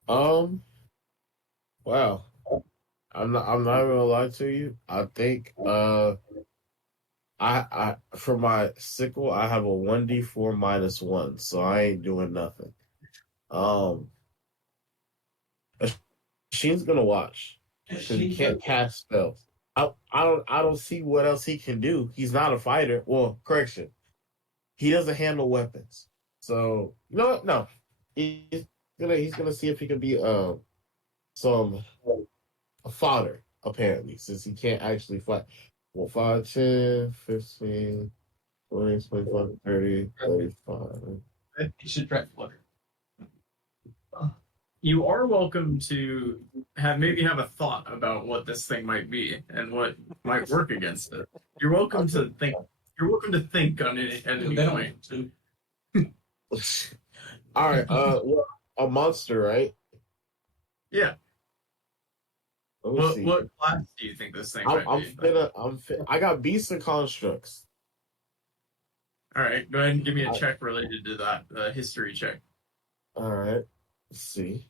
Wow. I'm not gonna lie to you. I think I for my sickle I have a 1d4 -1, so I ain't doing nothing. She's gonna watch because he can't cast spells. I don't see what else he can do. He's not a fighter. Well, correction, he doesn't handle weapons. So you know what? No, he's gonna see if he can be some a fodder apparently since he can't actually fight. Well, 5, 10, 15, 20, 25, 30, 35. You should try flutter. You are welcome to maybe have a thought about what this thing might be and what might work against it. You're welcome to think. You're welcome to think on it at any point. All right. Well, a monster, right? Yeah. Let me see. What class do you think this thing might be? I got beasts and constructs. All right. Go ahead and give me a check related to that history check. All right. Let's see.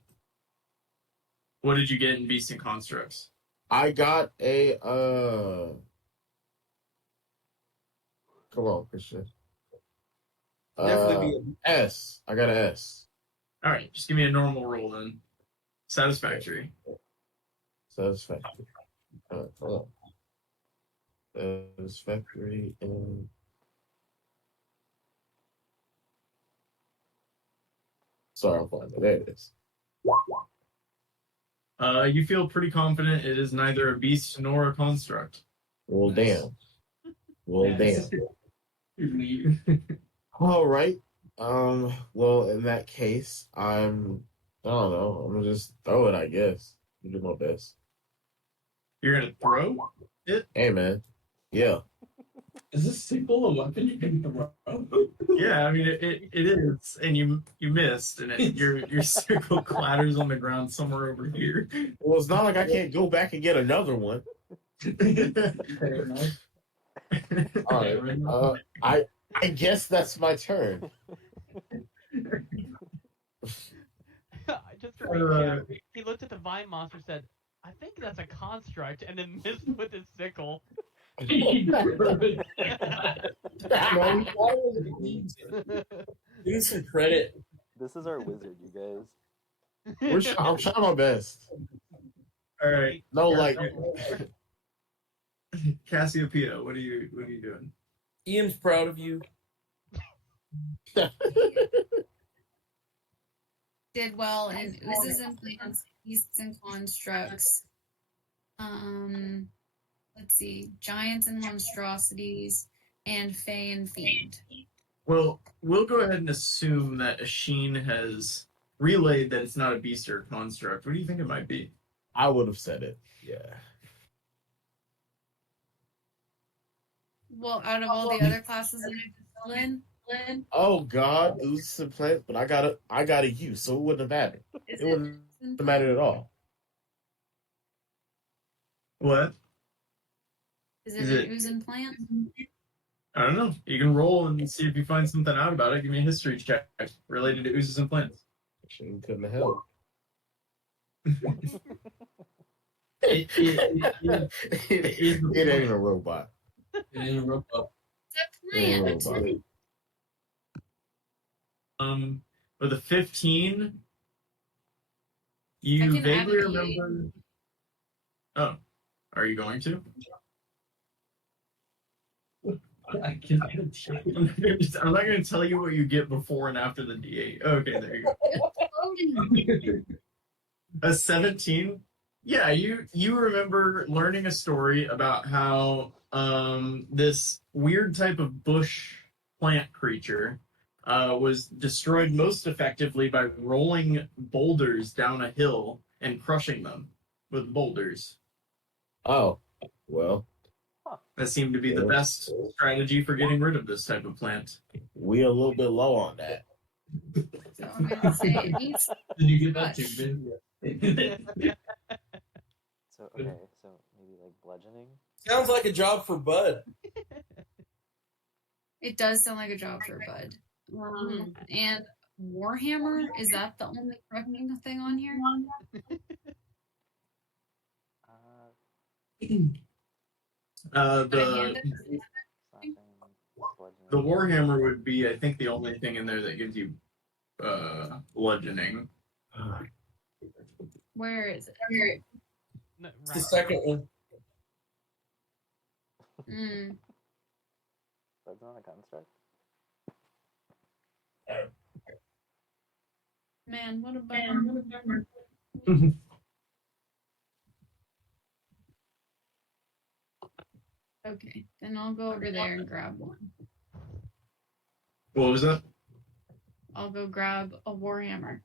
What did you get in beasts and constructs? I got a come on, Christian. Definitely be S. I got an S. All right, just give me a normal roll then. Satisfactory. Satisfactory. Hold on. Satisfactory and sorry, I'm finding it. There it is. You feel pretty confident it is neither a beast nor a construct. Well, damn. Well, damn. All right. Well, in that case, I don't know. I'm gonna just throw it, I guess. I'm do my best. You're gonna throw it? Hey, man. Yeah. Is this sickle a weapon you can throw? Yeah, I mean it is, and you missed, and your sickle clatters on the ground somewhere over here. Well, it's not like I can't go back and get another one. Fair enough. All right. I guess that's my turn. Just to recap, he looked at the vine monster, said, "I think that's a construct," and then missed with his sickle. Give me some credit. This is our wizard, you guys. I'm trying my best. All right. No, like Cassiopeia, what are you doing? Ian's proud of you. Did well in oozes and plants, beasts and constructs. Let's see, giants and monstrosities, and fae and fiend. Well, we'll go ahead and assume that Asheen has relayed that it's not a beast or a construct. What do you think it might be? I would have said it. Yeah. Well, out of all the other classes that I just fill in, Oh God, oozes and plants, but I got a U, so it wouldn't have mattered. is It wouldn't have mattered at all. What? Is Is it it- an ooze and plant? I don't know. You can roll and see if you find something out about it. Give me a history check related to oozes and plants. Actually, couldn't have helped. It ain't a robot. It ain't a robot. It's a It ain't a plant. robot. With a 15, I you can vaguely advocate. remember. Oh, are you going to? I can't. I'm not going to tell you what you get before and after the D8. Okay, there you go. A 17? Yeah, you remember learning a story about how this weird type of bush plant creature was destroyed most effectively by rolling boulders down a hill and crushing them with boulders. Oh, well, That seemed to be the best strategy for getting rid of this type of plant. we a little bit low on that. So I'm gonna say it needs Did you get that too, Ben? So okay, so maybe like blood bludgeoning. Sounds like a job for Bud. It does sound like a job for Bud. And Warhammer, is that the only correcting thing on here? The Slapping, the bludgeoning. Warhammer would be, I think, the only thing in there that gives you bludgeoning. Where is it? No, It's the second one. That's not a construct. Man, what a bummer. Okay, then I'll go over there and grab one. What was that? I'll go grab a Warhammer.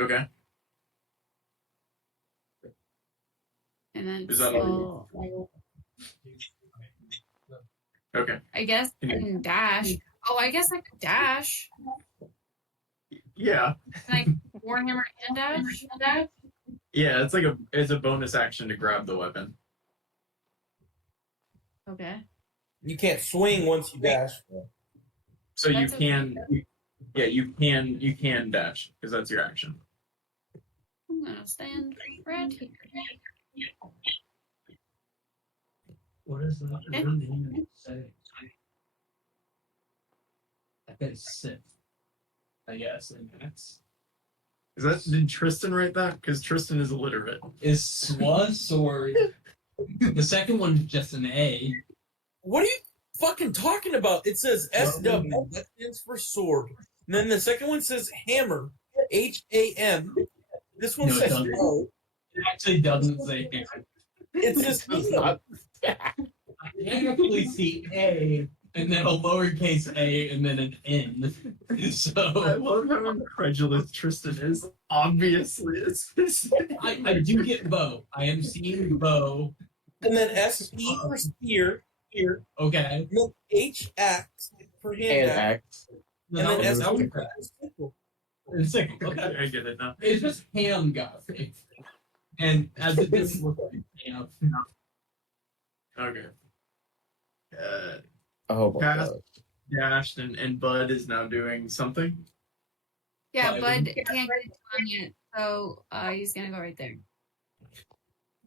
Okay. And then Is that all? Okay. I guess I can dash. Oh, I guess I could dash. Yeah. Like Warhammer and dash? Yeah, it's a bonus action to grab the weapon. Okay. You can't swing once you dash. So That's you can you can dash because that's your action. I'm gonna stand right here. What is that really say? I bet sit. I guess, and that's. Did Tristan write that? Because Tristan is illiterate. Is Swa sword. The second one's just an A. What are you fucking talking about? It says SW. That stands for sword. And then the second one says hammer. HAM. This one No, it says doesn't. O. It actually doesn't say hammer. It says hammer. I actually see A, and then a lowercase a, and then an N. I So love how incredulous Tristan is. Obviously, I do get bow. I am seeing bow. And then SE for spear. Here. Okay. And then H axe for hand And axe. axe. And then S that was for sickle. sickle. Okay. I get it now. It's just ham got me. And as it doesn't look like ham. Okay. Oh my Pass. god. Dashed and Bud is now doing something. Yeah, Bud. Bud can't get it on yet, so he's gonna go right there.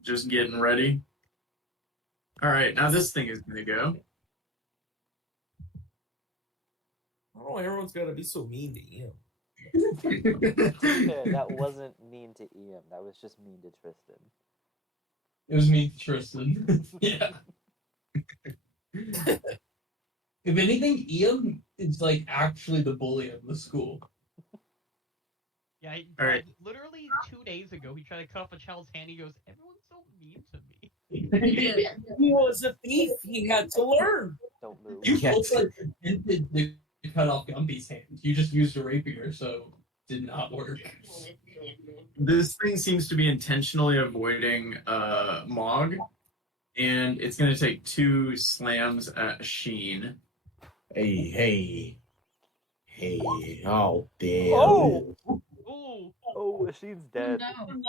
Just getting ready. All right, now this thing is gonna go. I don't know why everyone's got to be so mean to him. Yeah, that wasn't mean to Ian. That was just mean to Tristan. It was me, Tristan. Yeah. If anything, Ian is like actually the bully of the school. Yeah, All right. literally 2 days ago, he tried to cut off a child's hand. He goes, "Everyone's so mean to me." He was a thief. He had to learn. Don't move. You Yes. both like attempted to cut off Gumpy's hand. You just used a rapier, so it did not work. This thing seems to be intentionally avoiding Mog, and it's gonna take 2 slams at Sheen. Hey. Oh, damn. Oh! Ooh, Oh, she's dead. No.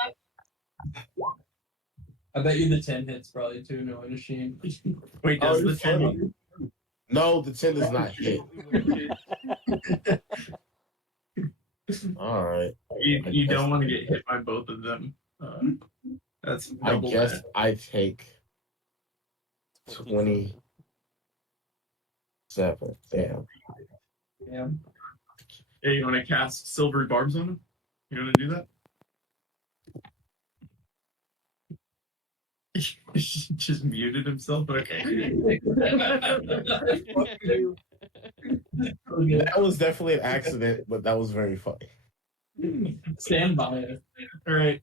I bet you the 10 hits probably too, knowing a Sheen. Wait, Oh, does you're the 10? funny. No, the 10 is not hit. Alright. You don't want to get hit by both of them. That's I double guess bad. I take 27. Damn. Yeah. Yeah, you want to cast silvery barbs on him? You want to do that? He just muted himself. Okay. That was definitely an accident, but that was very funny. Stand by it. All right.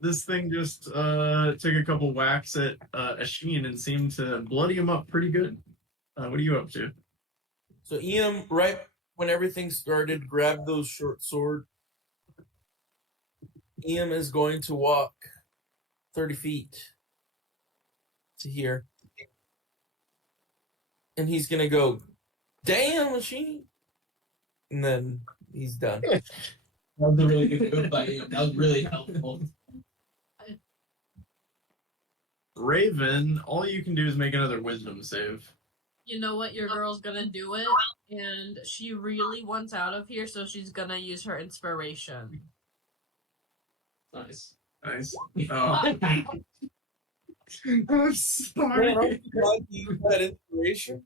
This thing just took a couple whacks at Asheen and seemed to bloody him up pretty good. What are you up to? So Ian, right when everything started, grabbed those short sword. Ian is going to walk 30 feet to here. And he's going to go, "Damn, machine." And then he's done. That was a really good move by you. That was really helpful. Raven, all you can do is make another wisdom save. You know what? Your girl's gonna do it, and she really wants out of here, so she's gonna use her inspiration. Nice. Nice. Oh. I'm Man, sorry. I'm glad you used that inspiration.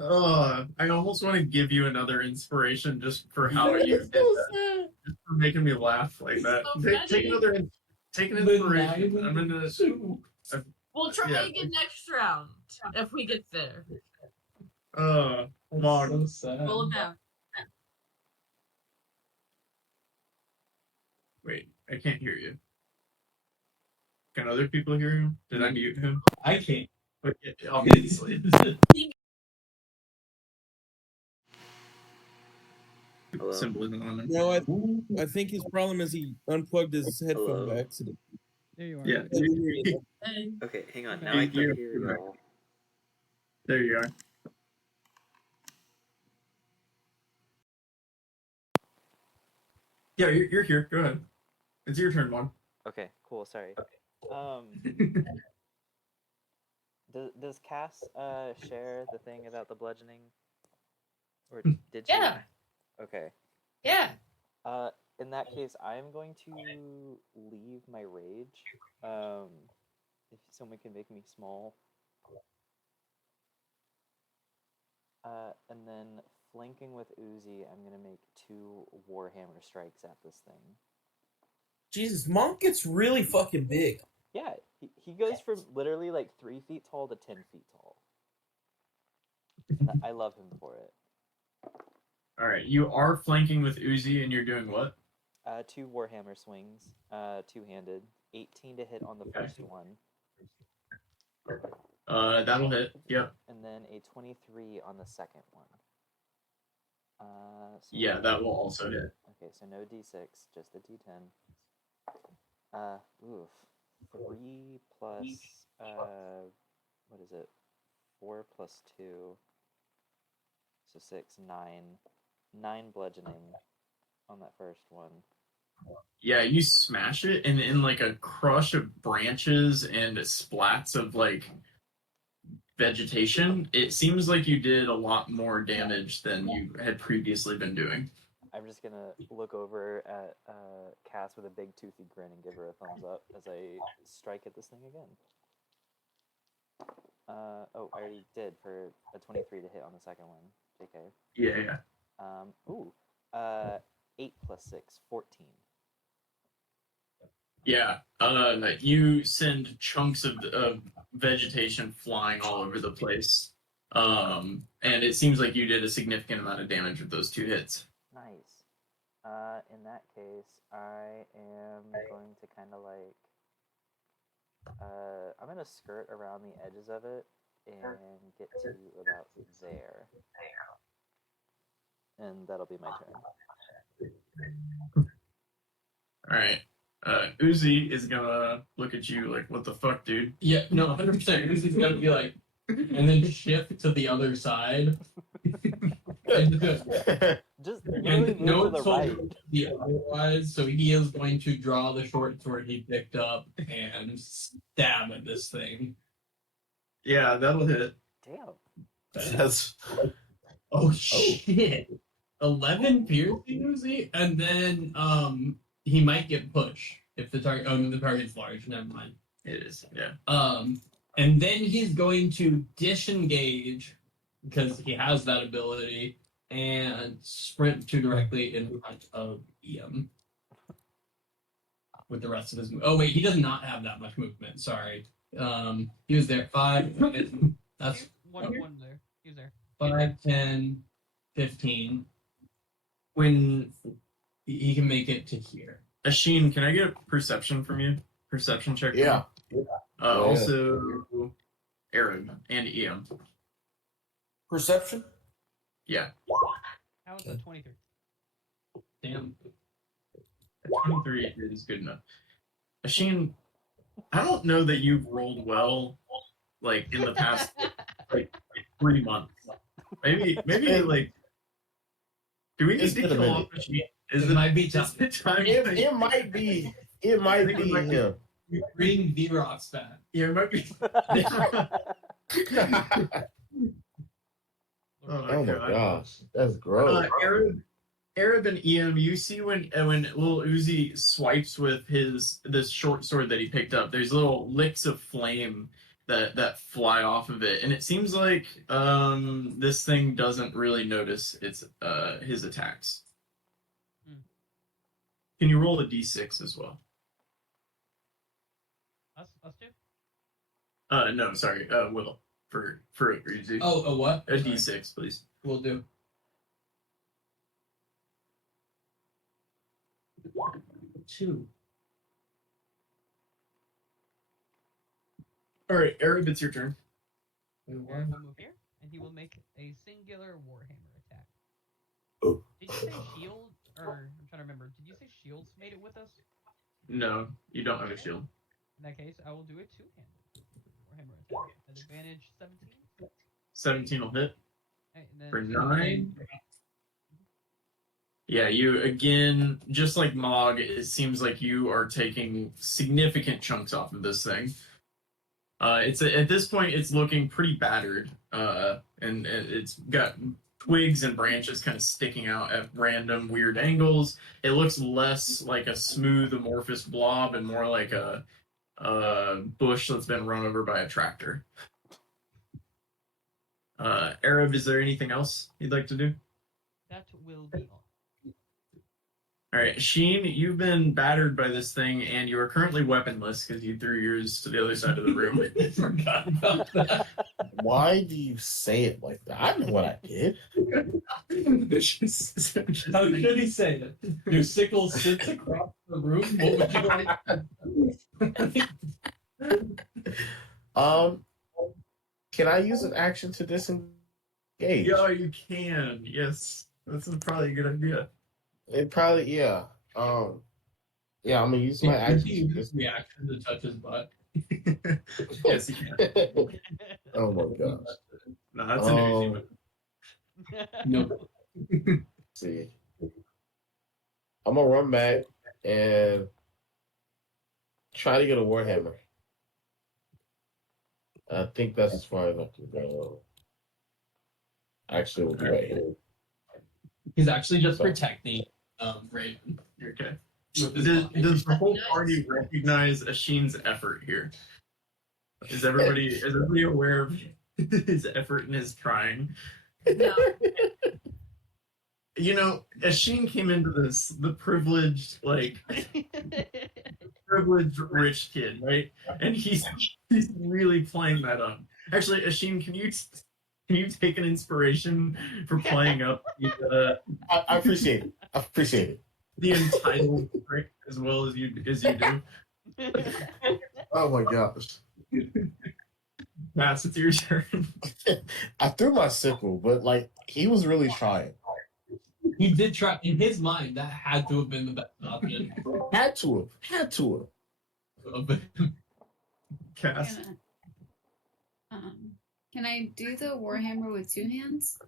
I almost want to give you another inspiration just for how you did that. Just for making me laugh like that. Take an inspiration. I'm gonna. We'll try Yeah. again next round if we get there. Mog. So sad. Roll it down. Wait, I can't hear you. Can other people hear him? Did I mute him? I can't. But yeah, obviously. Hello? Symbol isn't on there. No, I think his problem is he unplugged his headphone by accident. There you are. Yeah. Hey. Okay, hang on. Now Hey, I can you. hear y'all. There you are. Yeah, you're here. Go ahead. It's your turn, Mog. Okay, cool. Sorry. Does Cass share the thing about the bludgeoning, or did she? Yeah. Okay. Yeah. In that case, I'm going to leave my rage. If someone can make me small. And then flanking with Uzi, I'm gonna make 2 Warhammer strikes at this thing. Jesus, Monk gets really fucking big. Yeah, he goes from literally like 3 feet tall to 10 feet tall. And I love him for it. Alright, you are flanking with Uzi and you're doing what? 2 Warhammer swings, 2-handed, 18 to hit on the first one. That'll hit. Yep. And then a 23 on the second one. So Yeah, that will also hit. Okay, so no d6, just a d10. Oof. 3 plus, what is it? 4 plus 2. So 6, 9. 9 bludgeoning on that first one. Yeah, you smash it, and in like a crush of branches and splats of like vegetation, it seems like you did a lot more damage than you had previously been doing. I'm just gonna look over at Cass with a big toothy grin and give her a thumbs up as I strike at this thing again. Oh, I already did for a 23 to hit on the second one. JK. Yeah. 8 plus 6, 14. Yeah, you send chunks of vegetation flying all over the place. And it seems like you did a significant amount of damage with those 2 hits. Nice. In that case, I am going to kind of like... I'm going to skirt around the edges of it and get to about there. And that'll be my turn. Alright. Uzi is gonna look at you like, what the fuck, dude? Yeah, no, 100%. Uzi's gonna be like, and then shift to the other side. Just really And move no to the told right. him to be otherwise, so he is going to draw the short sword he picked up and stab at this thing. Yeah, that'll hit. Damn. That's Oh shit! 11 piercing, Uzi, and then he might get push if the target. Oh, no, the target's large. Never mind. It is. Yeah. And then he's going to disengage because he has that ability and sprint to directly in front of Ian with the rest of his. Oh wait, he does not have that much movement. Sorry. He was there 5. That's one there. He was there. 5, 10, 15. When He can make it to here. Asheen, can I get a perception from you? Perception check. yeah. Also, Aaron and Ian. Perception? Yeah. How was that 23? Damn. 23 is good enough. Asheen, I don't know that you've rolled well, like in the past, like 3 months. Maybe like. Do we need It's to been a kill off minute. Asheen? It might be tough. Is it time? It might be him. bring V-Rocks back. Yeah, it might be. Oh my gosh, that's gross. Arab and EM, you see when little Uzi swipes with this short sword that he picked up, there's little licks of flame that fly off of it, and it seems like this thing doesn't really notice his attacks. Can you roll a d6 as well? Us two? No, sorry, Will for Uzi. Oh, a what? A d6, please. Will do. 2. All right, Arab, it's your turn. Aaron will move here, and he will make a singular Warhammer attack. Oh. Did you say shield? Or, I'm trying to remember, did you say shields made it with us? No, you don't have a shield. In that case, I will do a two-handed Warhammer attack. At advantage 17. 17 will hit. And then For 9. Yeah, you again, just like Mog, it seems like you are taking significant chunks off of this thing. It's at this point, it's looking pretty battered, and it's got twigs and branches kind of sticking out at random weird angles. It looks less like a smooth amorphous blob and more like a bush that's been run over by a tractor. Arab, is there anything else you'd like to do? That will be all. All right, Sheen, you've been battered by this thing, and you are currently weaponless because you threw yours to the other side of the room. I forgot about that. Why do you say it like that? I know what I did. How should he say it? Your sickle sits across the room? What would you like? Can I use an action to disengage? Yeah, you can. Yes, that's probably a good idea. It probably, yeah. Yeah, I'm gonna use my Can action. you use reaction to touch his butt? Yes, you can. Oh my gosh. No, that's an easy one. No. See, I'm gonna run back and try to get a warhammer. I think that's as far as I can go. Actually, we'll be right here. He's actually just protecting Raven. You're okay. Does the whole party recognize Asheen's effort here? Is everybody aware of his effort and his trying? No. You know, Asheen came into this the privileged, privileged rich kid, right? And he's really playing that up. Actually, Asheen, can you take an inspiration for playing up I appreciate it. I appreciate it. the entitled trick as well as you do? Oh my gosh. Mass, it's your turn. I threw my sickle, but he was really trying. He did try. In his mind, that had to have been the best option. Had to have. Cass. Can I do the Warhammer with two hands?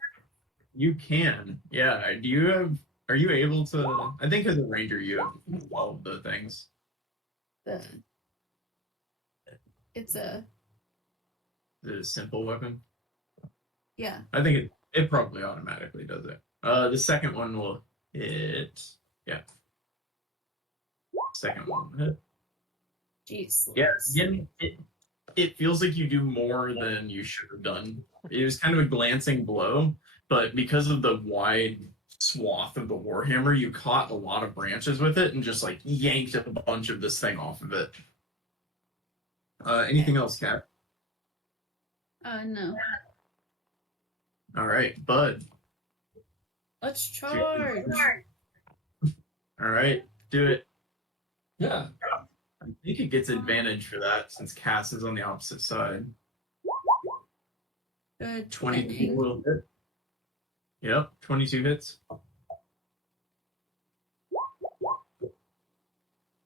You can. Yeah. Are you able to? I think as a ranger, you have all of the things. It's a The simple weapon. yeah. I think it probably automatically does it. The second one will hit. Yeah. Second one will hit. Jeez. Yeah. Again, it feels like you do more than you should have done. It was kind of a glancing blow, but because of the wide swath of the warhammer, you caught a lot of branches with it and just yanked a bunch of this thing off of it. Anything else, Kat? No. All right, Bud. Let's charge. All right, do it. Yeah. I think it gets advantage for that since Cass is on the opposite side. Good 22 will hit. Yep, 22 hits.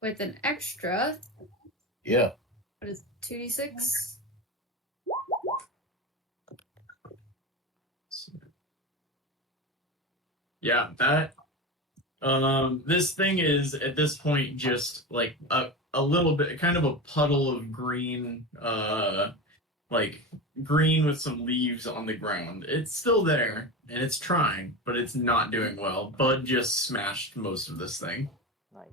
with an extra. Yeah. What is 2d6? Yeah, that This thing is at this point just like a little bit, kind of a puddle of green, like green with some leaves on the ground. It's still there and it's trying, but it's not doing well. Bud just smashed most of this thing. Nice.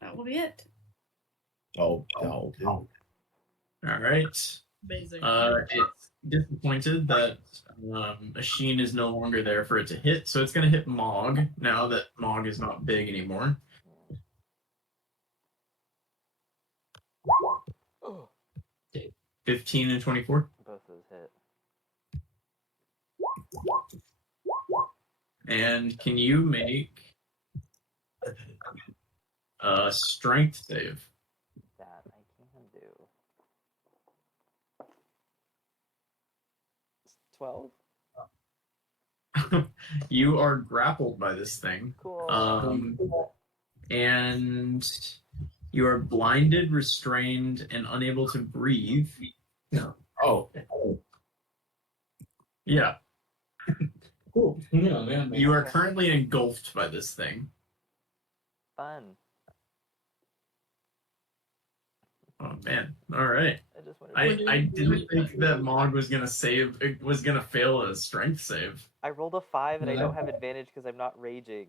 That will be it. Oh, no. All right. Amazing. It's disappointed that Machine is no longer there for it to hit, so it's going to hit Mog now that Mog is not big anymore. Oh, 15 and 24. both of those hit. And can you make a strength save? That I can do. 12? You are grappled by this thing. Cool. And you are blinded, restrained, and unable to breathe. Oh. Yeah. Cool. Yeah, man. You are currently engulfed by this thing. Fun. Oh man! All right. I just wanted I didn't think that Mog was gonna fail a strength save. I rolled a 5 and I don't have advantage because I'm not raging.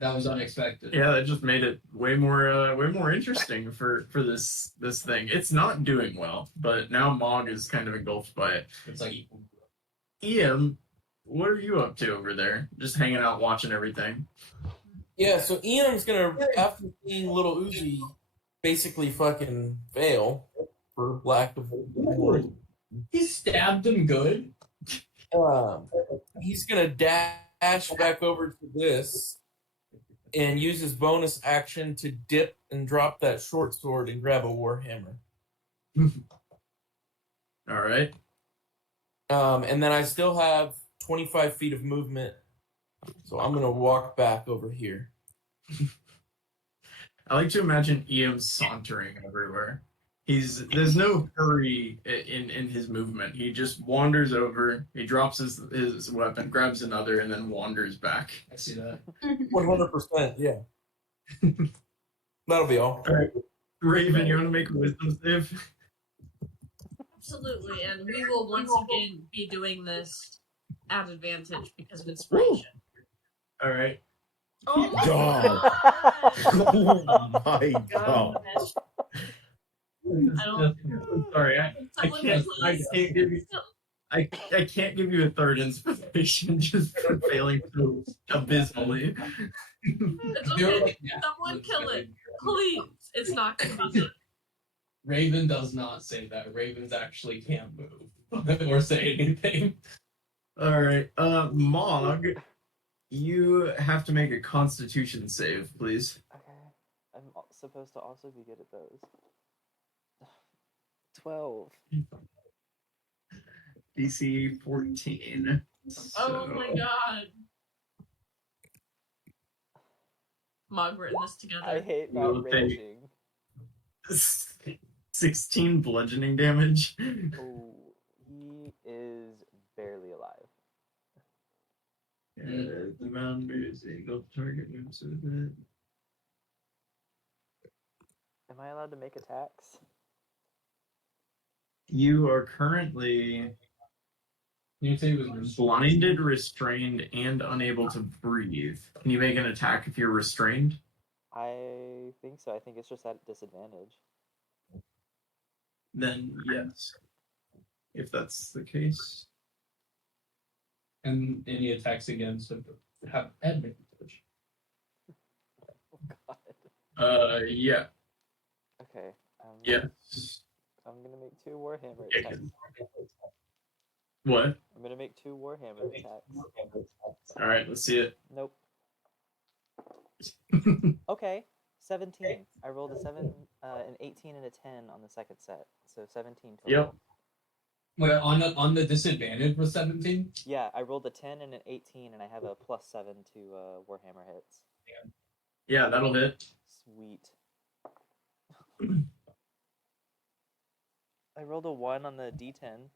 That was unexpected. Yeah, that just made it way more interesting for this thing. It's not doing well, but now Mog is kind of engulfed by it. It's like Ian, what are you up to over there? Just hanging out, watching everything. Yeah, so Ian's gonna, after seeing little Uzi basically fucking fail, for lack of a word, he stabbed him good. he's gonna dash back over to this and use his bonus action to dip and drop that short sword and grab a warhammer. All right. And then I still have 25 feet of movement, so I'm gonna walk back over here. I like to imagine Ian sauntering everywhere. There's no hurry in his movement. He just wanders over, he drops his weapon, grabs another, and then wanders back. I see that. 100%, yeah. That'll be all. All right. Raven, you want to make a wisdom save? Absolutely, and we will once again be doing this at advantage because of inspiration. All right. Oh my God. Oh my god. I don't. I'm sorry, I can't give you. I can't give you a third inspiration just for failing so abysmally. It's okay. Someone kill it, please. It's not gonna be. Raven does not say that. Ravens actually can't move or say anything. All right, Mog, you have to make a Constitution save, please. Okay. I'm supposed to also be good at those. 12. DC 14. Oh my god. Mog, we're in this together. I hate You'll not take- raging. 16 bludgeoning damage. Oh, he is barely alive. The boundaries equal target moves with it. Am I allowed to make attacks? You are currently You say he was blinded, restrained, and unable to breathe. Can you make an attack if you're restrained? I think so. I think it's just at disadvantage. Then yes. If that's the case. And any attacks against him have advantage. Oh god. Yeah. Okay. Yes. I'm gonna make 2 Warhammer Yeah, attacks. What? I'm gonna make 2 Warhammer attacks. Alright, let's see it. Nope. Okay. 17. I rolled a 7, an 18, and a 10 on the second set. So 17 total. Yep. Wait, on the disadvantage was 17? Yeah, I rolled a 10 and an 18, and I have a +7 to Warhammer hits. Yeah, that'll hit. Sweet. I rolled a 1 on the D10,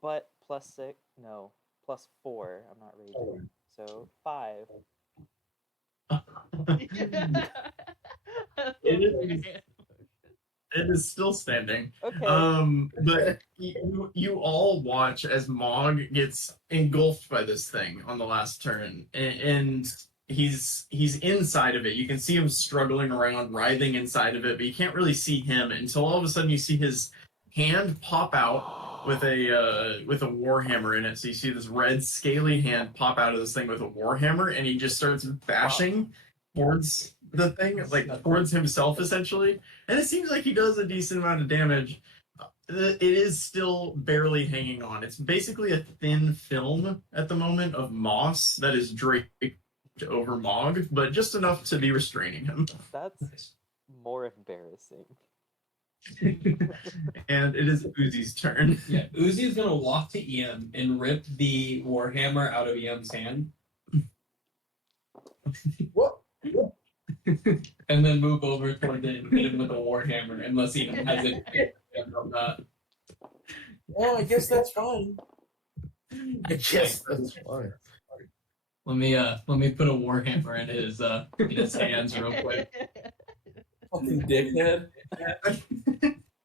but +6. No, plus 4. I'm not raging. So 5. It is still standing. Okay. But you all watch as Mog gets engulfed by this thing on the last turn, and he's inside of it. You can see him struggling around, writhing inside of it, but you can't really see him until all of a sudden you see his hand pop out with a warhammer in it. So you see this red scaly hand pop out of this thing with a warhammer, and he just starts bashing towards the thing, like towards himself essentially. And it seems like he does a decent amount of damage. It is still barely hanging on. It's basically a thin film at the moment of moss that is draped over Mog, but just enough to be restraining him. That's more embarrassing. And it is Uzi's turn. Yeah, Uzi is gonna walk to EM and rip the warhammer out of EM's hand. What? And then move over toward it and hit him with a warhammer, unless he has it from that. Well, I guess that's fine. I guess that's fine. Let me put a warhammer in his hands real quick. Fucking dickhead.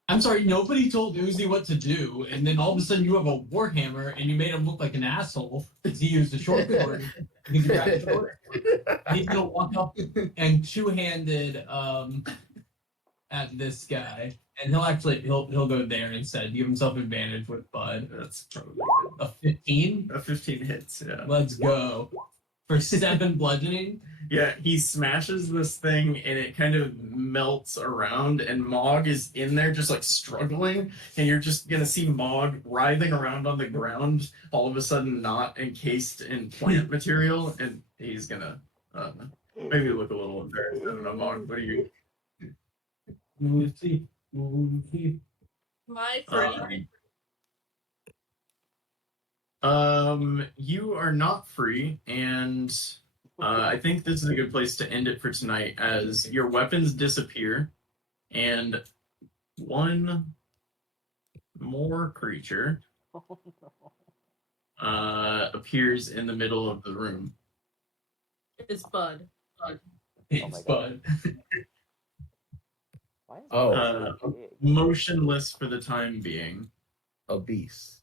I'm sorry, nobody told Uzi what to do, and then all of a sudden you have a warhammer and you made him look like an asshole because he used a short sword. Because he grabbed a short sword. He's gonna walk up and two-handed at this guy, and he'll go there instead. Give himself advantage with Bud. That's probably A 15. a 15 hits. Yeah. Let's go for 7 bludgeoning. Yeah, he smashes this thing and it kind of melts around, and Mog is in there just like struggling, and you're just gonna see Mog writhing around on the ground, all of a sudden not encased in plant material, and he's gonna maybe look a little embarrassed. I don't know, Mog, what are you? Uzi. My free. You are not free, and I think this is a good place to end it for tonight, as your weapons disappear, and one more creature appears in the middle of the room. It's Bud. It's Bud. Why is Oh. that so big? Motionless for the time being. A beast.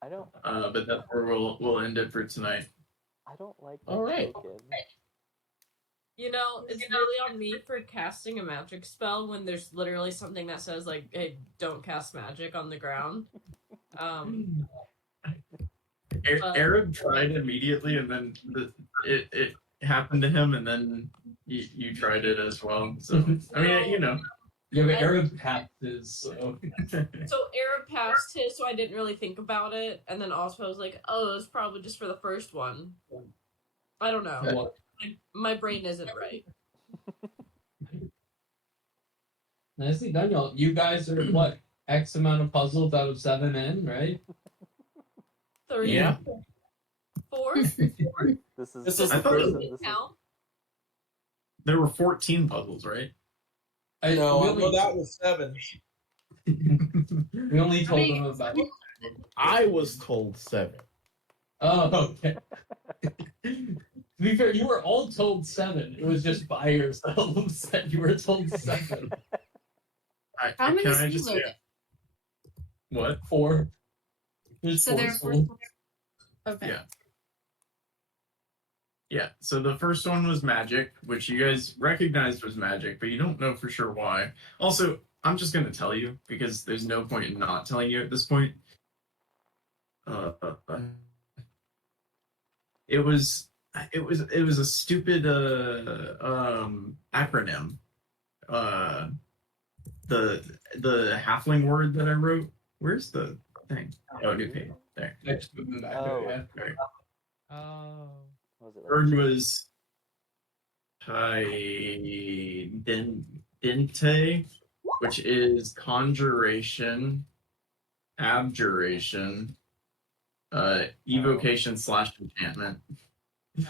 I don't. But that's where we'll end it for tonight. I don't like that All right. token. You know, it's really on me for casting a magic spell when there's literally something that says like, "Hey, don't cast magic on the ground." Arab tried immediately, and then it happened to him, and then you tried it as well. So I mean, you know. Yeah, but Arab passes, so. So Arab passed his, so I didn't really think about it, and then also I was like, "Oh, it's probably just for the first one." I don't know. What? Like, my brain isn't right. Nicely done, y'all. You guys are what? X amount of puzzles out of 7 in, right? 3, Yeah. 4. This is This is I thought this it- is- Count. There were 14 puzzles, right? No, we I know that was 7. We only told them about. I was told 7. Oh, okay. To be fair, you were all told 7. It was just by yourselves that you were told 7. How many can I schools just are say there? what? 4. There's So 4 there are schools. 4. Okay. Yeah. Yeah, so the first one was magic, which you guys recognized was magic, but you don't know for sure why. Also, I'm just going to tell you, because there's no point in not telling you at this point. It was a stupid acronym. The halfling word that I wrote. Where's the thing? Oh, new page. There. I just moved them back Oh. there, yeah. Right. Oh. what was it like? Word was dente, which is conjuration, abjuration, evocation / enchantment.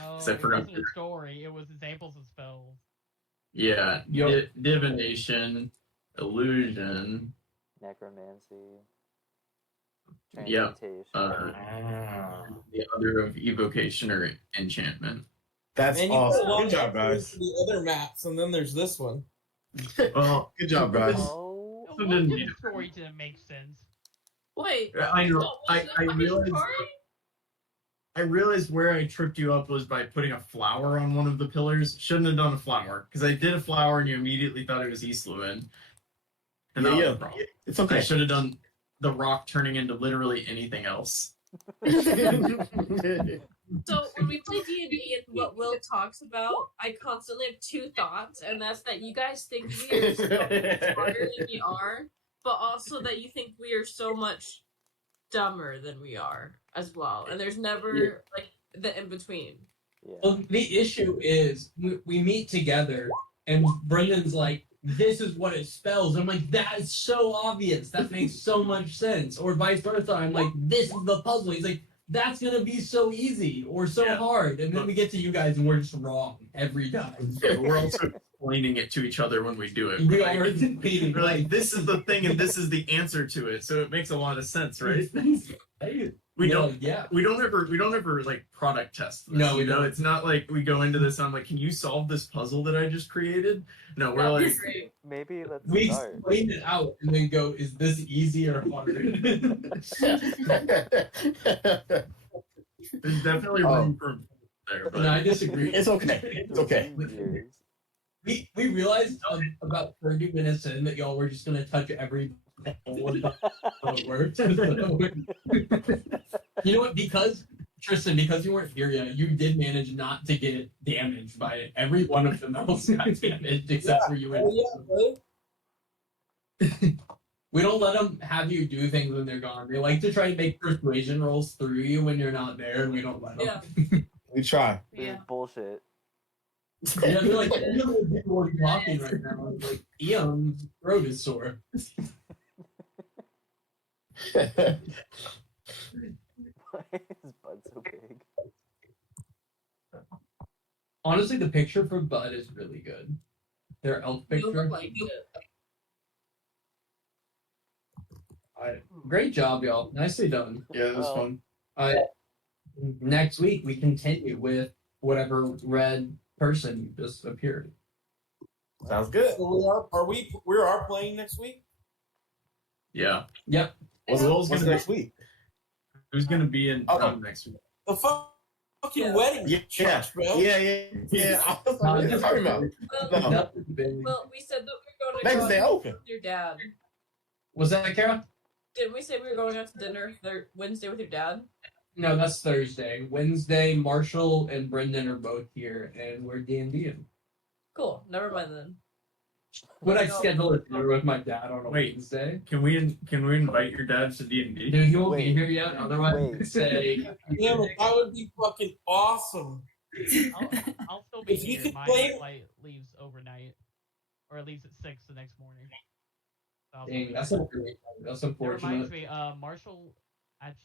Oh, I it forgot wasn't a story. It was examples of spells. Yeah, Yep. divination, illusion, Necromancy. Yeah. Transmutation. The other of evocation or enchantment. That's And you put a awesome. lot Good job, of effort guys. into the other maps, and then there's this one. Well, Good job, guys. Oh, No, what did the story didn't make sense? Wait, I know. so I wasn't it realized. Conservatory? I realized where I tripped you up was by putting a flower on one of the pillars. Shouldn't have done a flower because I did a flower and you immediately thought it was East Lewin. And that was Yeah, the problem. it's I okay. should have done the rock turning into literally anything else. So when we play D&D and what Will talks about, I constantly have two thoughts, and that's that you guys think we are so much smarter than we are, but also that you think we are so much dumber than we are as well. And there's never like the in between. Yeah. Well, the issue is we meet together, and Brendan's like, "This is what it spells." I'm like, "That is so obvious. That makes so much sense." Or vice versa. I'm like, "This is the puzzle." He's like, "That's gonna be so easy or so hard." And then we get to you guys, and we're just wrong every time. Yeah, but we're also explaining it to each other when we do it. We We're are like, debating. we're like, this is the thing, and this is the answer to it. So it makes a lot of sense, right? We don't ever like product test this, No, we don't. It's not like we go into this and I'm like, can you solve this puzzle that I just created? No, we're like, Maybe let's We start. explain it out and then go, "Is this easy or hard?" there's definitely room for there, but No, I disagree. It's okay. It's okay. Years. We realized about 30 minutes in that y'all were just gonna touch every one word. You know what? Because Tristan, because you weren't here yet, you did manage not to get damaged by it. Every one of them else got damaged except for you. We don't let them have you do things when they're gone. We like to try to make persuasion rolls through you when you're not there, and we don't let them. Yeah. We try. This Yeah. is bullshit. Yeah, they're like, "Ian would be more talking right now." I'm like, "Ian's throat is sore." Why is Bud so big? Honestly, the picture for Bud is really good. Their elf You picture. look like it. Great job, y'all. Nicely done. yeah, it was Well, fun. Next week we continue with whatever red person just appeared. Sounds good. So we are playing next week? Yeah. Yep. What's next week? Who's gonna be in Oh. next week? The fucking wedding. Yeah. church, bro. Yeah. I was like, what are you talking about? No. Nothing big. Well, we said that we were going to Next go day out open. with your dad. Was that Kara? Didn't we say we were going out to dinner Wednesday with your dad? No, that's Thursday. Wednesday, Marshall and Brendan are both here, and we're D&Ding. Cool. Never mind then. Would I schedule a dinner with my dad on a Wait. Wednesday? Can we invite your dad to D&D? Dude, he won't be Wait. here yet. Otherwise, Wait. I'd say Damn it, that would be fucking awesome. I'll still be If you here. could My play- flight leaves overnight, or it leaves at 6 the next morning. So I'll dang, be that's here. unfortunate. That's That reminds unfortunate. me, Marshall actually